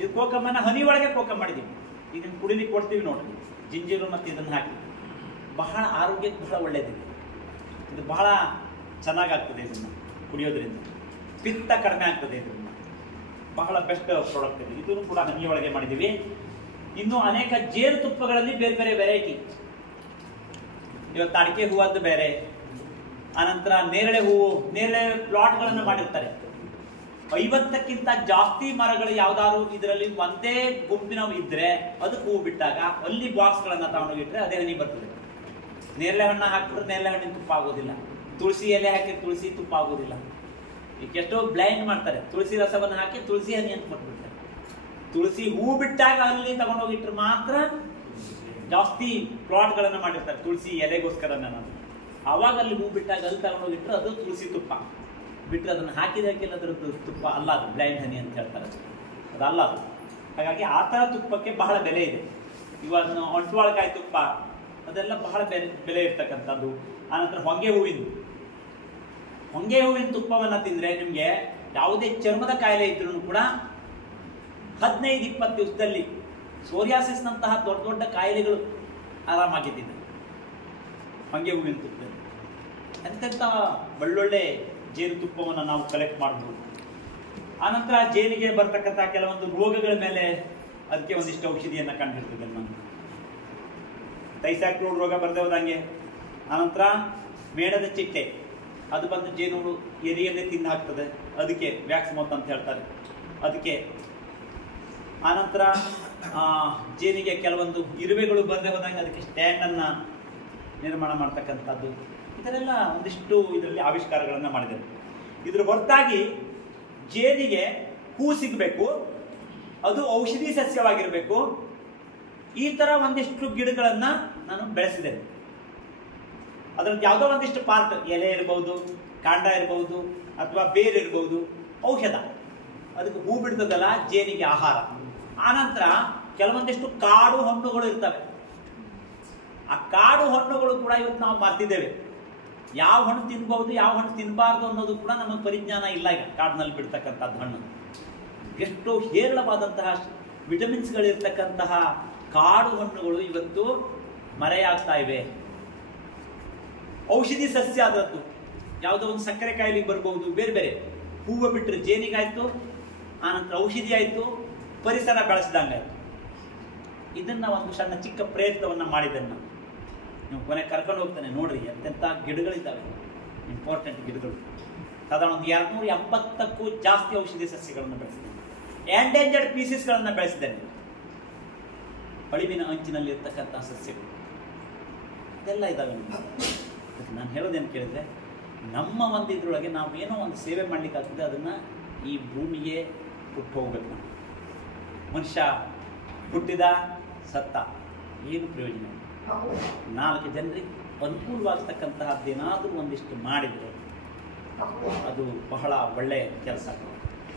ಇದು ಕೋಕಮ್ಮನ್ನ ಹನಿ ಒಳಗೆ ಕೋಕಮ್ ಮಾಡಿದ್ದೀವಿ. ಇದನ್ನು ಕುಡಿಲಿಕ್ಕೆ ಕೊಡ್ತೀವಿ ನೋಡ್ರಿ, ಜಿಂಜೀರು ಮತ್ತು ಇದನ್ನು ಹಾಕಿ. ಬಹಳ ಆರೋಗ್ಯಕ್ಕೆ ಬಹಳ ಒಳ್ಳೇದಿದೆ. ಇದು ಬಹಳ ಚೆನ್ನಾಗಾಗ್ತದೆ ಇದನ್ನು ಕುಡಿಯೋದ್ರಿಂದ. ಪಿತ್ತ ಕಡಿಮೆ ಆಗ್ತದೆ ಇದರಿಂದ. ಬಹಳ ಬೆಸ್ಟ್ ಪ್ರಾಡಕ್ಟ್ ಇದೆ. ಇದನ್ನು ಕೂಡ ಹನಿಯೊಳಗೆ ಮಾಡಿದ್ದೀವಿ. ಇನ್ನು ಅನೇಕ ಜೇನುತುಪ್ಪಗಳಲ್ಲಿ ಬೇರೆ ಬೇರೆ ವೆರೈಟಿ. ಇವತ್ತು ಅಡಿಕೆ ಹೂವದ್ದು ಬೇರೆ, ಅನಂತರ ನೇರಳೆ ಹೂವು, ನೇರಳೆ ಪ್ಲಾಟ್ಗಳನ್ನು ಮಾಡಿರ್ತಾರೆ. 50ಕ್ಕಿಂತ ಜಾಸ್ತಿ ಮರಗಳು ಯಾವ್ದಾದ್ರು ಇದರಲ್ಲಿ ಒಂದೇ ಗುಂಪಿನವು ಇದ್ರೆ ಅದಕ್ಕೆ ಹೂವು ಬಿಟ್ಟಾಗ ಅಲ್ಲಿ ಬಾಕ್ಸ್ಗಳನ್ನ ತಗೊಂಡೋಗಿಟ್ರೆ ಅದೇ ಹನಿ ಬರ್ತದೆ. ನೇರಳೆ ಹಣ್ಣು ಹಾಕಿದ್ರೆ ನೇರಳೆ ಹಣ್ಣಿನ ತುಪ್ಪ ಆಗೋದಿಲ್ಲ. ತುಳಸಿ ಎಲೆ ಹಾಕಿ ತುಳಸಿ ತುಪ್ಪ ಆಗೋದಿಲ್ಲ. ಈಗ ಎಷ್ಟೋ ಬ್ಲೈಂಡ್ ಮಾಡ್ತಾರೆ, ತುಳಸಿ ರಸವನ್ನು ಹಾಕಿ ತುಳಸಿ ಹನಿ ಅಂತ ಕೊಟ್ಬಿಡ್ತಾರೆ. ತುಳಸಿ ಹೂ ಬಿಟ್ಟಾಗ ಅಲ್ಲಿ ತಗೊಂಡೋಗಿಟ್ರೆ ಮಾತ್ರ ಜಾಸ್ತಿ ಪ್ಲಾಟ್ಗಳನ್ನ ಮಾಡಿರ್ತಾರೆ ತುಳಸಿ ಎಲೆಗೋಸ್ಕರ. ಅವಾಗ ಅಲ್ಲಿ ಹೂ ಬಿಟ್ಟಾಗ ಅಲ್ಲಿ ತಗೊಂಡೋಗಿಟ್ರೆ ಅದು ತುಳಸಿ ತುಪ್ಪ. ಬಿಟ್ಟರೆ ಅದನ್ನು ಹಾಕಿದಕ್ಕೆಲ್ಲ ಅದರದ್ದು ತುಪ್ಪ ಅಲ್ಲ, ಅದು ಬ್ಲೈಂಡ್ ಹನಿ ಅಂತ ಹೇಳ್ತಾರೆ. ಅದಲ್ಲ ಅದು. ಹಾಗಾಗಿ ಆ ಥರ ತುಪ್ಪಕ್ಕೆ ಬಹಳ ಬೆಲೆ ಇದೆ. ಇವಾಗ ಅಂಟ್ವಾಳಕಾಯಿ ತುಪ್ಪ ಅದೆಲ್ಲ ಬಹಳ ಬೆಲೆ ಇರ್ತಕ್ಕಂಥದ್ದು. ಆನಂತರ ಹೊಂಗೆ ಹೂವಿನ ತುಪ್ಪವನ್ನು ತಿಂದರೆ ನಿಮಗೆ ಯಾವುದೇ ಚರ್ಮದ ಕಾಯಿಲೆ ಇದ್ರೂ ಕೂಡ 15-20 ದಿವಸದಲ್ಲಿ ಸೋರಿಯಾಸಿಸ್ನಂತಹ ದೊಡ್ಡ ದೊಡ್ಡ ಕಾಯಿಲೆಗಳು ಆರಾಮಾಗಿದ್ದಿದೆ ಹೊಂಗೆ ಹೂವಿನ ತುಪ್ಪದಲ್ಲಿ. ಎಂತೆಂಥ ಒಳ್ಳೊಳ್ಳೆ ಜೇನುತುಪ್ಪವನ್ನು ನಾವು ಕಲೆಕ್ಟ್ ಮಾಡಬಹುದು. ಆನಂತರ ಜೇನಿಗೆ ಬರ್ತಕ್ಕಂಥ ಕೆಲವೊಂದು ರೋಗಗಳ ಮೇಲೆ ಅದಕ್ಕೆ ಒಂದಿಷ್ಟು ಔಷಧಿಯನ್ನು ಕಂಡಿರ್ತದೆ. ನಾನು ತೈಸಾಕ್ರೂಡ್ ರೋಗ ಬರದೇ ಹೋದಂಗೆ. ಆನಂತರ ಮೇಣದ ಚಿಟ್ಟೆ, ಅದು ಬಂದು ಜೇನುಗಳು ಎರಿಯನ್ನೇ ತಿಂದು ಹಾಕ್ತದೆ, ಅದಕ್ಕೆ ವ್ಯಾಕ್ಸ್ ಮೌತ್ ಅಂತ ಹೇಳ್ತಾರೆ ಅದಕ್ಕೆ. ಆನಂತರ ಜೇನಿಗೆ ಕೆಲವೊಂದು ಇರುವೆಗಳು ಬರದೇ ಹೋದಂಗೆ ಅದಕ್ಕೆ ಸ್ಟ್ಯಾಂಡನ್ನು ನಿರ್ಮಾಣ ಮಾಡ್ತಕ್ಕಂಥದ್ದು. ಇದನ್ನೆಲ್ಲ ಒಂದಿಷ್ಟು ಇದರಲ್ಲಿ ಆವಿಷ್ಕಾರಗಳನ್ನು ಮಾಡಿದ್ದಾರೆ. ಇದ್ರ ಹೊರತಾಗಿ ಜೇನಿಗೆ ಹೂ ಸಿಗಬೇಕು, ಅದು ಔಷಧಿ ಸಸ್ಯವಾಗಿರಬೇಕು. ಈ ಥರ ಒಂದಿಷ್ಟು ಗಿಡಗಳನ್ನು ನಾನು ಬೆಳೆಸಿದ್ದೇನೆ. ಅದರಲ್ಲಿ ಯಾವುದೋ ಒಂದಿಷ್ಟು ಪಾರ್ಟ್, ಎಲೆ ಇರ್ಬೋದು, ಕಾಂಡ ಇರ್ಬೋದು, ಅಥವಾ ಬೇರೆ ಇರ್ಬೋದು, ಔಷಧ. ಅದಕ್ಕೆ ಹೂ ಬಿಡ್ತದಲ್ಲ, ಜೇನಿಗೆ ಆಹಾರ. ಆನಂತರ ಕೆಲವೊಂದಿಷ್ಟು ಕಾಡು ಹಣ್ಣುಗಳು ಇರ್ತವೆ. ಆ ಕಾಡು ಹಣ್ಣುಗಳು ಕೂಡ ಇವತ್ತು ನಾವು ಮರ್ತಿದ್ದೇವೆ. ಯಾವ ಹಣ್ಣು ತಿನ್ಬಹುದು, ಯಾವ ಹಣ್ಣು ತಿನ್ನಬಾರ್ದು ಅನ್ನೋದು ಕೂಡ ನಮಗೆ ಪರಿಜ್ಞಾನ ಇಲ್ಲ. ಈಗ ಕಾಡಿನಲ್ಲಿ ಬಿಡ್ತಕ್ಕಂಥದ್ದು ಹಣ್ಣು ಎಷ್ಟೋ ಹೇರಳವಾದಂತಹ ವಿಟಮಿನ್ಸ್ಗಳಿರ್ತಕ್ಕಂತಹ ಕಾಡು ಹಣ್ಣುಗಳು ಇವತ್ತು ಮರೆಯಾಗ್ತಾ ಇವೆ. ಔಷಧಿ ಸಸ್ಯ ಆದದ್ದು ಯಾವುದೋ ಒಂದು ಸಕ್ಕರೆ ಕಾಯಿಲೆಗೆ ಬರ್ಬಹುದು, ಬೇರೆ ಬೇರೆ. ಹೂವು ಬಿಟ್ಟರೆ ಜೇನಿಗಾಯ್ತು, ಆನಂತರ ಔಷಧಿ ಆಯ್ತು, ಪರಿಸರ ಬೆಳೆಸಿದಂಗಾಯ್ತು. ಇದನ್ನ ಒಂದು ಸಣ್ಣ ಚಿಕ್ಕ ಪ್ರಯತ್ನವನ್ನ ಮಾಡಿದ್ದನ್ನು ನೀವು ಕೊನೆ ಕರ್ಕೊಂಡು ಹೋಗ್ತಾನೆ ನೋಡ್ರಿ. ಎಂತೆಂಥ ಗಿಡಗಳಿದ್ದಾವೆ, ಇಂಪಾರ್ಟೆಂಟ್ ಗಿಡಗಳು. ಸಾಧಾರಣ ಒಂದು 280ಕ್ಕೂ ಜಾಸ್ತಿ ಔಷಧಿ ಸಸ್ಯಗಳನ್ನು ಬೆಳೆಸಿದ್ದೇನೆ. ಎಂಡೇಂಜರ್ಡ್ ಪೀಸಸ್ಗಳನ್ನು ಬೆಳೆಸಿದ್ದೇನೆ. ಅಳಿವಿನ ಅಂಚಿನಲ್ಲಿ ಇರ್ತಕ್ಕಂಥ ಸಸ್ಯಗಳು ಇದೆಲ್ಲ ಇದ್ದಾವೆ. ನಾನು ಹೇಳೋದೇನು ಕೇಳಿದ್ರೆ, ನಮ್ಮ ಒಂದು ಇದ್ರೊಳಗೆ ನಾವು ಏನೋ ಒಂದು ಸೇವೆ ಮಾಡ್ಲಿಕ್ಕೆ ಆಗ್ತದೆ, ಅದನ್ನು ಈ ಭೂಮಿಗೆ ಕೊಟ್ಟು ಹೋಗ್ಬೇಕು. ಮನುಷ್ಯ ಹುಟ್ಟಿದ ಸತ್ತ, ಏನು ಪ್ರಯೋಜನ? 4 ಜನರಿಗೆ ಅನುಕೂಲವಾಗ್ತಕ್ಕಂತಹದ್ದೇನಾದರೂ ಒಂದಿಷ್ಟು ಮಾಡಿದರೆ ಅದು ಬಹಳ ಒಳ್ಳೆಯ ಕೆಲಸ.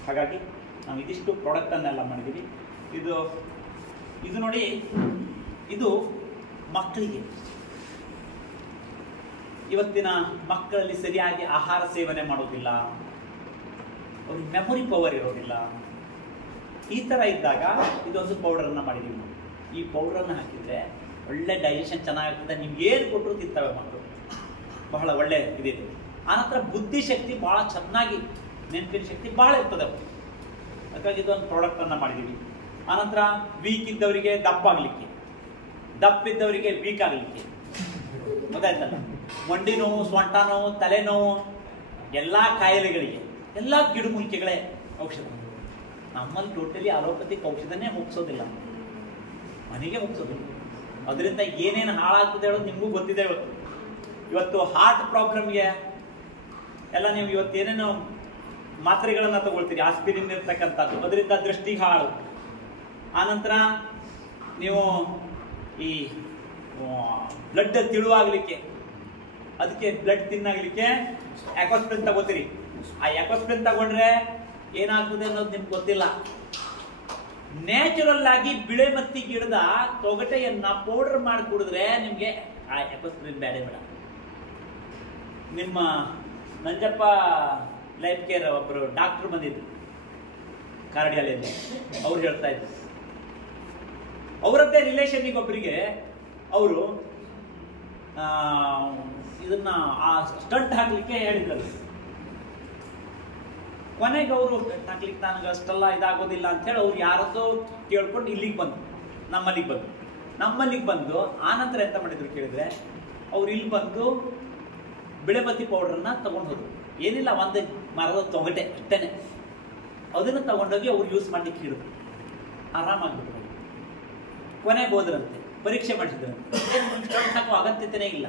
ಹಾಗಾಗಿ ನಾವು ಇದಿಷ್ಟು ಪ್ರಾಡಕ್ಟನ್ನೆಲ್ಲ ಮಾಡಿದ್ದೀವಿ. ಇದು ನೋಡಿ, ಇದು ಮಕ್ಕಳಿಗೆ. ಇವತ್ತಿನ ಮಕ್ಕಳಲ್ಲಿ ಸರಿಯಾಗಿ ಆಹಾರ ಸೇವನೆ ಮಾಡೋದಿಲ್ಲ, ಅವ್ರಿಗೆ ಮೆಮೊರಿ ಪವರ್ ಇರೋದಿಲ್ಲ. ಈ ಥರ ಇದ್ದಾಗ ಇದೊಂದು ಪೌಡರನ್ನು ಮಾಡಿದ್ದೀವಿ ನಾವು. ಈ ಪೌಡ್ರನ್ನು ಹಾಕಿದರೆ ಒಳ್ಳೆ ಡೈಜೆಷನ್ ಚೆನ್ನಾಗಿರ್ತದೆ. ನಿಮ್ಗೆ ಏನು ಕೊಟ್ಟರು ತಿಂತವೆ ಮಕ್ಕಳು, ಬಹಳ ಒಳ್ಳೆ ಇದಿದೆ. ಆನಂತರ ಬುದ್ಧಿಶಕ್ತಿ ಭಾಳ ಚೆನ್ನಾಗಿ, ನೆನಪಿನ ಶಕ್ತಿ ಭಾಳ ಇರ್ತದೆ. ಹಾಗಾಗಿ ಇದೊಂದು ಪ್ರಾಡಕ್ಟನ್ನು ಮಾಡಿದ್ದೀವಿ. ಆನಂತರ ವೀಕ್ ಇದ್ದವರಿಗೆ ದಪ್ಪ ಆಗಲಿಕ್ಕೆ, ದಪ್ಪ ಇದ್ದವರಿಗೆ ವೀಕ್ ಆಗಲಿಕ್ಕೆ, ಗೊತ್ತಾಯ್ತಲ್ಲ. ಮಂಡಿ ನೋವು, ಸೊಂಟ ನೋವು, ತಲೆನೋವು, ಎಲ್ಲ ಕಾಯಿಲೆಗಳಿಗೆ ಎಲ್ಲ ಗಿಡಮೂಲಿಕೆಗಳೇ ಔಷಧ. ನಮ್ಮಲ್ಲಿ ಟೋಟಲಿ ಅಲೋಪತಿಕ್ ಔಷಧನೇ ಮುಗಿಸೋದಿಲ್ಲ, ಮನೆಗೆ ಮುಗಿಸೋದಿಲ್ಲ. ಅದರಿಂದ ಏನೇನು ಹಾಳಾಗ್ತದೆ ಹೇಳೋದು ನಿಮಗೂ ಗೊತ್ತಿದೆ. ಇವತ್ತು ಹಾರ್ಟ್ ಪ್ರಾಬ್ಲಮ್ಗೆ ಎಲ್ಲ ನೀವು ಇವತ್ತೇನೇನು ಮಾತ್ರೆಗಳನ್ನು ತಗೊಳ್ತೀರಿ, ಆಸ್ಪಿರಿನ್ ಇರ್ತಕ್ಕಂಥದ್ದು, ಅದರಿಂದ ದೃಷ್ಟಿಗೆ ಹಾಳು. ಆನಂತರ ನೀವು ಈ ಬ್ಲಡ್ ತಿಳುವಾಗಲಿಕ್ಕೆ, ಅದಕ್ಕೆ ಬ್ಲಡ್ ತಿನ್ನಾಗಲಿಕ್ಕೆ ಆಕ್ವಾಸ್ಪ್ರಿನ್ ತಗೋತೀರಿ. ಆ ಆಕ್ವಾಸ್ಪ್ರಿನ್ ತಗೊಂಡ್ರೆ ಏನಾಗ್ತದೆ ಅನ್ನೋದು ನಿಮ್ಗೆ ಗೊತ್ತಿಲ್ಲ. ನ್ಯಾಚುರಲ್ ಆಗಿ ಬಿಳೆ ಮತ್ತಿ ಗಿಡದ ತೊಗಟೆಯನ್ನ ಪೌಡರ್ ಮಾಡಿ ಕುಡಿದ್ರೆ ನಿಮ್ಗೆ ಆ ಆಕ್ವಾಸ್ಪ್ರಿನ್ ಬೇಡ ಬೇಡ. ನಿಮ್ಮ ನಂಜಪ್ಪ ಲೈಫ್ ಕೇರ್ ಒಬ್ಬರು ಡಾಕ್ಟರ್ ಬಂದಿದ್ರು ಕಾರ್ಡಿಯಾಲಜಿ, ಅವ್ರು ಹೇಳ್ತಾ ಇದ್ರು, ಅವರದ್ದೇ ರಿಲೇಷನ್ಗೆ ಒಬ್ಬರಿಗೆ ಅವರು ಇದನ್ನ ಆ ಸ್ಟಂಟ್ ಹಾಕ್ಲಿಕ್ಕೆ ಹೇಳಿದ್ರು. ಕೊನೆಗೆ ಅವರು ಸ್ಟಂಟ್ ಹಾಕ್ಲಿಕ್ಕೆ ನನಗೆ ಅಷ್ಟೆಲ್ಲ ಇದಾಗೋದಿಲ್ಲ ಅಂತ ಹೇಳಿ ಅವ್ರು ಯಾರದ್ದೋ ಕೇಳ್ಕೊಂಡು ಇಲ್ಲಿಗೆ ಬಂದು ನಮ್ಮಲ್ಲಿಗೆ ಬಂದು ಆನಂತರ ಎಂತ ಮಾಡಿದ್ರು ಕೇಳಿದ್ರೆ, ಅವ್ರು ಇಲ್ಲಿ ಬಂದು ಬಿಳೆಬತ್ತಿ ಪೌಡ್ರನ್ನ ತಗೊಂಡು ಹೋದ್ರು. ಏನಿಲ್ಲ, ಒಂದು ಮರದ ತೊಗಟೆ ಅಷ್ಟೇನೆ, ಅದನ್ನು ತಗೊಂಡೋಗಿ ಅವ್ರು ಯೂಸ್ ಮಾಡ್ಲಿಕ್ಕೆ ಹೇಳಿದ್ರು. ಆರಾಮಾಗ್ಬಿಟ್ರು. ಕೊನೆಗೆ ಹೋದ್ರಂತೆ, ಪರೀಕ್ಷೆ ಮಾಡಿಸಿದ್ರಂತೆ, ಸ್ಟಂಟ್ ಹಾಕುವ ಅಗತ್ಯತೆನೇ ಇಲ್ಲ.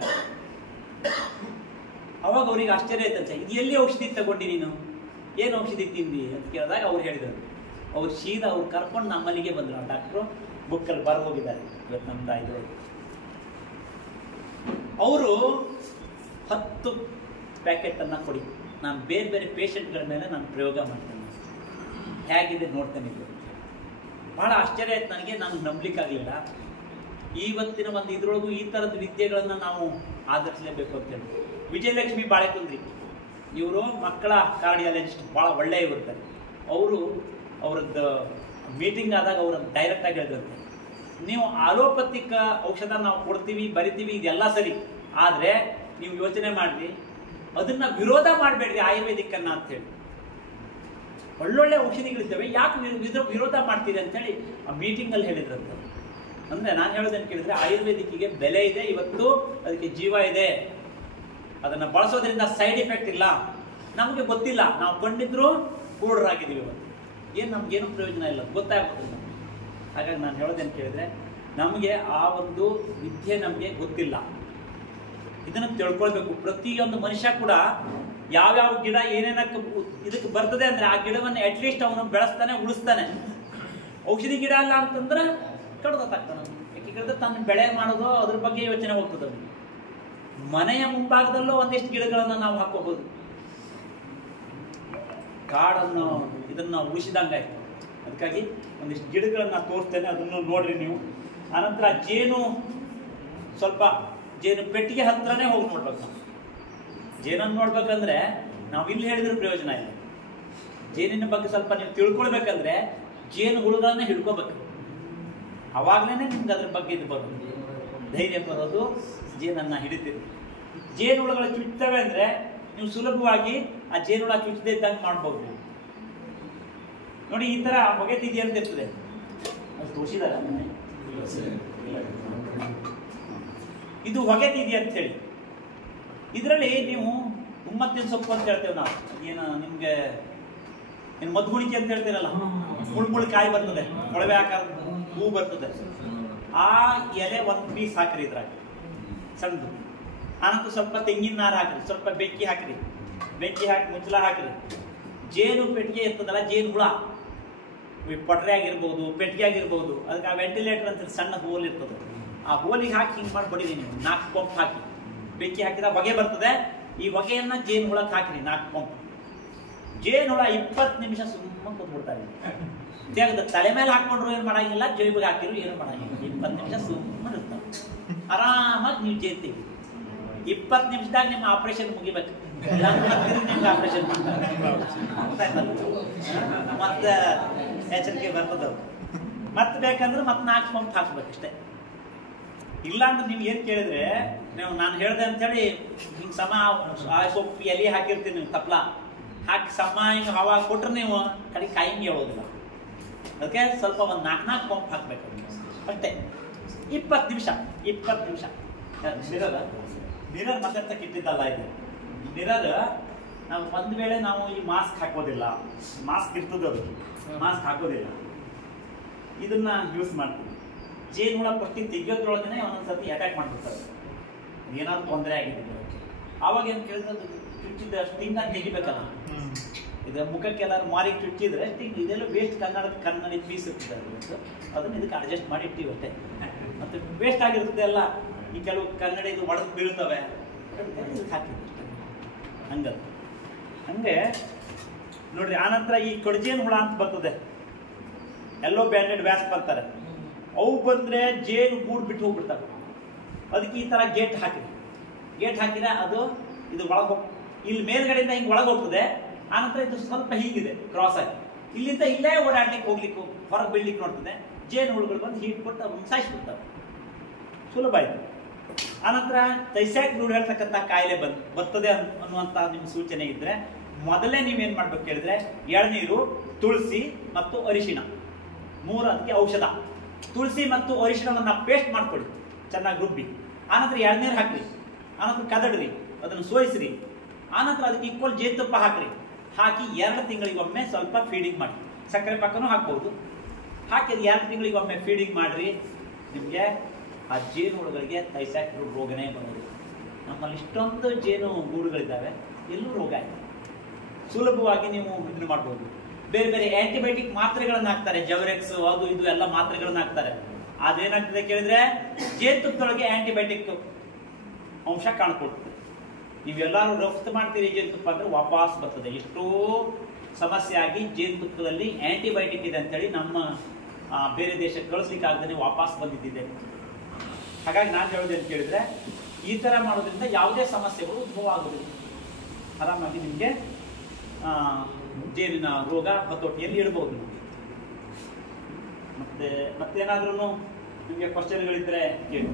ಅವಾಗ ಅವ್ರಿಗೆ ಆಶ್ಚರ್ಯ ಆಯ್ತಂತೆ, ಇದು ಎಲ್ಲಿ ಔಷಧಿ ತಗೊಂಡಿ ನೀನು, ಏನು ಔಷಧಿ ತಿಂದಿ ಅಂತ ಕೇಳಿದಾಗ ಅವ್ರು ಹೇಳಿದರು. ಅವ್ರು ಸೀದಾ ಅವ್ರು ಕರ್ಕೊಂಡು ನಮ್ಮಲ್ಲಿಗೆ ಬಂದರು. ಆ ಡಾಕ್ಟ್ರು ಬುಕ್ಕಲ್ಲಿ ಬರ ಹೋಗಿದ್ದಾರೆ ಇವತ್ತು ನಮ್ಮ ತಾಯಿದ್ರು. ಅವರು 10 ಪ್ಯಾಕೆಟನ್ನು ಕೊಡಿ, ನಾನು ಬೇರೆ ಬೇರೆ ಪೇಷಂಟ್ಗಳ ಮೇಲೆ ನಾನು ಪ್ರಯೋಗ ಮಾಡ್ತೇನೆ, ಹೇಗಿದೆ ನೋಡ್ತೇನೆ. ಭಾಳ ಆಶ್ಚರ್ಯ ಆಯ್ತು ನನಗೆ, ನಾನು ನಂಬಲಿಕ್ಕಾಗಲಿಲ್ಲ. ಇವತ್ತಿನ ಒಂದು ಇದ್ರೊಳಗೂ ಈ ಥರದ ವಿದ್ಯೆಗಳನ್ನು ನಾವು ಆಧರಿಸಲೇಬೇಕು ಅಂತೇಳಿ. ವಿಜಯಲಕ್ಷ್ಮಿ ಬಾಳೆಕುಂದ್ರಿ ಇವರು ಮಕ್ಕಳ ಕಾರ್ಡಿಯಾಲಜಿಸ್ಟ್, ಭಾಳ ಒಳ್ಳೆಯ ಇರ್ತಾರೆ. ಅವರು ಅವ್ರದ್ದು ಮೀಟಿಂಗ್ ಆದಾಗ ಅವ್ರ ಡೈರೆಕ್ಟಾಗಿ ಹೇಳಿದ್ರಂತೆ, ನೀವು ಆಲೋಪತಿಕ್ ಔಷಧ ನಾವು ಕೊಡ್ತೀವಿ, ಬರಿತೀವಿ, ಇದೆಲ್ಲ ಸರಿ, ಆದರೆ ನೀವು ಯೋಚನೆ ಮಾಡಿರಿ, ಅದನ್ನ ವಿರೋಧ ಮಾಡಬೇಡ್ರಿ ಆಯುರ್ವೇದಿಕ್ಕನ್ನು ಅಂತೇಳಿ. ಒಳ್ಳೊಳ್ಳೆ ಔಷಧಿಗಳಿದ್ದಾವೆ, ಯಾಕೆ ವಿರೋಧ ಮಾಡ್ತೀರಿ ಅಂತೇಳಿ ಆ ಮೀಟಿಂಗಲ್ಲಿ ಹೇಳಿದ್ರಂತೆ. ಅಂದ್ರೆ ನಾನು ಹೇಳೋದೇನು ಕೇಳಿದ್ರೆ ಆಯುರ್ವೇದಿಕ್ಕಿಗೆ ಬೆಲೆ ಇದೆ ಇವತ್ತು, ಅದಕ್ಕೆ ಜೀವ ಇದೆ. ಅದನ್ನ ಬಳಸೋದ್ರಿಂದ ಸೈಡ್ ಎಫೆಕ್ಟ್ ಇಲ್ಲ. ನಮಗೆ ಗೊತ್ತಿಲ್ಲ, ನಾವು ಕೊಂಡಿದ್ರು ಕೂಡರಾಗಿದ್ದೀವಿ ಇವತ್ತು. ನಮ್ಗೇನು ಪ್ರಯೋಜನ ಇಲ್ಲ, ಗೊತ್ತಾಗೋದಿಲ್ಲ. ಹಾಗಾಗಿ ನಾನು ಹೇಳೋದೇನು ಕೇಳಿದ್ರೆ ನಮಗೆ ಆ ಒಂದು ವಿದ್ಯೆ ನಮಗೆ ಗೊತ್ತಿಲ್ಲ. ಇದನ್ನು ತಿಳ್ಕೊಳ್ಬೇಕು. ಪ್ರತಿಯೊಂದು ಮನುಷ್ಯ ಕೂಡ ಯಾವ್ಯಾವ ಗಿಡ ಏನೇನಕ್ಕೆ ಇದಕ್ಕೆ ಬರ್ತದೆ ಅಂದ್ರೆ ಆ ಗಿಡವನ್ನು ಅಟ್ಲೀಸ್ಟ್ ಅವನು ಬೆಳೆಸ್ತಾನೆ, ಉಳಿಸ್ತಾನೆ. ಔಷಧಿ ಗಿಡ ಅಲ್ಲ ಅಂತಂದ್ರೆ ಕಡ್ದಾಗ್ತಾನೆ. ಯಾಕೆ ಕೇಳಿದ್ರೆ ತನ್ನ ಬೆಳೆ ಮಾಡೋದು ಅದ್ರ ಬಗ್ಗೆ ಯೋಚನೆ ಹೋಗ್ತದೆ. ಮನೆಯ ಮುಂಭಾಗದಲ್ಲೂ ಒಂದಿಷ್ಟು ಗಿಡಗಳನ್ನು ನಾವು ಹಾಕೋಬಹುದು. ಕಾಡನ್ನು ಇದನ್ನ ಉಳಿಸಿದಂಗಾಯ್ತು. ಅದಕ್ಕಾಗಿ ಒಂದಿಷ್ಟು ಗಿಡಗಳನ್ನ ತೋರಿಸ್ತೇನೆ, ಅದನ್ನು ನೋಡ್ರಿ ನೀವು. ಆನಂತರ ಜೇನು, ಸ್ವಲ್ಪ ಜೇನು ಪೆಟ್ಟಿಗೆ ಹತ್ರನೇ ಹೋಗಿ ನೋಡ್ಬೇಕು. ನಾವು ಜೇನನ್ನು ನೋಡ್ಬೇಕಂದ್ರೆ ನಾವು ಇಲ್ಲಿ ಹೇಳಿದ್ರೆ ಪ್ರಯೋಜನ ಇಲ್ಲ. ಜೇನಿನ ಬಗ್ಗೆ ಸ್ವಲ್ಪ ನೀವು ತಿಳ್ಕೊಳ್ಬೇಕಂದ್ರೆ ಜೇನು ಹುಳುಗಳನ್ನ ಹಿಡ್ಕೋಬೇಕು. ಅವಾಗ್ಲೇ ನಿಮ್ಗೆ ಅದ್ರ ಬಗ್ಗೆ ಇದು ಬರೋದು, ಧೈರ್ಯ ಬರೋದು. ಜೇನನ್ನ ಹಿಡಿತೀರಿ. ಜೇನು ಹುಳುಗಳು ಚುಚ್ತವೆ ಅಂದ್ರೆ ನೀವು ಸುಲಭವಾಗಿ ಆ ಜೇನುಳ ಚುಚ್ಚದೆ ಇದ್ದಂಗೆ ಮಾಡ್ಬೋದು. ನೋಡಿ, ಈ ತರ ಹೊಗೆತಿದೆಯ ಅಂತ ಇರ್ತದೆ. ಅದು ತೋರಿಸಿದಾರ, ಇದು ಹೊಗೆತಿದೆಯ ಅಂತ ಹೇಳಿ. ಇದರಲ್ಲಿ ನೀವು ಹುಮ್ಮತ್ತಿನ ಸೊಪ್ಪು ಅಂತ ಹೇಳ್ತೇವೆ ನಾವು. ಏನು ನಿಮ್ಗೆ ಏನು ಮದ್ಗುಣಿಕೆ ಅಂತ ಹೇಳ್ತೀರಲ್ಲ, ಮುಳ್ಮುಳ್ ಕಾಯಿ ಬರ್ತದೆ, ಕೊಳವೆ ಆಕಾರ ಹೂ ಬರ್ತದೆ. ಆ ಎಲೆ ಒಂದು ಪೀಸ್ ಹಾಕ್ರಿ ಇದ್ರಾಗ ಸಣ್ಣದು. ಆನಂತರ ಸ್ವಲ್ಪ ತೆಂಗಿನ ನಾರು ಹಾಕ್ರಿ, ಸ್ವಲ್ಪ ಬೆಂಕಿ ಹಾಕ್ರಿ. ಬೆಂಕಿ ಹಾಕಿ ಮುಚ್ಚಲ ಹಾಕ್ರಿ. ಜೇನು ಪೆಟ್ಟಿಗೆ ಇರ್ತದಲ್ಲ, ಜೇನು ಹುಳ, ಪೊಟ್ರೆ ಆಗಿರ್ಬೋದು, ಪೆಟ್ಟಿಗೆ ಆಗಿರ್ಬೋದು, ಅದಕ್ಕೆ ಆ ವೆಂಟಿಲೇಟರ್ ಅಂತ ಸಣ್ಣ ಹೋಲ್ ಇರ್ತದೆ. ಆ ಹೋಲಿಗೆ ಹಾಕಿ ಹಿಂಗೆ ಮಾಡಿ ಬಡಿರಿ ನೀವು. 4 ಪಂಪ್ ಹಾಕಿ ಬೆಂಕಿ ಹಾಕಿದ ಹೊಗೆ ಬರ್ತದೆ. ಈ ಹೊಗೆಯನ್ನ ಜೇನು ಹುಳಕ್ಕೆ ಹಾಕ್ರಿ 4 ಪಂಪ್. ಜೇನು ಹುಳ 20 ನಿಮಿಷ ಸುಮ್ಮನೆ ಕೂತ್ಬಿಡ್ತಾರೆ. ದೇಹದ ತಲೆ ಮೇಲೆ ಹಾಕೊಂಡ್ರು ಏನು ಮಾಡಂಗಿಲ್ಲ, ಜೇಬಿಗೆ ಹಾಕಿದ್ರು ಏನು ಮಾಡಂಗಿಲ್ಲ. 20 ನಿಮಿಷ ಸುಮ್ಮನೆ ಇರ್ತಾವೆ. ಆರಾಮಾಗಿ ನೀವು ಜೇನು ತೆಗಿ. 20 ನಿಮಿಷದಾಗ ನಿಮ್ಮ ಆಪರೇಷನ್ ಮುಗಿಬೇಕು. ನಿಮ್ಗೆ ಆಪರೇಷನ್ ಮತ್ತೆ ಎಚ್ಚರಿಕೆ ಬರ್ತದ. ಮತ್ತೆ ಬೇಕಂದ್ರೆ ಮತ್ತೆ 4 ಪಂಪ್ ಹಾಕ್ಬೇಕು ಅಷ್ಟೇ. ಇಲ್ಲ ಅಂದ್ರೆ ನೀವು ಏನ್ ಕೇಳಿದ್ರೆ, ನೀವು ನಾನು ಹೇಳ್ದೆ ಅಂತೇಳಿ ಹಿಂಗೆ ಸಮ ಆ ಸೊಪ್ಪು ಎಲೆ ಹಾಕಿರ್ತೀರಿ ನೀವು, ತಪ್ಲ ಹಾಕಿ ಸಮ ಹಿಂಗೆ ಹವಾ ಕೊಟ್ರೆ ನೀವು ಕಡೆ ಕಾಯಿಂಗೆ ಹೇಳೋದಿಲ್ಲ. ಅದಕ್ಕೆ ಸ್ವಲ್ಪ ಒಂದು 4 ಪಂಪ್ ಹಾಕ್ಬೇಕು ಅಷ್ಟೇ. 20 ನಿಮಿಷ. ಮಿರರ್ ಮತ್ತೆ ಕಿಟ್ಟಿದ್ದಲ್ಲ ಇದು. ಮಿರರ್ ನಾವು ಒಂದ್ ವೇಳೆ ನಾವು ಈ ಮಾಸ್ಕ್ ಹಾಕೋದಿಲ್ಲ, ಮಾಸ್ಕ್ ಇರ್ತದೆ, ಅದು ಮಾಸ್ಕ್ ಹಾಕೋದಿಲ್ಲ, ಇದನ್ನ ಯೂಸ್ ಮಾಡ್ತೀವಿ. ಜೇನುಹುಳ ಪಟ್ಟಿ ತೆಗಿಯೋದ್ರೊಳಗನೆ ಒಂದೊಂದ್ಸತಿ ಅಟ್ಯಾಕ್ ಮಾಡ್ಬಿಡ್ತಾರೆ. ಏನಾದ್ರು ತೊಂದರೆ ಆಗಿದ್ದಿಲ್ಲ, ಅವಾಗ ಏನ್ ಕೇಳಿದ್ರೆ ಚುಚ್ಚಿದ ಸ್ಟಿಂಗ್ ಅಂತ ತೆಗಿಬೇಕಲ್ಲ. ಇದು ಮುಖಕ್ಕೆ ಎಲ್ಲಾರು ಮಾರಿಗೆ ಚುಚ್ಚಿದ್ರೆ ಸ್ಟಿಂಗ್, ಇದೆಲ್ಲ ವೇಸ್ಟ್ ಕನ್ನಡಿ ಪೀಸ್ ಇರ್ತದೆ. ಅದನ್ನ ಇದಕ್ಕೆ ಅಡ್ಜಸ್ಟ್ ಮಾಡಿ ಇಟ್ಟಿವಿ ಅಷ್ಟೇ. ಮತ್ತೆ ವೇಸ್ಟ್ ಆಗಿರ್ತದೆ ಎಲ್ಲ. ಈ ಕೆಲವು ಕನ್ನಡಿ ಇದು ಒಡೆದು ಬೀಳ್ತವೆ, ಇದಕ್ಕೆ ಹಾಕಿದ್ವಿ ಹಂಗೆ ನೋಡ್ರಿ. ಆನಂತರ ಈ ಕೊಡಜೇನು ಹುಳ ಅಂತ ಬರ್ತದೆ, ಎಲ್ಲೋ ಬ್ಯಾಂಡೆಡ್ ವ್ಯಾಸ್ಪ್ ಅಂತಾರೆ. ಅವು ಬಂದ್ರೆ ಜೇನು ಗೂಡು ಬಿಟ್ಟು ಹೋಗ್ಬಿಡ್ತವೆ. ಅದಕ್ಕೆ ಈ ತರ ಗೇಟ್ ಹಾಕಿದ್ರೆ ಅದು ಇದು ಒಳಗೆ ಇಲ್ಲಿ ಮೇಲ್ಗಡೆಯಿಂದ ಹಿಂಗೆ ಒಳಗೆ ಹೋಗ್ತದೆ. ಆನಂತರ ಇದು ಸ್ವಲ್ಪ ಹೀಗಿದೆ ಕ್ರಾಸ್ ಆಗಿ, ಇಲ್ಲಿಂದ ಇಲ್ಲೇ ಓಡಾಡ್ಲಿಕ್ಕೆ ಹೋಗ್ಲಿಕ್ಕೆ ಹೊರಗೆ ಬೀಳ್ಲಿಕ್ಕೆ ನೋಡ್ತದೆ. ಜೇನು ಹುಳುಗಳು ಬಂದು ಹೀಟ್ ಕೊಟ್ಟು ಅವನ್ನ ಸಾಯಿಸ್ಬಿಡ್ತವೆ. ಸುಲಭ ಆಯ್ತು. ಆನಂತರ ತೈಸಾಕ್ ರೂಢ ಹೇಳ್ತಕ್ಕಂಥ ಕಾಯಿಲೆ ಬರ್ತದೆ ಅನ್ನುವಂತ ನಿಮ್ಮ ಸೂಚನೆ ಇದ್ರೆ ಮೊದಲೇ ನೀವೇನ್ ಮಾಡ್ಬೇಕು ಹೇಳಿದ್ರೆ, ಎಳನೀರು, ತುಳಸಿ ಮತ್ತು ಅರಿಶಿಣ 3 ಅದಕ್ಕೆ ಔಷಧ. ತುಳಸಿ ಮತ್ತು ಅರಿಶಿಣವನ್ನ ಪೇಸ್ಟ್ ಮಾಡ್ಕೊಳ್ಳಿ, ಚೆನ್ನಾಗಿ ರುಬ್ಬಿ. ಆನಂತರ ಎಳನೀರು ಹಾಕ್ರಿ, ಆನಂತರ ಕದಡ್ರಿ, ಅದನ್ನು ಸೋಯಿಸ್ರಿ. ಆನಂತರ ಅದಕ್ಕೆ ಈಕ್ವಲ್ ಜೇನುತುಪ್ಪ ಹಾಕ್ರಿ. ಹಾಕಿ 2 ತಿಂಗಳಿಗೊಮ್ಮೆ ಸ್ವಲ್ಪ ಫೀಡಿಂಗ್ ಮಾಡಿ. ಸಕ್ಕರೆ ಪಾಕನೂ ಹಾಕ್ಬಹುದು. ಹಾಕಿ 2 ತಿಂಗಳಿಗೊಮ್ಮೆ ಫೀಡಿಂಗ್ ಮಾಡ್ರಿ. ನಿಮಗೆ ಆ ಜೇನು ಹುಳುಗಳಿಗೆ ತೈಸಾಕ್ ರೋಗನೇ ಬರೋದು. ನಮ್ಮಲ್ಲಿ ಇಷ್ಟೊಂದು ಜೇನು ಗೂಡುಗಳಿದ್ದಾವೆ, ಎಲ್ಲೂ ರೋಗ ಇಲ್ಲ. ಸುಲಭವಾಗಿ ನೀವು ಇದನ್ನು ಮಾಡ್ಬೋದು. ಬೇರೆ ಬೇರೆ ಆಂಟಿಬಯೋಟಿಕ್ ಮಾತ್ರೆಗಳನ್ನ ಹಾಕ್ತಾರೆ, ಜವರೆಕ್ಸ್ ಅದು ಇದು ಎಲ್ಲ ಮಾತ್ರೆಗಳನ್ನ ಹಾಕ್ತಾರೆ. ಅದೇನಾಗ್ತದೆ ಕೇಳಿದ್ರೆ ಜೇನುತುಪ್ಪದೊಳಗೆ ಆಂಟಿಬಯೋಟಿಕ್ ಅಂಶ ಕಾಣ್ಕೊಡ್ತದೆ. ನೀವೆಲ್ಲಾರು ರಫ್ತು ಮಾಡ್ತೀರಿ ಜೇನುತುಪ್ಪ ಅಂದ್ರೆ ವಾಪಸ್ ಬರ್ತದೆ. ಎಷ್ಟೋ ಸಮಸ್ಯೆ ಆಗಿ ಜೇನುತುಪ್ಪದಲ್ಲಿ ಆಂಟಿಬಯೋಟಿಕ್ ಇದೆ ಅಂತೇಳಿ ನಮ್ಮ ಬೇರೆ ದೇಶಕ್ಕೆ ಕಳಿಸ್ಲಿಕ್ಕೆ ಆಗದೇ ವಾಪಸ್ ಬಂದಿದ್ದಿದೆ. ಹಾಗಾಗಿ ನಾನು ಹೇಳೋದೇನು ಕೇಳಿದ್ರೆ, ಈ ತರ ಮಾಡೋದ್ರಿಂದ ಯಾವುದೇ ಸಮಸ್ಯೆಗಳು ಉದ್ಭವ ಆಗೋದಿಲ್ಲ. ಆರಾಮಾಗಿ ನಿಮಗೆ ಜೇನಿನ ರೋಗ ಹತೋಟಿಯಲ್ಲಿ ಇಡಬಹುದು. ಮತ್ತೇನಾದ್ರೂ ನಿಮಗೆ ಕ್ವಶನ್ಗಳಿದ್ರೆ ಕೇಳಿ.